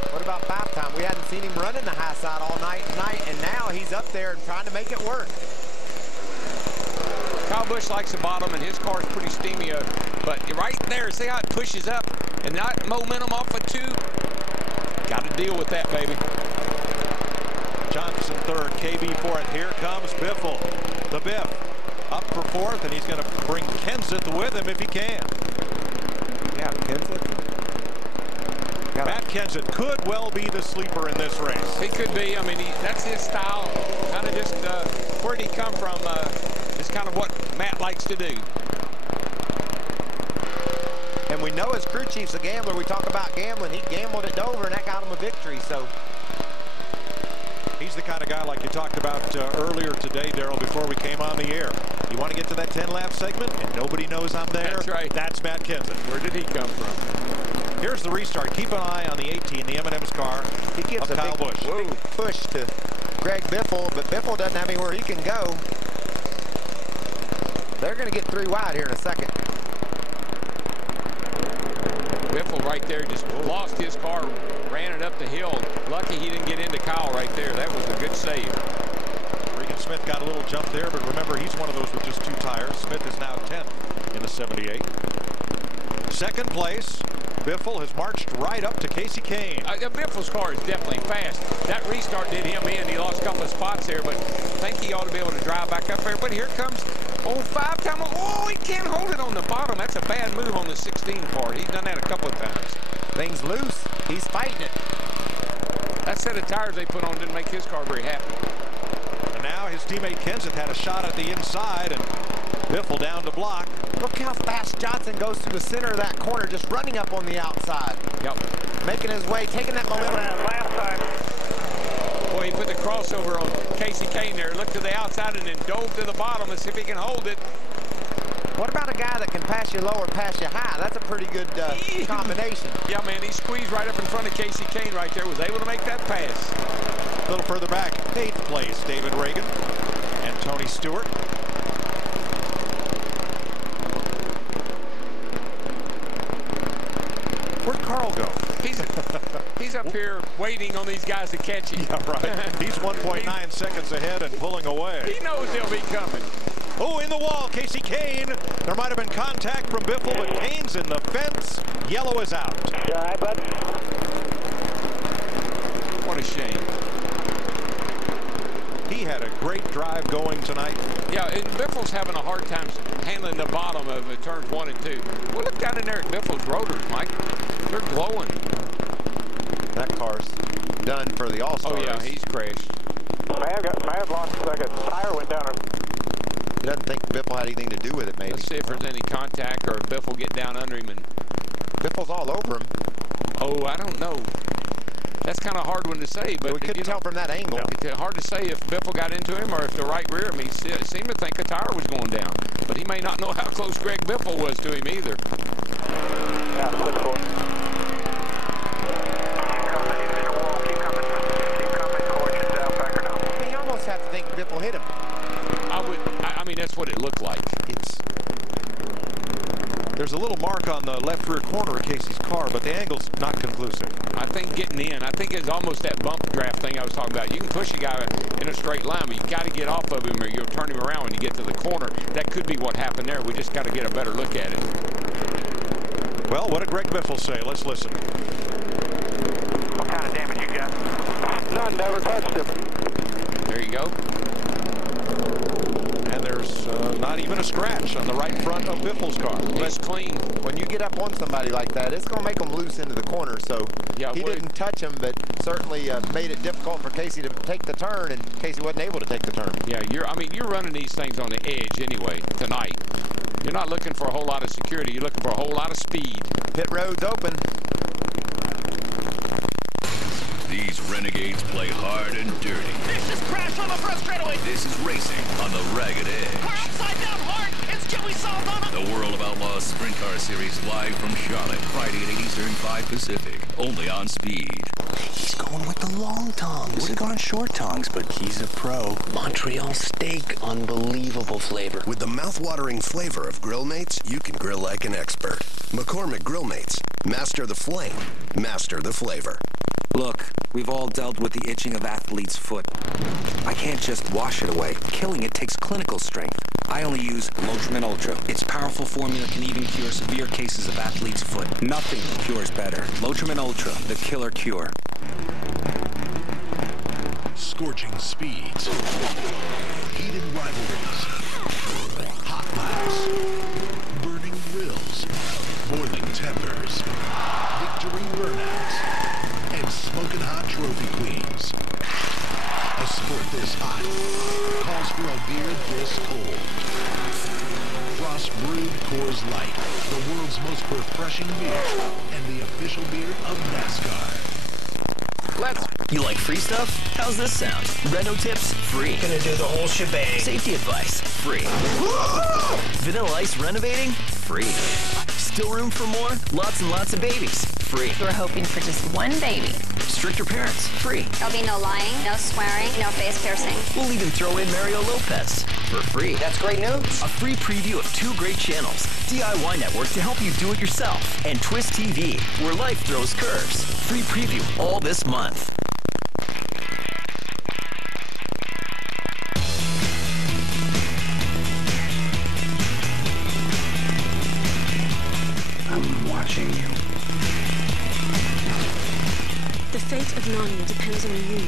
What what about 5 time? We hadn't seen him running the high side all night tonight, and now he's up there and trying to make it work. Kyle Busch likes the bottom, and his car is pretty steamy. But right there, see how it pushes up, and that momentum off of 2. Got to deal with that, baby. Johnson third, KB fourth. Here comes Biffle. The Biff up for 4th, and he's going to bring Kenseth with him if he can. Yeah, Kenseth. Matt Kenseth could well be the sleeper in this race. He could be. I mean, that's his style. Kind of just where did he come from? It's kind of what Matt likes to do. And we know his crew chief's a gambler. We talk about gambling. He gambled at Dover, and that got him a victory. So he's the kind of guy like you talked about earlier today, Darrell, before we came on the air. You want to get to that 10-lap segment, and nobody knows I'm there? That's right. That's Matt Kenseth. Where did he come from? Here's the restart. Keep an eye on the 18, the M&M's car. He gives a Kyle Busch. big push to Greg Biffle, but Biffle doesn't have anywhere he can go. They're going to get 3 wide here in a second. Biffle right there just lost his car, ran it up the hill. Lucky he didn't get into Kyle right there. That was a good save. Regan Smith got a little jump there, but remember, he's one of those with just 2 tires. Smith is now 10th in the 78. Second place, Biffle has marched right up to Casey Kane. Biffle's car is definitely fast. That restart did him in. He lost a couple of spots there, but I think he ought to be able to drive back up there. But here comes 5 time. Oh, he can't hold it on the bottom. That's a bad move on the 16 car. He's done that a couple of times. Things loose. He's fighting it. That set of tires they put on didn't make his car very happy. And now his teammate Kenseth had a shot at the inside, and Biffle down to block. Look how fast Johnson goes to the center of that corner, just running up on the outside. Yep. Making his way, taking that momentum. Last time. Boy, he put the crossover on Casey Kane there, looked to the outside and then dove to the bottom and see if he can hold it. What about a guy that can pass you low or pass you high? That's a pretty good combination. Yeah, man, he squeezed right up in front of Casey Kane right there, was able to make that pass. A little further back, 8th place, David Reagan and Tony Stewart. Where'd Carl go? He's up here waiting on these guys to catch him. Yeah, right. He's 1.9 seconds ahead and pulling away. He knows they'll be coming. Oh, in the wall, Casey Kane. There might have been contact from Biffle, but Kane's in the fence. Yellow is out. All right, bud. What a shame. He had a great drive going tonight. Yeah, and Biffle's having a hard time handling the bottom of turns 1 and 2. Well, look down in there at Biffle's rotors, Mike. They're glowing. That car's done for the All-Stars. Oh, yeah, he's crashed. May have lost a second. Tire went down. He doesn't think Biffle had anything to do with it, maybe. Let's see if there's any contact or if Biffle get down under him. And Biffle's all over him. Oh, I don't know. That's kind of a hard one to say, but we couldn't tell from that angle. It's hard to say if Biffle got into him or if the right rear. I mean, he seemed to think a tire was going down, but he may not know how close Greg Biffle was to him either. Yeah, slip forward. Keep coming. Fortune's out, back or down. You almost have to think Biffle hit him. I mean, that's what it looked like. There's a little mark on the left rear corner of Casey's car, but the angle's not conclusive. I think getting in, I think it's almost that bump draft thing I was talking about. You can push a guy in a straight line, but you got to get off of him or you'll turn him around when you get to the corner. That could be what happened there. We just got to get a better look at it. Well, what did Greg Biffle say? Let's listen. What kind of damage you got? None, never touched him. There you go. And there's not even a scratch on the right front of Biffle's car. He's clean. When you get up on somebody like that, it's going to make them loose into the corner. So yeah, he didn't touch him, but certainly made it difficult for Casey to take the turn, and Casey wasn't able to take the turn. Yeah, you're running these things on the edge anyway tonight. You're not looking for a whole lot of security. You're looking for a whole lot of speed. Pit road's open. These renegades play hard and dirty. Vicious crash on the front straightaway. This is racing on the ragged edge. Car upside down hard. It's Joey Saldana. The World of Outlaws Sprint Car Series live from Charlotte. Friday at 8 Eastern, 5 Pacific. Only on Speed. He's going with the long tongs. Would have gone short tongs, but he's a pro. Montreal steak. Unbelievable flavor. With the mouth-watering flavor of Grill Mates, you can grill like an expert. McCormick Grill Mates. Master the flame. Master the flavor. Look, we've all dealt with the itching of athlete's foot. I can't just wash it away. Killing it takes clinical strength. I only use Lotrimin Ultra. Its powerful formula can even cure severe cases of athlete's foot. Nothing cures better. Lotrimin Ultra, the killer cure. Scorching speeds, heated rivalries, hot laps, burning grills, boiling tempers, victory burnouts, and smoking hot trophy queens. A sport this hot calls for a beer this cold. Frost Brewed Coors Light, the world's most refreshing beer and the official beer of Nascar. Let's. You like free stuff? How's this sound? Reno tips? Free. Gonna do the whole shebang. Safety advice? Free. Vanilla Ice renovating? Free. Still room for more? Lots and lots of babies? Free. We're hoping for just one baby. Stricter parents? Free. There'll be no lying, no swearing, no face piercing. We'll even throw in Mario Lopez for free. That's great news. A free preview of 2 great channels. DIY Network to help you do it yourself. And Twist TV, where life throws curves. Free preview all this month. I'm watching you. The fate of Narnia depends on you.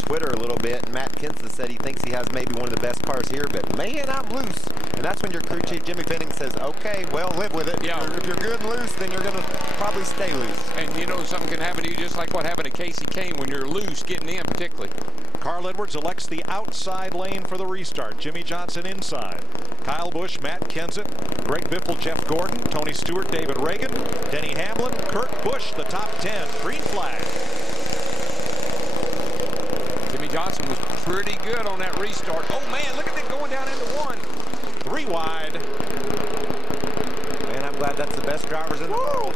Twitter a little bit, and Matt Kenseth said he thinks he has maybe one of the best cars here, but man, I'm loose. And that's when your crew chief, Jimmy Fenning, says, okay, well, live with it. Yeah. If you're good and loose, then you're going to probably stay loose. And you know, something can happen to you just like what happened to Casey Kane when you're loose getting in particularly. Carl Edwards elects the outside lane for the restart. Jimmy Johnson inside. Kyle Busch, Matt Kenseth, Greg Biffle, Jeff Gordon, Tony Stewart, David Reagan, Denny Hamlin, Kurt Busch, the top 10. Green flag. Jimmy Johnson was pretty good on that restart. Oh man, look at it going down into 1. 3 wide. Man, I'm glad that's the best drivers in the world.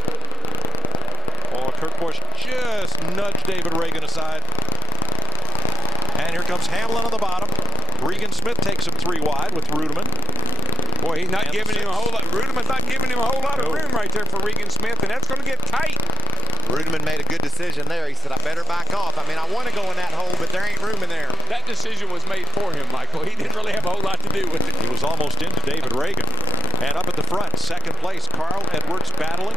Oh, Kurt Busch just nudged David Reagan aside. And here comes Hamlin on the bottom. Regan Smith takes him 3 wide with Rudeman. Boy, he's not giving him a whole lot. Rudeman's not giving him a whole lot of room right there for Regan Smith, and that's going to get tight. Rudeman made a good decision there. He said, I better back off. I mean, I want to go in that hole, but there ain't room in there. That decision was made for him, Michael. He didn't really have a whole lot to do with it. He was almost into David Reagan. And up at the front, second place, Carl Edwards battling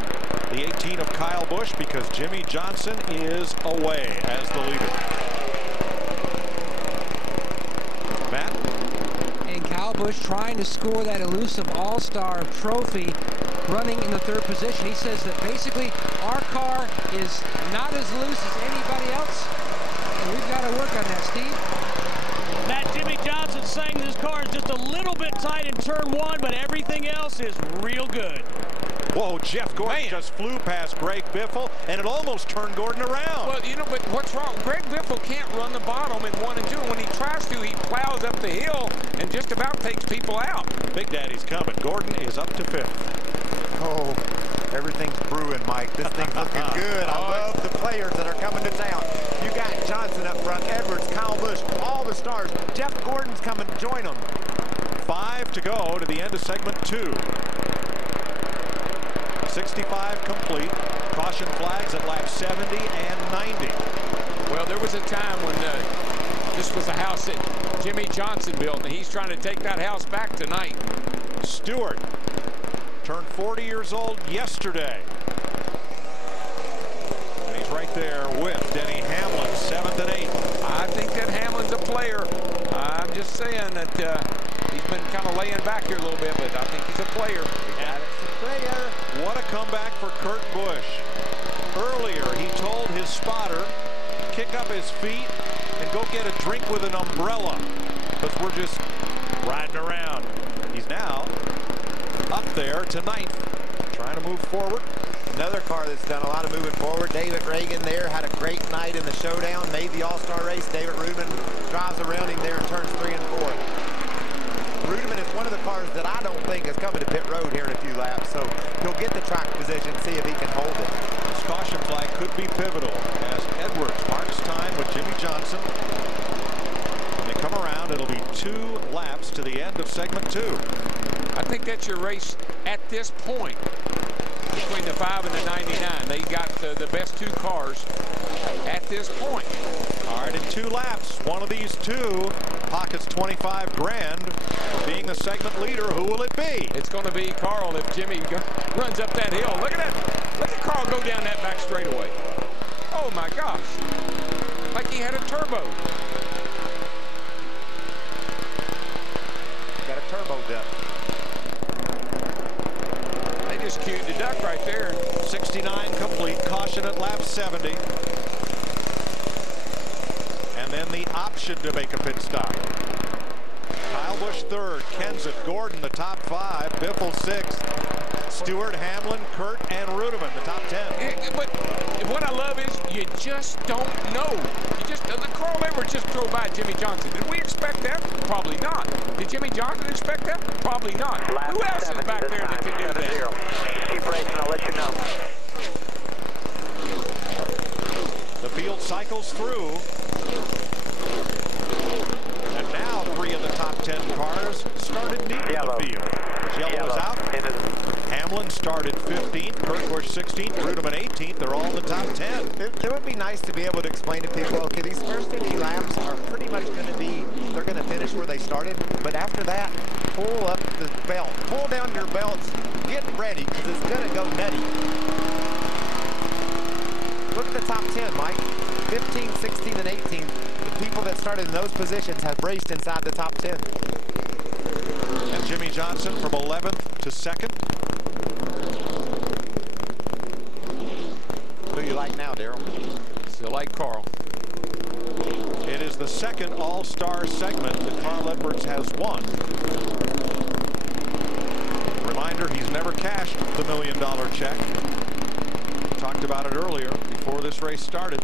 the 18 of Kyle Busch because Jimmy Johnson is away as the leader. Matt? And Kyle Busch trying to score that elusive All-Star trophy, running in the 3rd position. He says that basically our car is not as loose as anybody else, and we've got to work on that, Steve. Matt, Jimmy Johnson saying this car is just a little bit tight in turn 1, but everything else is real good. Whoa, Jeff Gordon just flew past Greg Biffle, and it almost turned Gordon around. Well, you know, but what's wrong? Greg Biffle can't run the bottom in 1 and 2. When he tries to, he plows up the hill and just about takes people out. Big Daddy's coming. Gordon is up to 5th. Oh, everything's brewing, Mike. This thing's looking good. I love the players that are coming to town. You got Johnson up front, Edwards, Kyle Busch, all the stars. Jeff Gordon's coming to join them. 5 to go to the end of segment 2. 65 complete. Caution flags at laps 70 and 90. Well, there was a time when this was a house that Jimmy Johnson built, and he's trying to take that house back tonight. Stewart turned 40 years old yesterday. And he's right there with Denny Hamlin, 7th and 8th. I think that Hamlin's a player. I'm just saying that he's been kind of laying back here a little bit, but I think he's a player. What a comeback for Kurt Busch. Earlier, he told his spotter, kick up his feet and go get a drink with an umbrella, because we're just riding around. He's now up there to 9th, trying to move forward. Another car that's done a lot of moving forward. David Reagan there had a great night in the showdown, made the All-Star race. David Rudeman drives around him there in turns 3 and 4. Ruderman is one of the cars that I don't think is coming to pit road here in a few laps, so he'll get the track position, see if he can hold it. This caution flag could be pivotal as Edwards marks time with Jimmy Johnson. When they come around, it'll be 2 laps to the end of segment 2. I think that's your race at this point between the 5 and the 99. They got the best 2 cars at this point. All right, in 2 laps, one of these 2 pockets 25 grand for being the segment leader. Who will it be? It's going to be Carl if Jimmy runs up that hill. Look at that. Look at Carl go down that back straightaway. Oh my gosh. Like he had a turbo. Got a turbo dip. They just cued the duck right there. 69 complete. Caution at lap 70. And then the option to make a pit stop. Kyle Busch 3rd, Kenseth, Gordon the top 5, Biffle 6th, Stewart, Hamlin, Kurt, and Ruderman the top 10. But what I love is you just don't know. Carl Edwards just drove by Jimmy Johnson. Did we expect that? Probably not. Did Jimmy Johnson expect that? Probably not. Who else is back there that can do that? Keep racing, I'll let you know. The field cycles through. And now 3 of the top 10 cars started deep in the field. Yellow is out. Hamlin started 15th, Kurt Busch 16th, Ruderman 18th. They're all in the top 10. It would be nice to be able to explain to people, okay, these first 50 laps are pretty much going to be, they're going to finish where they started. But after that, pull up the belt. Pull down your belts. Get ready, because it's going to go nutty. Look at the top 10, Mike. 15, 16, and 18. The people that started in those positions have raced inside the top 10. And Jimmy Johnson from 11th to 2nd. Who you like now, Darrell? Still like Carl. It is the 2nd All-Star segment that Carl Edwards has won. Reminder, he's never cashed the $1 million check. We talked about it earlier before this race started.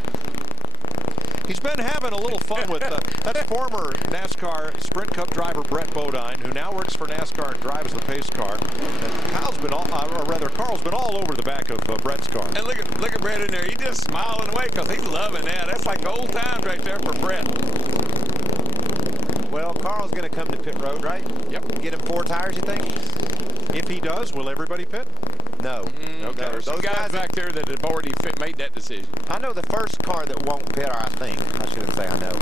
He's been having a little fun with that's former NASCAR Sprint Cup driver Brett Bodine, who now works for NASCAR and drives the pace car. And Carl's been all over the back of Brett's car. And look at Brett in there. He's just smiling away because he's loving that. That's like old times right there for Brett. Well, Carl's going to come to pit road, right? Yep. Get him 4 tires, you think? If he does, will everybody pit? No. Okay. There's some guys back there that have already made that decision. I know the first car that won't pit, or I think. I shouldn't say I know.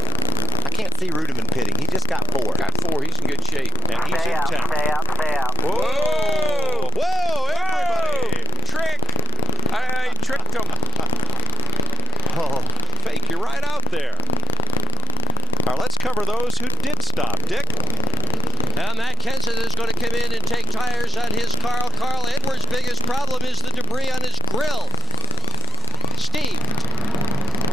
I can't see Ruderman pitting. He just got 4. Got 4. He's in good shape. And he's in 10. Stay out. Whoa! Whoa, everybody! Trick! I tricked him. Oh, fake, you're right out there. All right, let's cover those who did stop. Dick? Now, Matt Kenseth is going to come in and take tires on his car. Carl Edwards' biggest problem is the debris on his grill. Steve.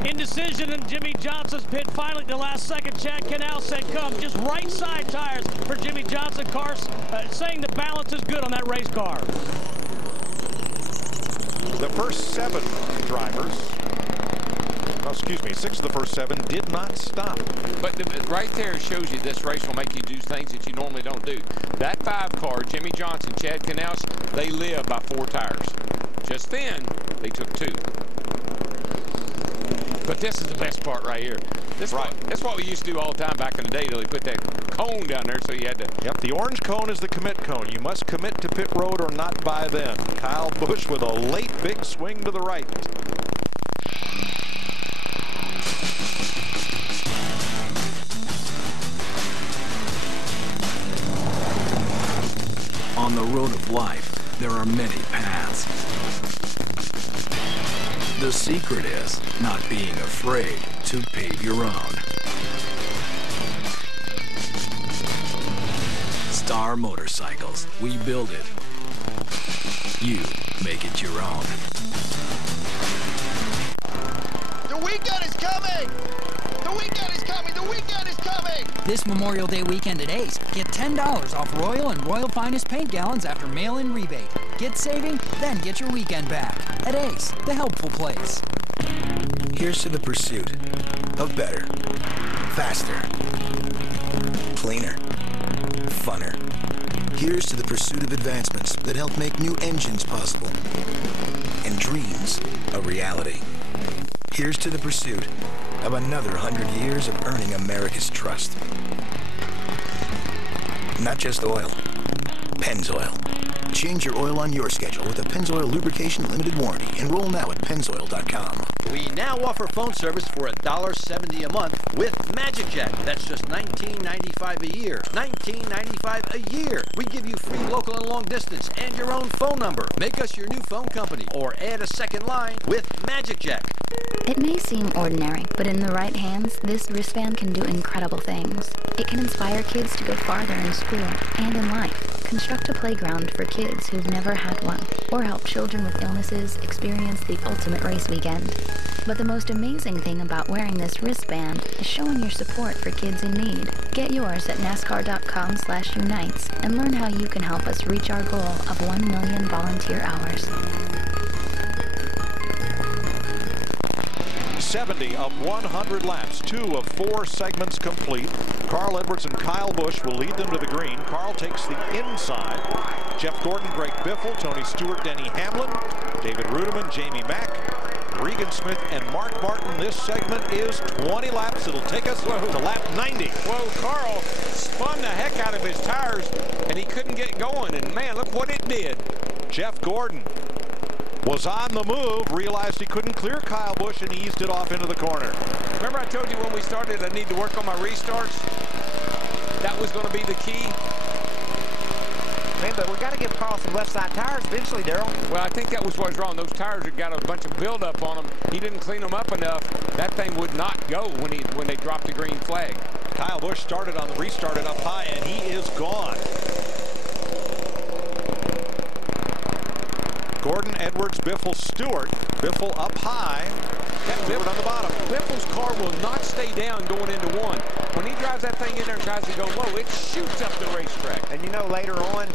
Indecision in Jimmy Johnson's pit. Finally, the last second, Chad Canal said, come, just right side tires for Jimmy Johnson. Cars saying the balance is good on that race car. The first 7 drivers, excuse me, 6 of the first 7 did not stop. But right there shows you this race will make you do things that you normally don't do. That 5 car, Jimmy Johnson, Chad Canals, they live by 4 tires. Just then, they took 2. But this is the best part right here. That's what we used to do all the time back in the day till they put that cone down there so you had to. Yep, the orange cone is the commit cone. You must commit to pit road or not by then. Kyle Busch with a late big swing to the right. On the road of life, there are many paths. The secret is not being afraid to pave your own. Star Motorcycles, we build it. You make it your own. The weekend is coming! The weekend is coming! The weekend is coming! This Memorial Day weekend at Ace, get $10 off Royal and Royal Finest paint gallons after mail-in rebate. Get saving, then get your weekend back. At Ace, the helpful place. Here's to the pursuit of better, faster, cleaner, funner. Here's to the pursuit of advancements that help make new engines possible and dreams a reality. Here's to the pursuit of another 100 years of earning America's trust. Not just oil, Pennzoil. Change your oil on your schedule with a Pennzoil Lubrication Limited Warranty. Enroll now at Pennzoil.com. We now offer phone service for $1.70 a month with MagicJack. That's just $19.95 a year. $19.95 a year. We give you free local and long distance and your own phone number. Make us your new phone company or add a second line with MagicJack. It may seem ordinary, but in the right hands, this wristband can do incredible things. It can inspire kids to go farther in school and in life, construct a playground for kids who've never had one, or help children with illnesses experience the ultimate race weekend. But the most amazing thing about wearing this wristband is showing your support for kids in need. Get yours at NASCAR.com/unites and learn how you can help us reach our goal of 1 million volunteer hours. 70 of 100 laps, 2 of 4 segments complete. Carl Edwards and Kyle Busch will lead them to the green. Carl takes the inside. Jeff Gordon, Greg Biffle, Tony Stewart, Denny Hamlin, David Rudiman, Jamie Mack, Regan Smith, and Mark Martin. This segment is 20 laps. It'll take us to lap 90. Whoa, Carl spun the heck out of his tires, and he couldn't get going. And, man, look what it did. Jeff Gordon was on the move, realized he couldn't clear Kyle Busch, and he eased it off into the corner. Remember I told you when we started I need to work on my restarts? That was going to be the key. Man, but we got to give Carl some left side tires eventually, Darrell. Well, I think that was what was wrong. Those tires had got a bunch of buildup on them. He didn't clean them up enough. That thing would not go when they dropped the green flag. Kyle Busch started on the restarted up high, and he is gone. Gordon, Edwards, Biffle, Stewart. Biffle up high. Stewart on the bottom. Biffle's car will not stay down going into one. When he drives that thing in there and tries to go low, it shoots up the racetrack. And you know, later on,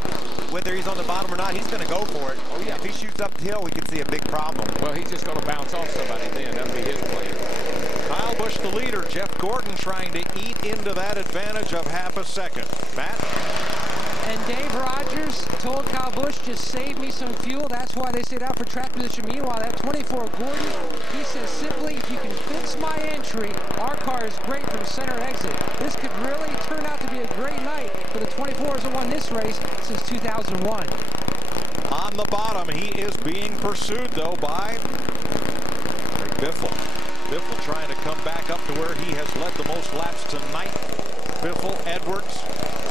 whether he's on the bottom or not, he's going to go for it. Oh, yeah. If he shoots up the hill, we could see a big problem. Well, he's just going to bounce off somebody then. That'll be his plan. Kyle Busch the leader. Jeff Gordon trying to eat into that advantage of half a second. Matt? And Dave Rogers told Kyle Busch, just save me some fuel. That's why they stayed out for track position. Meanwhile, that 24 Gordon, he says simply, if you can fix my entry, our car is great from center exit. This could really turn out to be a great night for the 24s that won this race since 2001. On the bottom, he is being pursued, though, by Biffle. Biffle trying to come back up to where he has led the most laps tonight. Biffle, Edwards,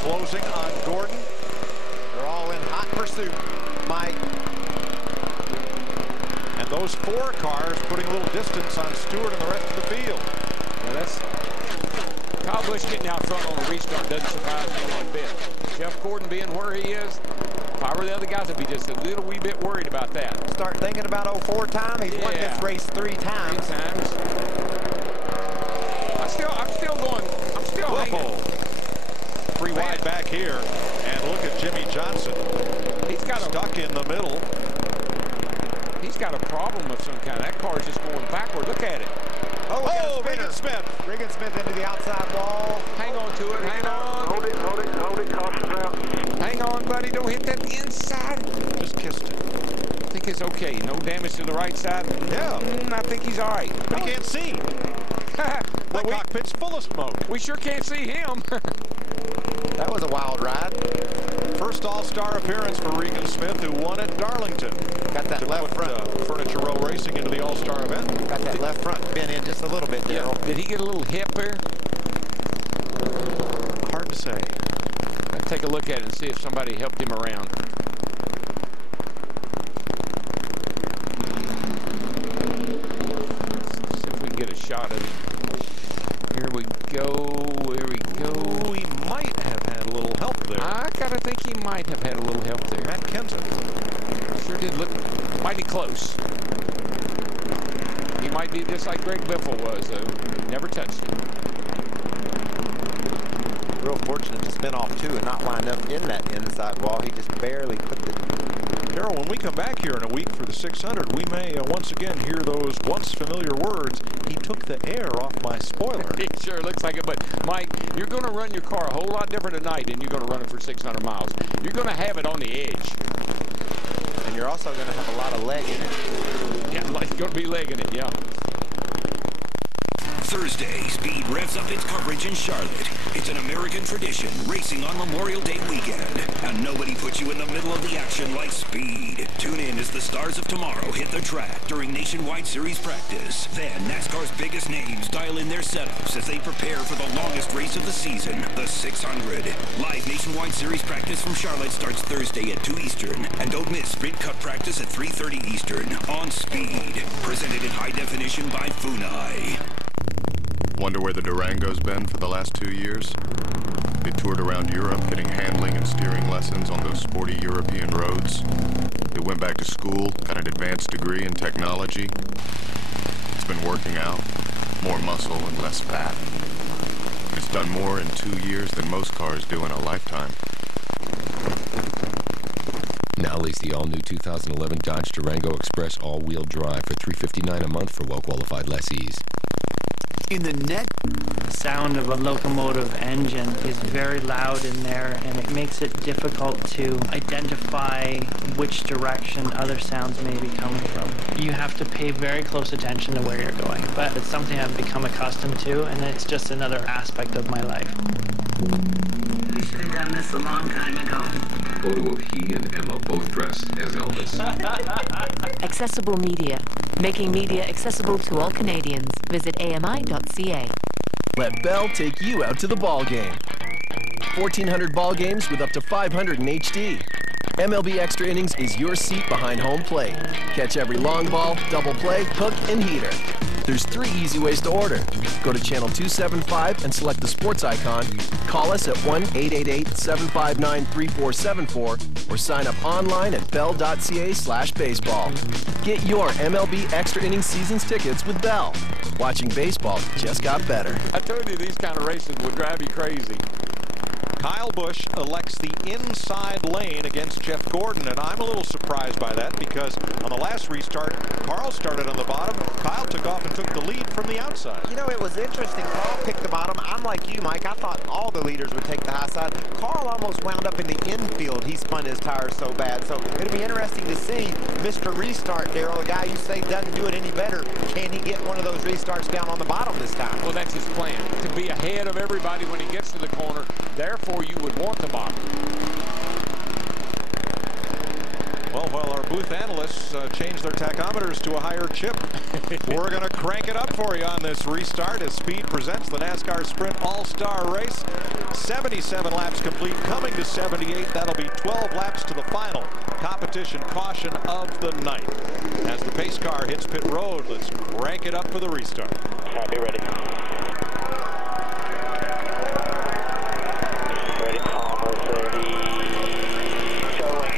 closing on Gordon. They're all in hot pursuit, Mike. And those 4 cars putting a little distance on Stewart and the rest of the field. Well, that's Kyle Busch getting out front on a restart doesn't surprise me one bit. Jeff Gordon being where he is, if I were the other guys, I'd be just a little wee bit worried about that. Start thinking about 04 time. He's won this race 3 times. 3 times. I'm still going. I'm still hanging. 3 wide back here, and look at Jimmy Johnson. He's got stuck in the middle. He's got a problem of some kind. That car is just going backward. Look at it. Oh, Regan Smith. Regan Smith into the outside wall. Hang on to it. Hang on. Hold it. Caution's out. Hang on, buddy. Don't hit that inside. Just kissed it. I think it's okay. No damage to the right side. Yeah. I think he's all right. But he can't see. The cockpit's full of smoke. We sure can't see him. That was a wild ride. First All-Star appearance for Regan Smith, who won at Darlington. Got that left front. Furniture Row Racing into the All-Star event. Got that left front bent in just a little bit, Darrell. Did he get a little hip there? Hard to say. Let's take a look at it and see if somebody helped him around. Let's see if we can get a shot of it. Here we go. Here we go. He might have had a little help there. I gotta think he might have had a little help there. Matt Kenton. Sure did look mighty close. He might be just like Greg Biffle was, though. Never touched it. Real fortunate to spin off 2 and not wind up in that inside wall. He just barely put the Darrell, when we come back here in a week for the 600, we may once again hear those once familiar words, he took the air off my spoiler. It sure looks like it, but Mike, you're going to run your car a whole lot different tonight than you're going to run it for 600 miles. You're going to have it on the edge. And you're also going to have a lot of leg in it. Yeah, like you're going to be legging it, yeah. Thursday, Speed revs up its coverage in Charlotte. It's an American tradition, racing on Memorial Day weekend. And nobody puts you in the middle of the action like Speed. Tune in as the stars of tomorrow hit the track during Nationwide Series practice. Then, NASCAR's biggest names dial in their setups as they prepare for the longest race of the season, the 600. Live Nationwide Series practice from Charlotte starts Thursday at 2 Eastern. And don't miss Sprint Cup practice at 3:30 Eastern on Speed. Presented in high definition by Funai. Wonder where the Durango's been for the last 2 years? They toured around Europe, getting handling and steering lessons on those sporty European roads. They went back to school, got an advanced degree in technology. It's been working out, more muscle and less fat. It's done more in 2 years than most cars do in a lifetime. Now lease the all-new 2011 Dodge Durango Express all-wheel drive for $359 a month for well-qualified lessees. In the net, the sound of a locomotive engine is very loud in there, and it makes it difficult to identify which direction other sounds may be coming from. You have to pay very close attention to where you're going, but it's something I've become accustomed to, and it's just another aspect of my life. We should have done this a long time ago. Photo of he and Emma both dressed as Elvis. Accessible Media. Making media accessible to all Canadians. Visit AMI.ca. Let Bell take you out to the ball game. 1,400 ball games with up to 500 in HD. MLB Extra Innings is your seat behind home plate. Catch every long ball, double play, hook, and heater. There's 3 easy ways to order. Go to channel 275 and select the sports icon. Call us at 1-888-759-3474 or sign up online at bell.ca/baseball. Get your MLB Extra Innings Seasons tickets with Bell. Watching baseball just got better. I told you these kind of races would drive you crazy. Kyle Busch elects the inside lane against Jeff Gordon, and I'm a little surprised by that because on the last restart, Carl started on the bottom. Kyle took off and took the lead from the outside. You know, it was interesting. Carl picked the bottom. I'm like you, Mike. I thought all the leaders would take the high side. Carl almost wound up in the infield. He spun his tires so bad. So it'll be interesting to see Mr. Restart, Darrell, the guy you say doesn't do it any better. Can he get one of those restarts down on the bottom this time? Well, that's his plan, to be ahead of everybody when he gets to the corner. Therefore, you would want the bottom. Well, while our booth analysts change their tachometers to a higher chip, we're going to crank it up for you on this restart as Speed presents the NASCAR Sprint All-Star Race. 77 laps complete, coming to 78. That'll be 12 laps to the final competition caution of the night. As the pace car hits pit road, let's crank it up for the restart. Be ready. Ready, almost ready. Showing.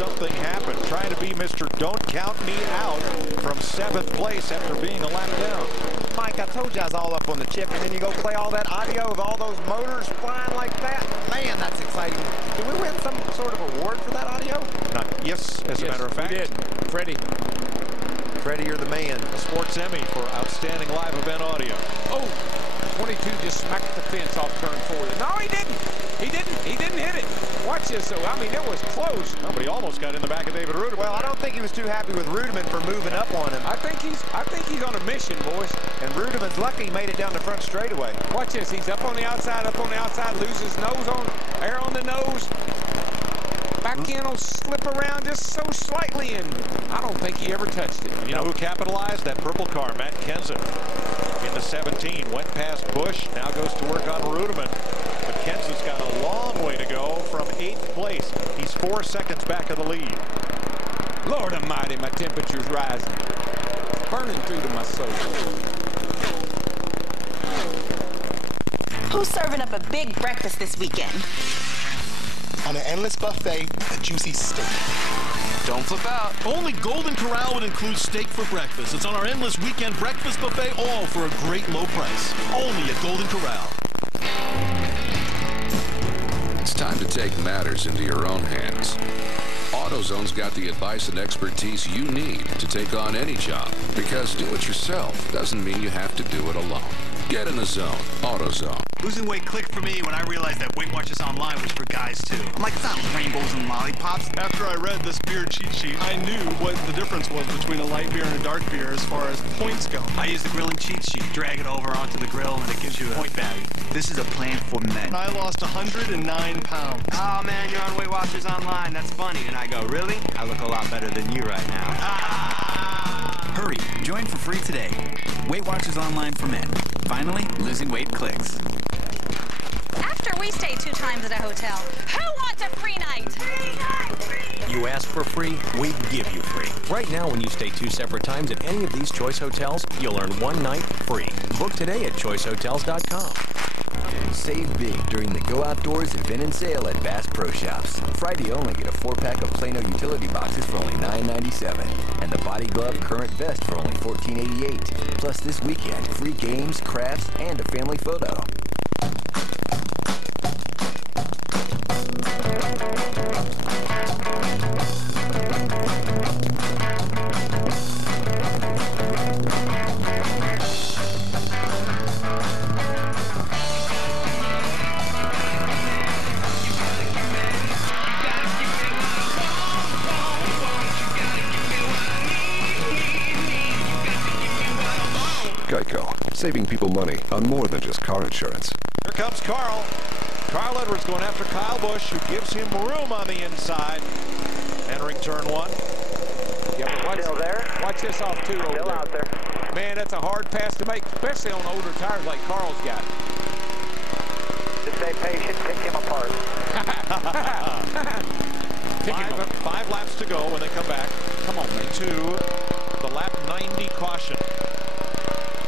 something happen. Trying to be Mr. Don't Count Me Out from 7th place after being a lap down. Mike, I told you I was all up on the chip, and then you go play all that audio of all those motors flying like that. Man, that's exciting. Did we win some sort of award for that audio? Yes, as a matter of fact. We did. Freddie, you're the man. A Sports Emmy for outstanding live event audio. Oh, 22 just smacked the fence off turn 4. No, he didn't. He didn't hit it. Watch this, though. I mean, it was close. No, but he almost got in the back of David Rudeman. Well, I don't think he was too happy with Rudeman for moving up on him. I think he's on a mission, boys. And Rudeman's lucky he made it down the front straightaway. Watch this. He's up on the outside, loses nose on, air on the nose. Back end will slip around just so slightly, and I don't think he ever touched it. You know who capitalized? That purple car, Matt Kenseth. In the 17, went past Busch, now goes to work on Rudeman. But Kenseth's got a long way to go from 8th place. He's 4 seconds back of the lead. Lord almighty, my temperature's rising. Burning through to my soul. Who's serving up a big breakfast this weekend? On an endless buffet, a juicy steak. Don't flip out. Only Golden Corral would include steak for breakfast. It's on our endless weekend breakfast buffet, all for a great low price. Only at Golden Corral. It's time to take matters into your own hands. AutoZone's got the advice and expertise you need to take on any job. Because do it yourself doesn't mean you have to do it alone. Get in the zone. AutoZone. Losing weight clicked for me when I realized that Weight Watchers Online was for guys too. I'm like, it's not rainbows and lollipops. After I read this beer cheat sheet, I knew what the difference was between a light beer and a dark beer as far as points go. I use the grilling cheat sheet. Drag it over onto the grill and it gives you a point value. This is a plan for men. I lost 109 pounds. Oh man, you're on Weight Watchers Online. That's funny. And I go, really? I look a lot better than you right now. Hurry, join for free today. Weight Watchers Online for men. Finally, losing weight clicks. After we stay 2 times at a hotel, who wants a free night? Free night, free. You ask for free, we give you free. Right now, when you stay 2 separate times at any of these Choice Hotels, you'll earn 1 night free. Book today at choicehotels.com. Save big during the Go Outdoors event and sale at Bass Pro Shops. Friday only, get a 4-pack of Plano utility boxes for only $9.97. And the Body Glove Current Vest for only $14.88. Plus this weekend, free games, crafts, and a family photo. Geico, saving people money on more than just car insurance. Here comes Carl. Carl Edwards going after Kyle Busch, who gives him room on the inside. Entering turn 1. Yeah, but watch this off too over there. Out there. Man, that's a hard pass to make, especially on older tires like Carl's got. Just stay patient, pick him apart. 5 laps to go when they come back. Come on, man. To the lap 90 caution.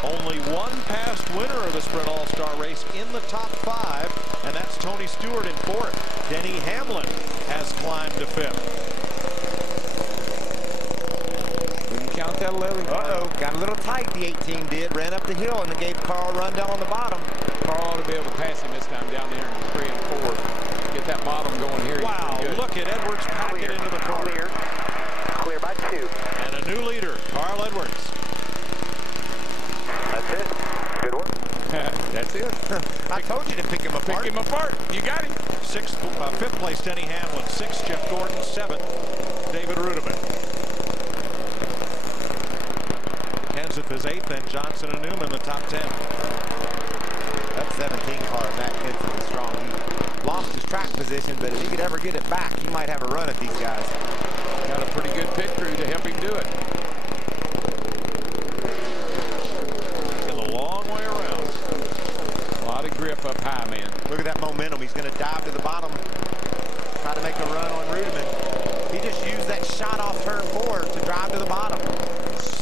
Only one past winner of the Sprint All-Star race in the top 5, and that's Tony Stewart in 4th. Denny Hamlin has climbed to 5th. When you count that 11. Uh-oh, got a little tight, the 18 did. Ran up the hill and gave Carl a run down on the bottom. Carl ought to be able to pass him this time down there in 3 and 4. Get that bottom going here. Wow, look at Edwards pack it into the car. Clear by 2. And a new leader, Carl Edwards. That's it. Good work. That's it. I told you to pick him apart. Pick him apart. You got him. 5th place, Denny Hamlin. 6th, Jeff Gordon. 7th, David Rudeman. Kenseth is 8th, and Johnson and Newman in the top 10. That 17 car, Matt Kenseth is strong. He lost his track position, but if he could ever get it back, he might have a run at these guys. Got a pretty good pit crew to help him do it. Grip up high, man. Look at that momentum. He's going to dive to the bottom, try to make a run on Rudeman. He just used that shot off turn 4 to drive to the bottom.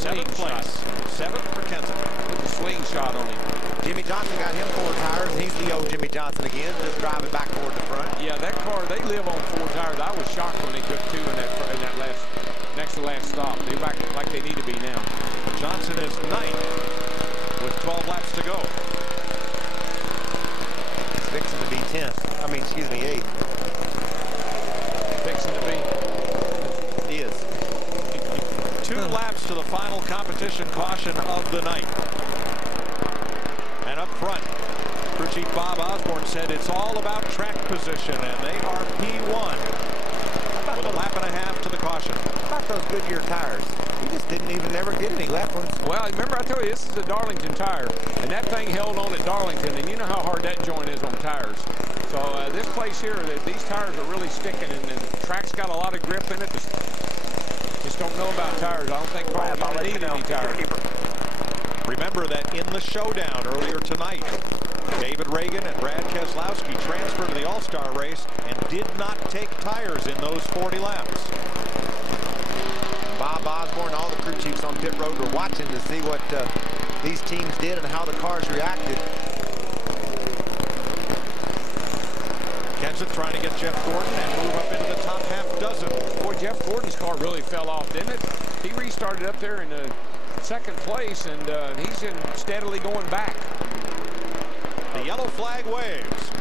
7th place. 7th for Kenseth. Put the swing shot on him. Jimmy Johnson got him 4 tires, and he's the old Jimmy Johnson again, just driving back toward the front. Yeah, that car, they live on 4 tires. I was shocked when they took 2 in that last, next to last stop. They're back like they need to be now. Johnson is 9th with 12 laps to go. He's fixing to be 10th. I mean, excuse me, 8th. Fixing to be. He is. 2 laps to the final competition caution of the night. And up front, crew chief Bob Osborne said it's all about track position, and they are P1 with a lap and a half to the caution. How about those Goodyear tires? He just never get any left ones. Well, remember I told you this is a Darlington tire, and that thing held on at Darlington, and you know how hard that joint is on tires. So this place here, these tires are really sticking, and the track's got a lot of grip in it. Just don't know about tires. I don't think Carl's going to need any tires. Remember that in the showdown earlier tonight, David Reagan and Brad Keselowski transferred to the All-Star race and did not take tires in those 40 laps. Bob Osborne, all the crew chiefs on pit road were watching to see what these teams did and how the cars reacted. Kenseth trying to get Jeff Gordon and move up into the top half dozen. Boy, Jeff Gordon's car really fell off, didn't it? He restarted up there in the 2nd place, and he's steadily going back. The yellow flag waves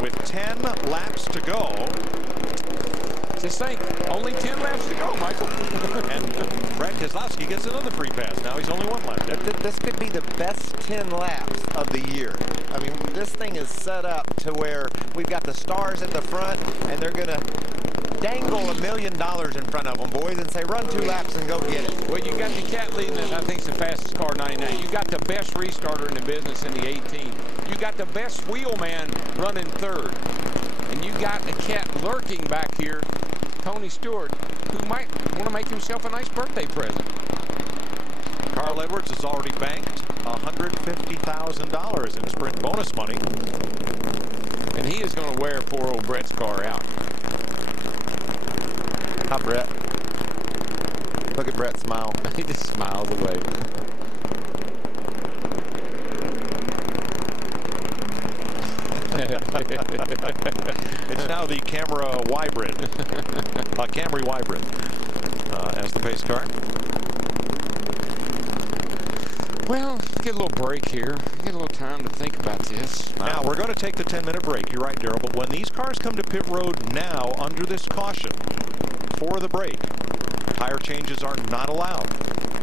with 10 laps to go. Just think, only 10 laps to go, Michael. And Brad Keselowski gets another free pass. Now he's only 1 lap down. This could be the best 10 laps of the year. I mean, this thing is set up to where we've got the stars at the front, and they're going to dangle $1 million in front of them, boys, and say, run 2 laps and go get it. Well, you got the cat leading, and I think it's the fastest car, 99. You got the best restarter in the business in the 18. You got the best wheelman running 3rd. And you got the cat lurking back here, Tony Stewart, who might want to make himself a nice birthday present. Carl Edwards has already banked $150,000 in sprint bonus money. And he is going to wear poor old Brett's car out. Hi, Brett. Look at Brett smile. He just smiles away. It's now the Camry Hybrid as the pace car. Well, get a little break here. Get a little time to think about this. Now, we're going to take the 10-minute break. You're right, Darrell. But when these cars come to pit road now under this caution for the break, tire changes are not allowed.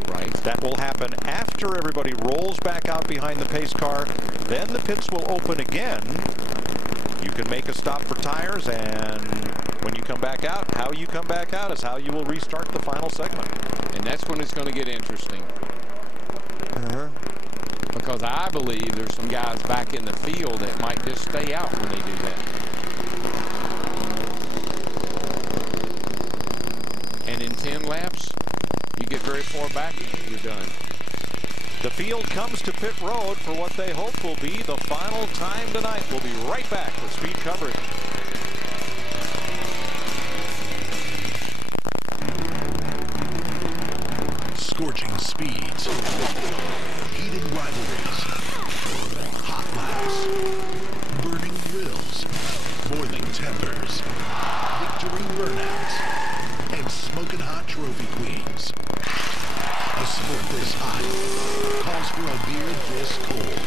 Right. That will happen after everybody rolls back out behind the pace car. Then the pits will open again. You can make a stop for tires, and when you come back out, how you come back out is how you will restart the final segment. And that's when it's going to get interesting. Because I believe there's some guys back in the field that might just stay out when they do that. And in 10 laps, you get very far back, you're done. The field comes to pit road for what they hope will be the final time tonight. We'll be right back with speed coverage. Scorching speeds, heated rivalries, hot laps, burning grills, boiling tempers, victory burnouts, and smoking hot trophy queens. A sport this hot calls for a beer this cold.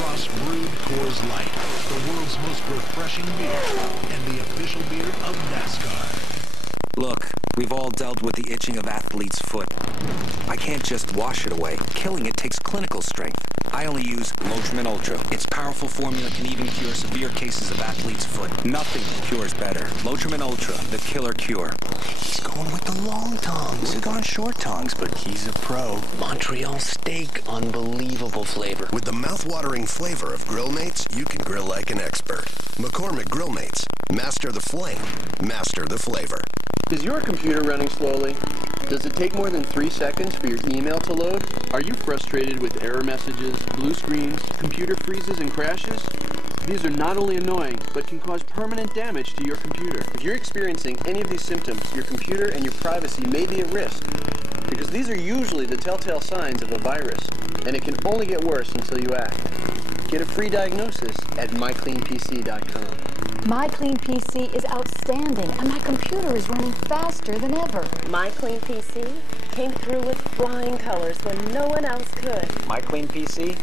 Frost Brewed Coors Light, the world's most refreshing beer and the official beer of Nascar. Look, we've all dealt with the itching of athlete's foot. I can't just wash it away. Killing it takes clinical strength. I only use Lotrimin Ultra. Its powerful formula can even cure severe cases of athlete's foot. Nothing cures better. Lotrimin Ultra, the killer cure. He's going with the long tongs. We've gone short tongs, but he's a pro. Montreal steak, unbelievable flavor. With the mouth-watering flavor of Grill Mates, you can grill like an expert. McCormick Grill Mates. Master the flame. Master the flavor. Is your computer running slowly? Does it take more than 3 seconds for your email to load? Are you frustrated with error messages, blue screens, computer freezes, and crashes? These are not only annoying, but can cause permanent damage to your computer. If you're experiencing any of these symptoms, your computer and your privacy may be at risk. because these are usually the telltale signs of a virus, and it can only get worse until you act. Get a free diagnosis at mycleanpc.com. MyCleanPC is outstanding, and my computer is running faster than ever. MyCleanPC came through with flying colors when no one else could. MyCleanPC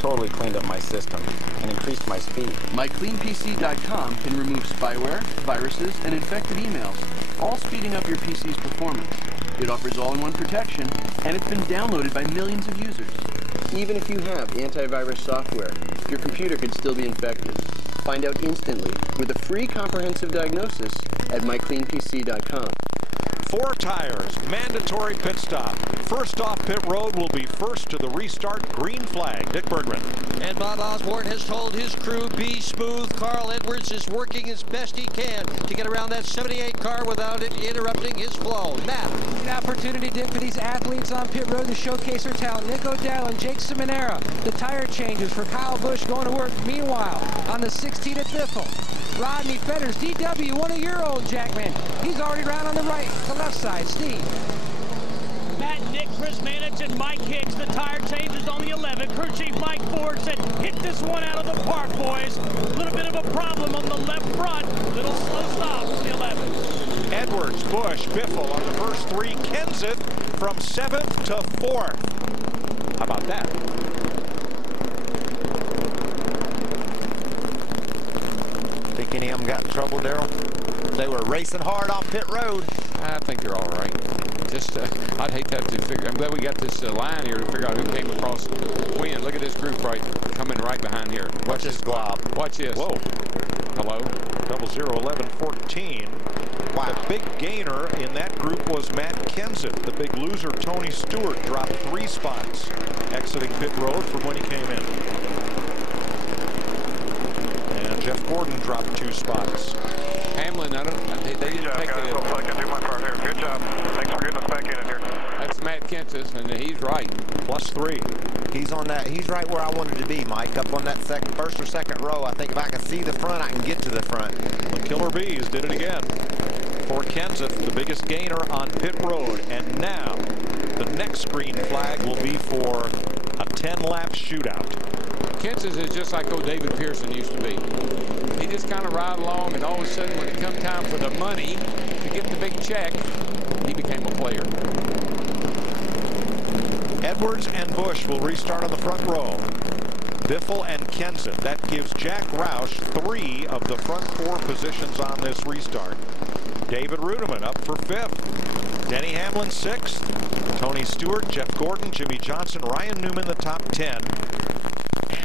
totally cleaned up my system and increased my speed. MyCleanPC.com can remove spyware, viruses, and infected emails, all speeding up your PC's performance. It offers all-in-one protection, and it's been downloaded by millions of users. Even if you have antivirus software, your computer could still be infected. Find out instantly with a free comprehensive diagnosis at mycleanpc.com. 4 tires, mandatory pit stop. First off pit road will be first to the restart green flag. Dick Bergman. And Bob Osborne has told his crew, be smooth. Carl Edwards is working as best he can to get around that 78 car without it interrupting his flow. Matt. An opportunity, Dick, for these athletes on pit road to showcase their talent. Nick O'Dell and Jake Simonera. The tire changes for Kyle Busch going to work. Meanwhile, on the 16 at Biffle, Rodney Fetters, DW, one of your old Jackman. He's already around on the right, the left side. Steve. Matt, Nick, Chris Manich, and Mike Hicks. The tire changes on the 11. Crew Chief Mike Ford said, hit this one out of the park, boys. A little bit of a problem on the left front. Little slow stop on the 11. Edwards, Busch, Biffle on the first 3. Kenseth from 7th to 4th. How about that? Think any of them got in trouble, Darrell? They were racing hard off pit road. I think they're all right. Just, I'd hate to have to figure. I'm glad we got this line here to figure out who came across when. Look at this group coming right behind here. Watch this glob. Watch this. Whoa. Hello. 001114. Wow. The big gainer in that group was Matt Kenseth. The big loser, Tony Stewart, dropped 3 spots exiting pit road from when he came in. And Jeff Gordon dropped 2 spots. Hamlin, they didn't take it. Looks like I do my part here. Good job. Thanks for getting us back in here. That's Matt Kenseth, and he's right. +3. He's on that. He's right where I wanted to be, Mike. Up on that first or second row. I think if I can see the front, I can get to the front. The Killer Bees did it again. For Kenseth, the biggest gainer on pit road. And now, the next green flag will be for a 10-lap shootout. Kenseth is just like old David Pearson used to be. He just kind of ride along, and all of a sudden, when it come time for the money to get the big check, he became a player. Edwards and Busch will restart on the front row. Biffle and Kenseth. That gives Jack Roush 3 of the front 4 positions on this restart. David Rudiman up for 5th. Denny Hamlin 6th. Tony Stewart, Jeff Gordon, Jimmy Johnson, Ryan Newman the top 10.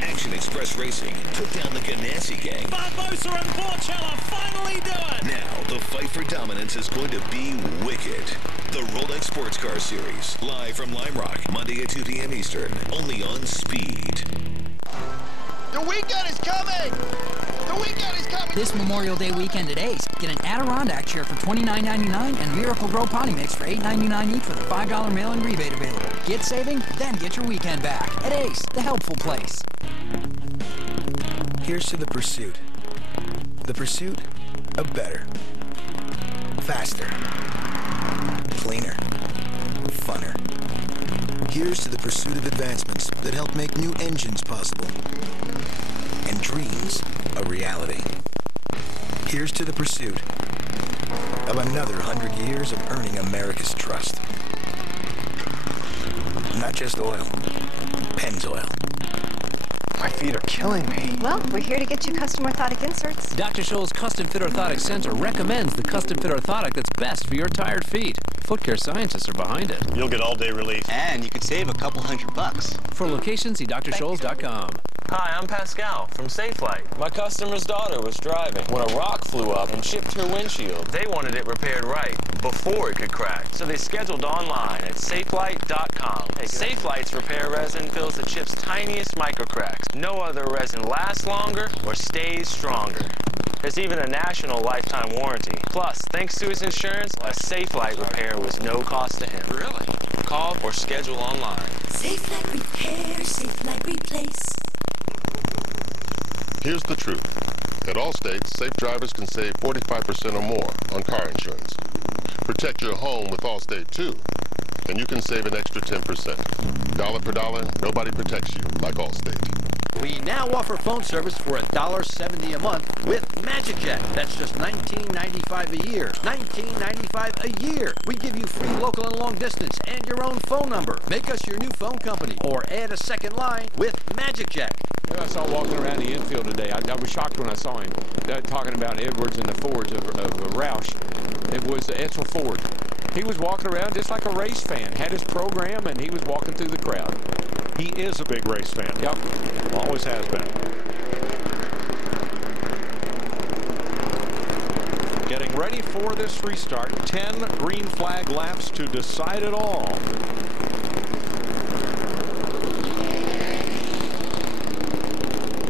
Action Express Racing took down the Ganassi gang. Barbosa and Porcello finally do it. Now the fight for dominance is going to be wicked. The Rolex Sports Car Series, live from Lime Rock, Monday at 2 p.m. Eastern, only on Speed. The weekend is coming! The weekend is coming! This Memorial Day weekend at Ace, get an Adirondack chair for $29.99 and Miracle Grow Potty Mix for $8.99 each with a $5 mail-in rebate available. Get saving, then get your weekend back. At Ace, the helpful place. Here's to the pursuit. The pursuit of better. Faster. Cleaner. Funner. Here's to the pursuit of advancements that help make new engines possible. And dreams a reality. Here's to the pursuit of another 100 years of earning America's trust. Not just oil. Pennzoil. My feet are killing me. Well, we're here to get you custom orthotic inserts. Dr. Scholl's Custom Fit Orthotic Center recommends the custom fit orthotic that's best for your tired feet. Foot care scientists are behind it. You'll get all-day relief. And you could save a couple $100. For locations, see drscholls.com. Hi, I'm Pascal from Safelite. My customer's daughter was driving when a rock flew up and chipped her windshield. They wanted it repaired right before it could crack, so they scheduled online at Safelite.com. Safelite's repair resin fills the chip's tiniest microcracks. No other resin lasts longer or stays stronger. There's even a national lifetime warranty. Plus, thanks to his insurance, a Safelite repair was no cost to him. Really? Call or schedule online. Safelite Repair, Safelite Replace. Here's the truth. At Allstate, safe drivers can save 45% or more on car insurance. Protect your home with Allstate, too. and you can save an extra 10%. Dollar per dollar, nobody protects you like Allstate. We now offer phone service for $1.70 a month with MagicJet. That's just $19.95 a year. $19.95 a year. We give you free local and long distance and your own phone number. Make us your new phone company or add a second line with MagicJet. I saw walking around the infield today. I was shocked when I saw him talking about Edwards and the Fords of Roush. It was Edsel Ford. He was walking around just like a race fan. Had his program, and he was walking through the crowd. He is a big race fan. Yep. Always has been. Getting ready for this restart. 10 green flag laps to decide it all.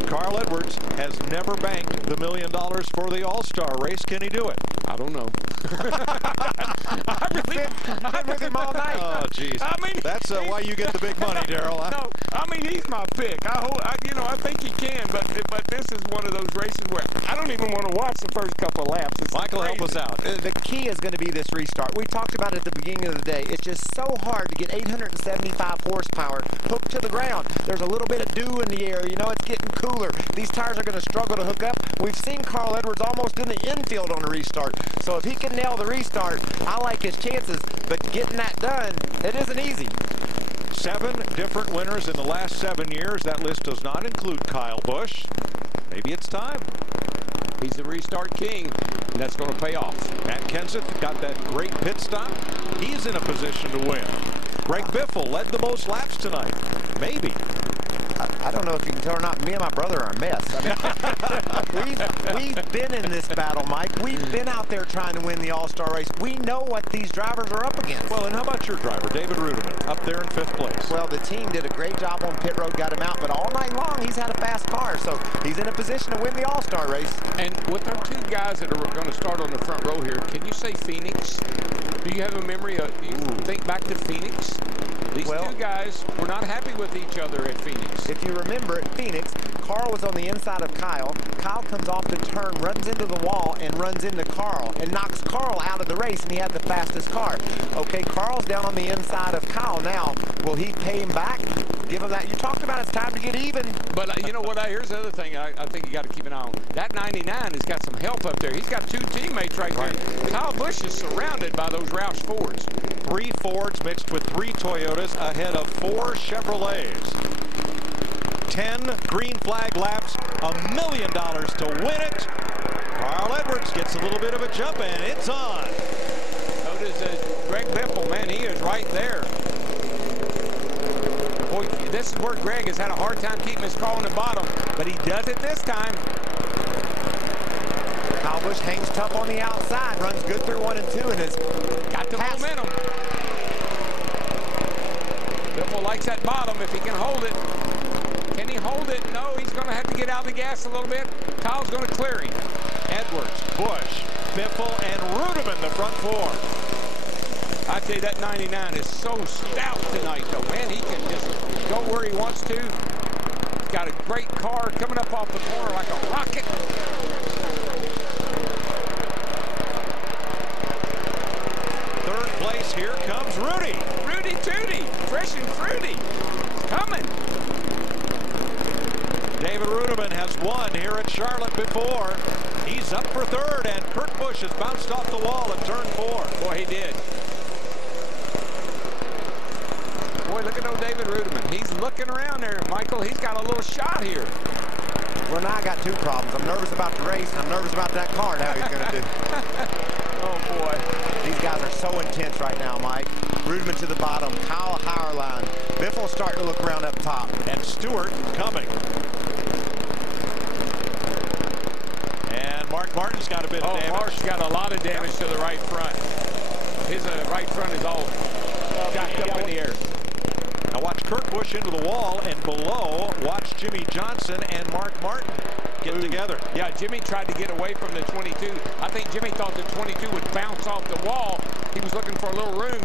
Carl Edwards has never banked the $1 million for the All-Star race. Can he do it? I don't know. I've been with him all night. Oh, geez. I mean, that's why you get the big money, Darrell. No, I mean, he's my pick. I think he can, but this is one of those races where I don't even want to watch the first couple of laps. It's Michael, crazy. help us out. The key is going to be this restart. We talked about it at the beginning of the day. It's just so hard to get 875 horsepower hooked to the ground. There's a little bit of dew in the air. You know, it's getting cooler. These tires are going to struggle to hook up. We've seen Carl Edwards almost in the infield on a restart. So if he can nail the restart, I like his chances. But getting that done, it isn't easy. 7 different winners in the last 7 years. That list does not include Kyle Busch. Maybe it's time. He's the restart king, and that's going to pay off. Matt Kenseth got that great pit stop. He's in a position to win. Greg Biffle led the most laps tonight. Maybe. I don't know if you can tell or not. Me and my brother are a mess. I mean, we've been in this battle, Mike. We've been out there trying to win the All-Star race. We know what these drivers are up against. Well, and how about your driver, David Rudiman, up there in 5th place? Well, the team did a great job on pit road, got him out, but all night long he's had a fast car, so he's in a position to win the All-Star race. And with our 2 guys that are going to start on the front row here, can you say Phoenix? Do you have a memory of, you think back to Phoenix? These 2 guys were not happy with each other at Phoenix. If you remember at Phoenix, Carl was on the inside of Kyle. Kyle comes off the turn, runs into the wall, and runs into Carl, and knocks Carl out of the race, and he had the fastest car. Okay, Carl's down on the inside of Kyle now. Will he pay him back? Give him that. You talked about it's time to get even. But you know what? Here's the other thing I think you got to keep an eye on. That 99 has got some help up there. He's got 2 teammates right there. Kyle Busch is surrounded by those Roush Fords. 3 Fords mixed with 3 Toyotas ahead of 4 Chevrolets. 10 green flag laps, $1 million to win it. Carl Edwards gets a little bit of a jump, and it's on. So does Greg Biffle. Man, he is right there. Boy, this is where Greg has had a hard time keeping his car on the bottom, but he does it this time. Kyle Busch hangs tough on the outside, runs good through 1 and 2, and has got the momentum. Biffle likes that bottom if he can hold it. Can he hold it? No, he's going to have to get out of the gas a little bit. Kyle's going to clear him. Edwards, Busch, Biffle, and Rudiman, the front 4. I tell you, that 99 is so stout tonight, though. Man, he can just go where he wants to. He's got a great car coming up off the corner like a rocket. Third place, here comes Rudy. Rudy Tooty, fresh and fruity. It's coming. David Rudiman has won here at Charlotte before. He's up for 3rd, and Kurt Busch has bounced off the wall at turn 4. Boy, he did. Boy, look at old David Rudiman. He's looking around there, Michael. He's got a little shot here. Well, now I got 2 problems. I'm nervous about the race, and I'm nervous about that car and how he's going to do. Oh, boy. These guys are so intense right now, Mike. Rudiman to the bottom, Kyle higher line. Biffle starting to look around up top. And Stewart coming. And Mark Martin's got a bit of damage. Mark's got a lot of damage to the right front. His right front is all jacked up in the air. Now watch Kurt Busch into the wall, and below, watch Jimmy Johnson and Mark Martin get together. Yeah, Jimmy tried to get away from the 22. I think Jimmy thought the 22 would bounce off the wall. He was looking for a little room.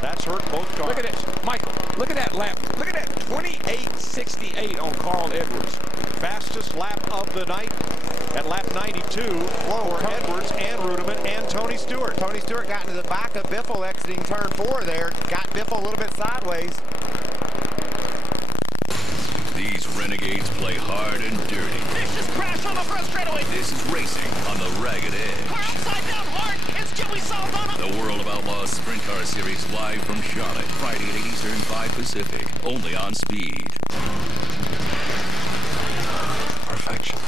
That's hurt both cars. Look at it, Michael. Look at that lap. Look at that 28.68 on Carl Edwards. Fastest lap of the night at lap 92 for Edwards and Rudiman and Tony Stewart. Tony Stewart got into the back of Biffle exiting turn 4 there. Got Biffle a little bit sideways. These renegades play hard and dirty. Vicious crash on the front straightaway. This is racing on the ragged edge. Car upside down hard. It's Jimmy Saldana. The World of Outlaws Sprint Car Series live from Charlotte. Friday at 8 Eastern, 5 Pacific. Only on Speed. Perfection.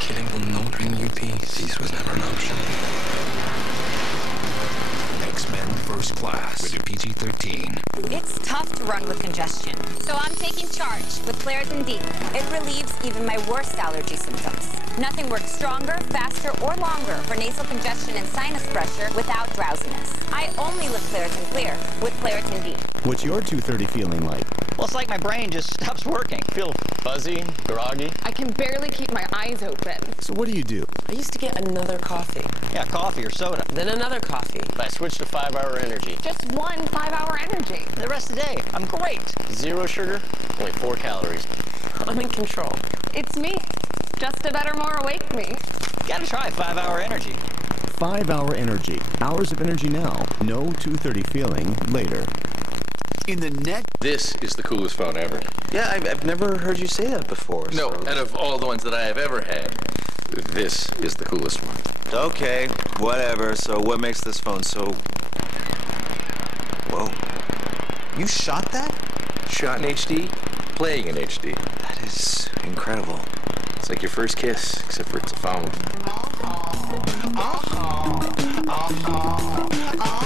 Killing will not bring you peace. Peace was never an option. X-Men First Class. Rated PG-13. It's tough to run with congestion, so I'm taking charge with Claritin D. It relieves even my worst allergy symptoms. Nothing works stronger, faster, or longer for nasal congestion and sinus pressure without drowsiness. I only live Claritin Clear with Claritin D. What's your 2:30 feeling like? Well, it's like my brain just stops working. I feel fuzzy, groggy. I can barely keep my eyes open. So what do? I used to get another coffee. Yeah, coffee or soda. Then another coffee. But I switched to 5-hour energy. Just one 5-hour energy. The rest of the day, I'm great. 0 sugar, only 4 calories. I'm in control. It's me. Just a better, more awake me. Gotta try 5-hour energy. 5-hour energy. Hours of energy now. No 2:30 feeling later. In the net. This is the coolest phone ever. Yeah, I've never heard you say that before. No, so. out of all the ones that I have ever had, this is the coolest one. Okay, whatever. So what makes this phone so... Whoa. You shot that? Shot in HD, playing in HD. That is incredible. It's like your first kiss, except for it's a phone.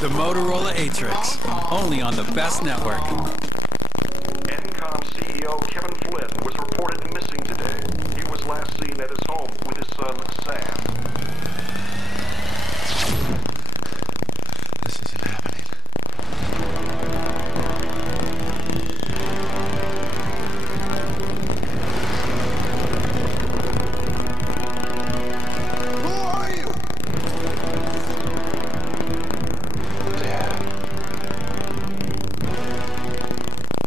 The Motorola Atrix, only on the best network. Encom CEO Kevin Flynn was reported missing today. He was last seen at his home with his son, Sam. This isn't happening. Who are you?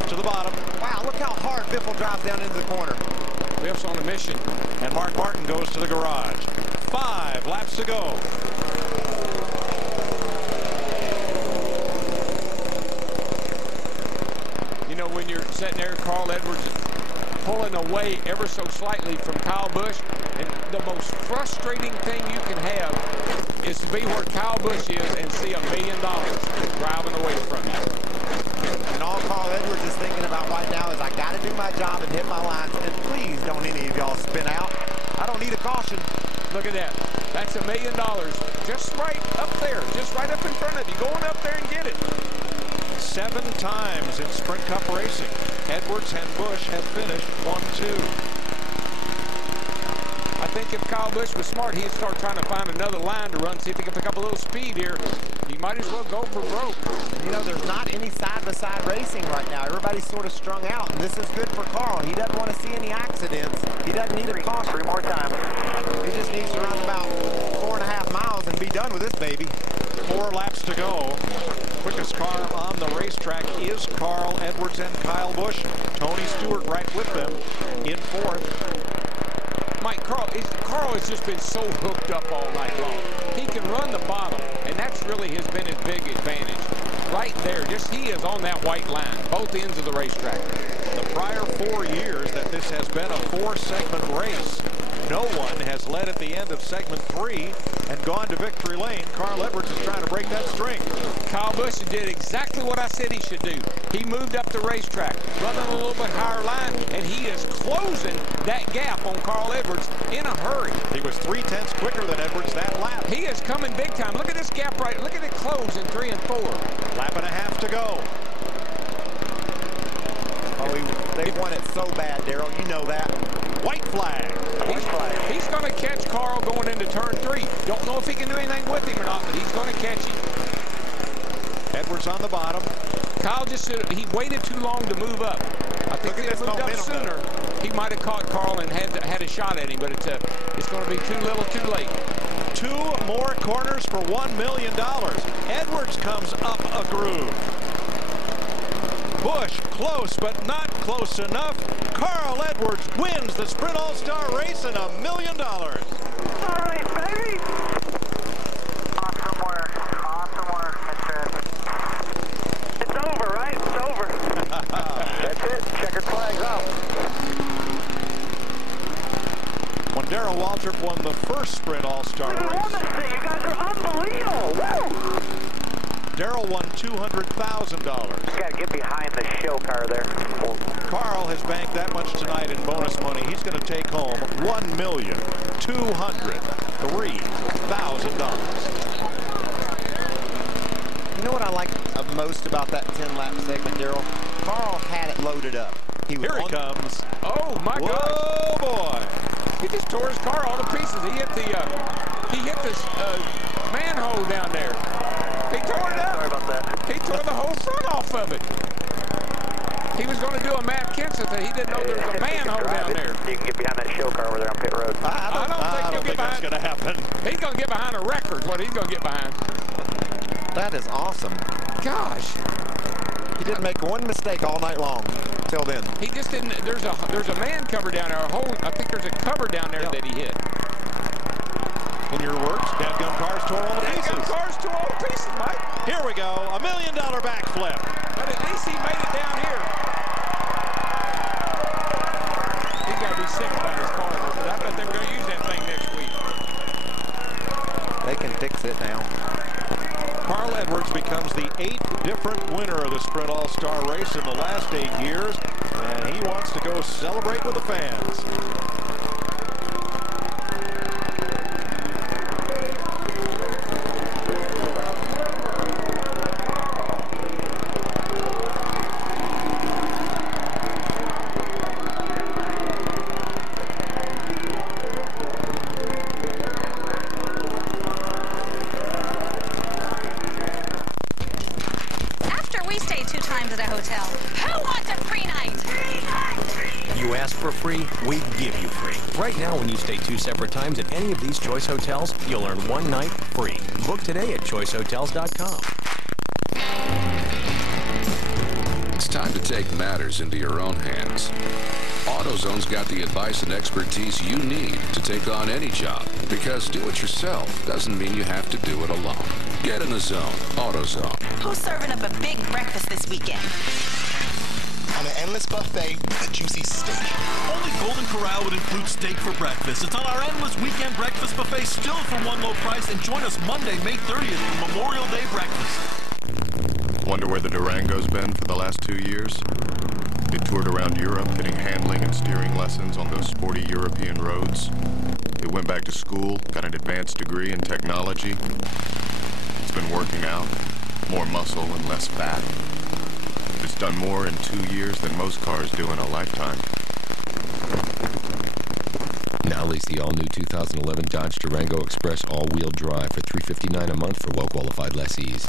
To the bottom. Wow, look how hard Biffle drives down into the corner. Biff's on a mission. And Mark Martin goes to the garage. 5 laps to go. You know, when you're sitting there, Carl Edwards pulling away ever so slightly from Kyle Busch, and the most frustrating thing you can have is to be where Kyle Busch is and see $1 million driving away from you. And all Carl Edwards is thinking about right now is I got to do my job and hit my lines. And please don't any of y'all spin out. I don't need a caution. Look at that. That's $1 million just right up there, just right up in front of you. Going up there and get it. 7 times in Sprint Cup racing, Edwards and Busch have finished 1-2. I think if Kyle Busch was smart, he'd start trying to find another line to run, see if he can pick up a little speed here. He might as well go for broke. You know, there's not any side-by-side racing right now. Everybody's sort of strung out, and this is good for Carl. He doesn't want to see any accidents. He doesn't need a caution. 3 more times. He just needs to run about 4.5 miles and be done with this baby. 4 laps to go. Quickest car on the racetrack is Carl Edwards and Kyle Busch. Tony Stewart right with them in 4th. Mike, Carl has just been so hooked up all night long. He can run the bottom, and that's really been his big advantage. Right there, he is on that white line, both ends of the racetrack. The prior 4 years that this has been a 4-segment race, no one has led at the end of segment 3 and gone to victory lane. Carl Edwards is trying to break that streak. Kyle Busch did exactly what I said he should do. He moved up the racetrack, running a little bit higher line, and he is closing that gap on Carl Edwards in a hurry. He was 3/10 quicker than Edwards that lap. He is coming big time. Look at this gap right. Look at it close in 3 and 4. Lap and a half to go. Oh, they want it so bad, Darrell. You know that. White flag. He's going to catch Carl going into turn 3. Don't know if he can do anything with him or not, but he's going to catch him. Edwards on the bottom. Kyle he waited too long to move up. I think if he moved up sooner, he might have caught Carl and had a shot at him, but it's going to be too little too late. 2 more corners for $1 million. Edwards comes up a groove. Busch close, but not close enough. Carl Edwards wins the Sprint All-Star race and $1 million. All right, baby. Awesome work. Awesome work, Mr. Edwards. It's over, right? It's over. That's it. Checkered flag's off. When Darrell Waltrip won the first Sprint All-Star race. You guys are unbelievable. Woo! Darrell won $200,000. Got to get behind the show car there. Carl has banked that much tonight in bonus money. He's going to take home $1,203,000. You know what I like most about that 10-lap segment, Darrell? Carl had it loaded up. Here he comes. Oh my gosh! Oh boy! He just tore his car all to pieces. He hit this manhole down there. He tore it up. Sorry about that. He tore the whole front off of it. He was going to do a Matt Kenseth that he didn't know there was a manhole down there. You can get behind that show car over there on pit road. I don't think that's going to happen. He's going to get behind a record. What he's going to get behind. That is awesome. Gosh. He didn't make one mistake all night long till then. He just didn't. There's a man cover down there. I think there's a cover down there that he hit. In your words, Dadgum cars tore all to pieces. Dadgum cars tore all to pieces, Mike. Here we go, $1 million backflip. But at least he made it down here. He's got to be sick about his car. I bet they're going to use that thing next week. They can fix it now. Carl Edwards becomes the 8th different winner of the Sprint All-Star race in the last 8 years, and he wants to go celebrate with the fans. You ask for free, we give you free. Right now, when you stay 2 separate times at any of these Choice hotels, you'll earn 1 night free. Book today at choicehotels.com. It's time to take matters into your own hands. AutoZone's got the advice and expertise you need to take on any job, because do it yourself doesn't mean you have to do it alone. Get in the zone. AutoZone. Who's serving up a big breakfast this weekend? On an endless buffet, a juicy steak. Only Golden Corral would include steak for breakfast. It's on our endless weekend breakfast buffet, still for one low price. And join us Monday, May 30th for Memorial Day breakfast. Wonder where the Durango's been for the last 2 years? They toured around Europe, getting handling and steering lessons on those sporty European roads. They went back to school, got an advanced degree in technology. It's been working out, more muscle and less fat. It's done more in 2 years than most cars do in a lifetime. Now lease the all-new 2011 Dodge Durango Express all-wheel drive for $359 a month for well-qualified lessees.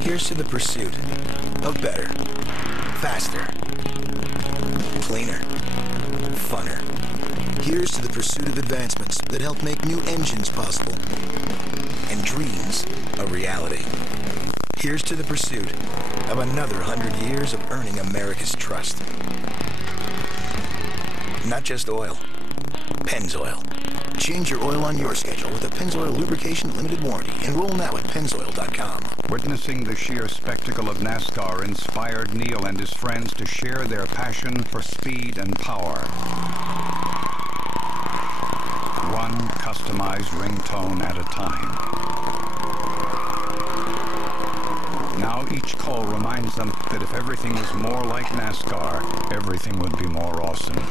Here's to the pursuit of better, faster, cleaner, funner. Here's to the pursuit of advancements that help make new engines possible and dreams a reality. Here's to the pursuit of another 100 years of earning America's trust. Not just oil, Pennzoil. Change your oil on your schedule with a Pennzoil lubrication limited warranty. Enroll now at Pennzoil.com. Witnessing the sheer spectacle of NASCAR inspired Neil and his friends to share their passion for speed and power. One customized ringtone at a time. Now each call reminds them that if everything was more like NASCAR, everything would be more awesome.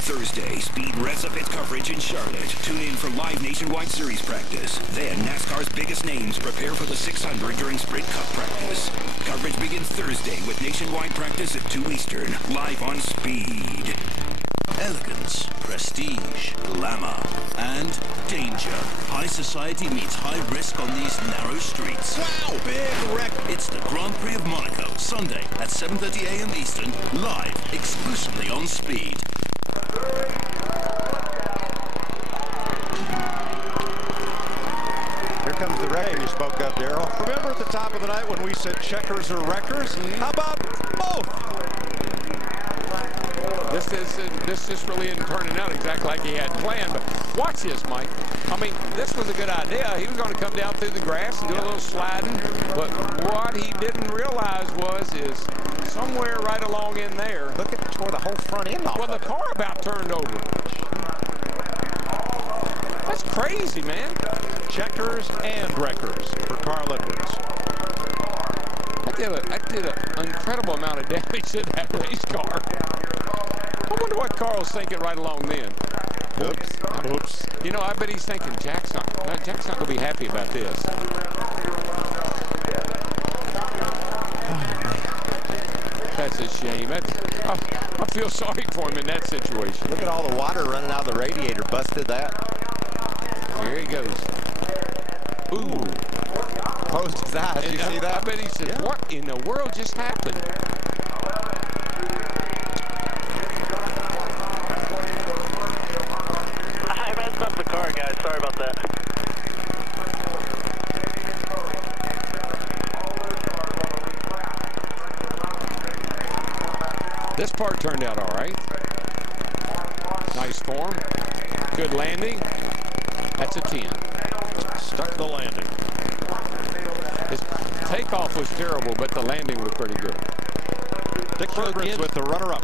Thursday, Speed revs up its coverage in Charlotte. Tune in for live nationwide series practice. Then, NASCAR's biggest names prepare for the 600 during Sprint Cup practice. Coverage begins Thursday with nationwide practice at 2 Eastern, live on Speed. elegance, prestige, glamour, and danger. High society meets high risk on these narrow streets. Wow, big wreck. It's the Grand Prix of Monaco, Sunday at 7:30 a.m. Eastern, live exclusively on Speed. Here comes the wrecker you spoke of, Darrell. Remember at the top of the night when we said checkers or wreckers? How about both? This just really isn't turning out exactly like he had planned. But watch this, Mike. I mean, this was a good idea. He was going to come down through the grass and do a little sliding. But what he didn't realize is somewhere right along in there. Look at tore the whole front end off. Well, the car about turned over. That's crazy, man. Checkers and wreckers for Carl Edwards. That did an incredible amount of damage to that race car. I wonder what Carl's thinking right along then. Oops. You know, I bet he's thinking Jack's not going to be happy about this. That's a shame. I feel sorry for him in that situation. Look at all the water running out of the radiator. Busted that. Here he goes. Ooh. Closed his eyes. Did you see that? I bet he said, what in the world just happened? I messed up the car, guys. Sorry about that. This part turned out all right. Nice form. Good landing. That's a 10. Stuck the landing. His takeoff was terrible, but the landing was pretty good. Dick Berggren with the runner-up.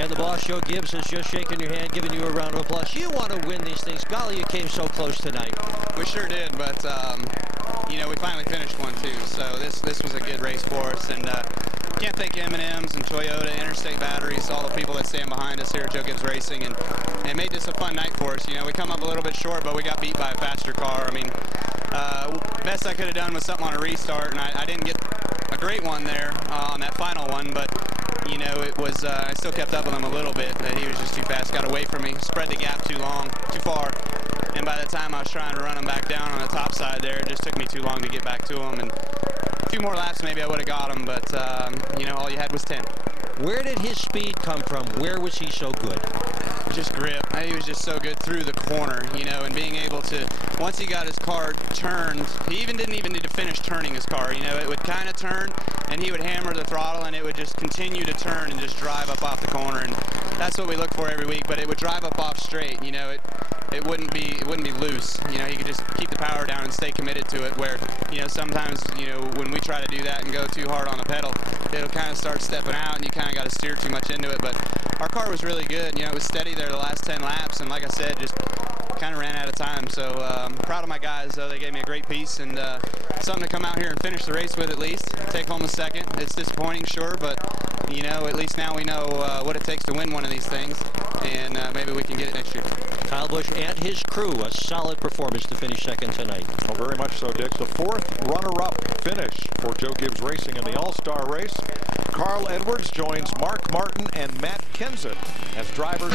And the boss, Joe Gibbs, is just shaking your hand, giving you a round of applause. You want to win these things. Golly, you came so close tonight. We sure did, but, you know, we finally finished one, too. So this was a good race for us. And can't thank M&M's and Toyota, Interstate Batteries, all the people that stand behind us here at Joe Gibbs Racing. And it made this a fun night for us. You know, we come up a little bit short, but we got beat by a faster car. I mean, best I could have done was something on a restart, and I didn't get a great one there on that final one, but you know, it was I still kept up with him a little bit, but he was just too fast, got away from me, spread the gap too far, and by the time I was trying to run him back down on the top side there, it just took me too long to get back to him, and a few more laps maybe I would have got him, but you know, all you had was 10. Where did his speed come from? Where was he so good? Just grip. He was just so good through the corner, you know, and being able to, once he got his car turned, he didn't even need to finish turning his car, you know, it would kind of turn and he would hammer the throttle and it would just continue to turn and just drive up off the corner, and that's what we look for every week, but it would drive up off straight, you know, it wouldn't be loose, you know, he could just keep the power down and stay committed to it, where, you know, sometimes, you know, when we try to do that and go too hard on the pedal, it'll kind of start stepping out and you kind of got to steer too much into it, but our car was really good, you know, it was steady there the last 10 laps, and like I said, just kind of ran out of time, so I'm proud of my guys, though. They gave me a great piece, and something to come out here and finish the race with at least, take home a second. It's disappointing, sure, but, you know, at least now we know what it takes to win one of these things, and maybe we can get it next year. Kyle Busch and his crew, a solid performance to finish second tonight. Oh, very much so, Dick. The fourth runner-up finish for Joe Gibbs Racing in the All-Star race. Carl Edwards joins Mark Martin and Matt Kenseth as drivers.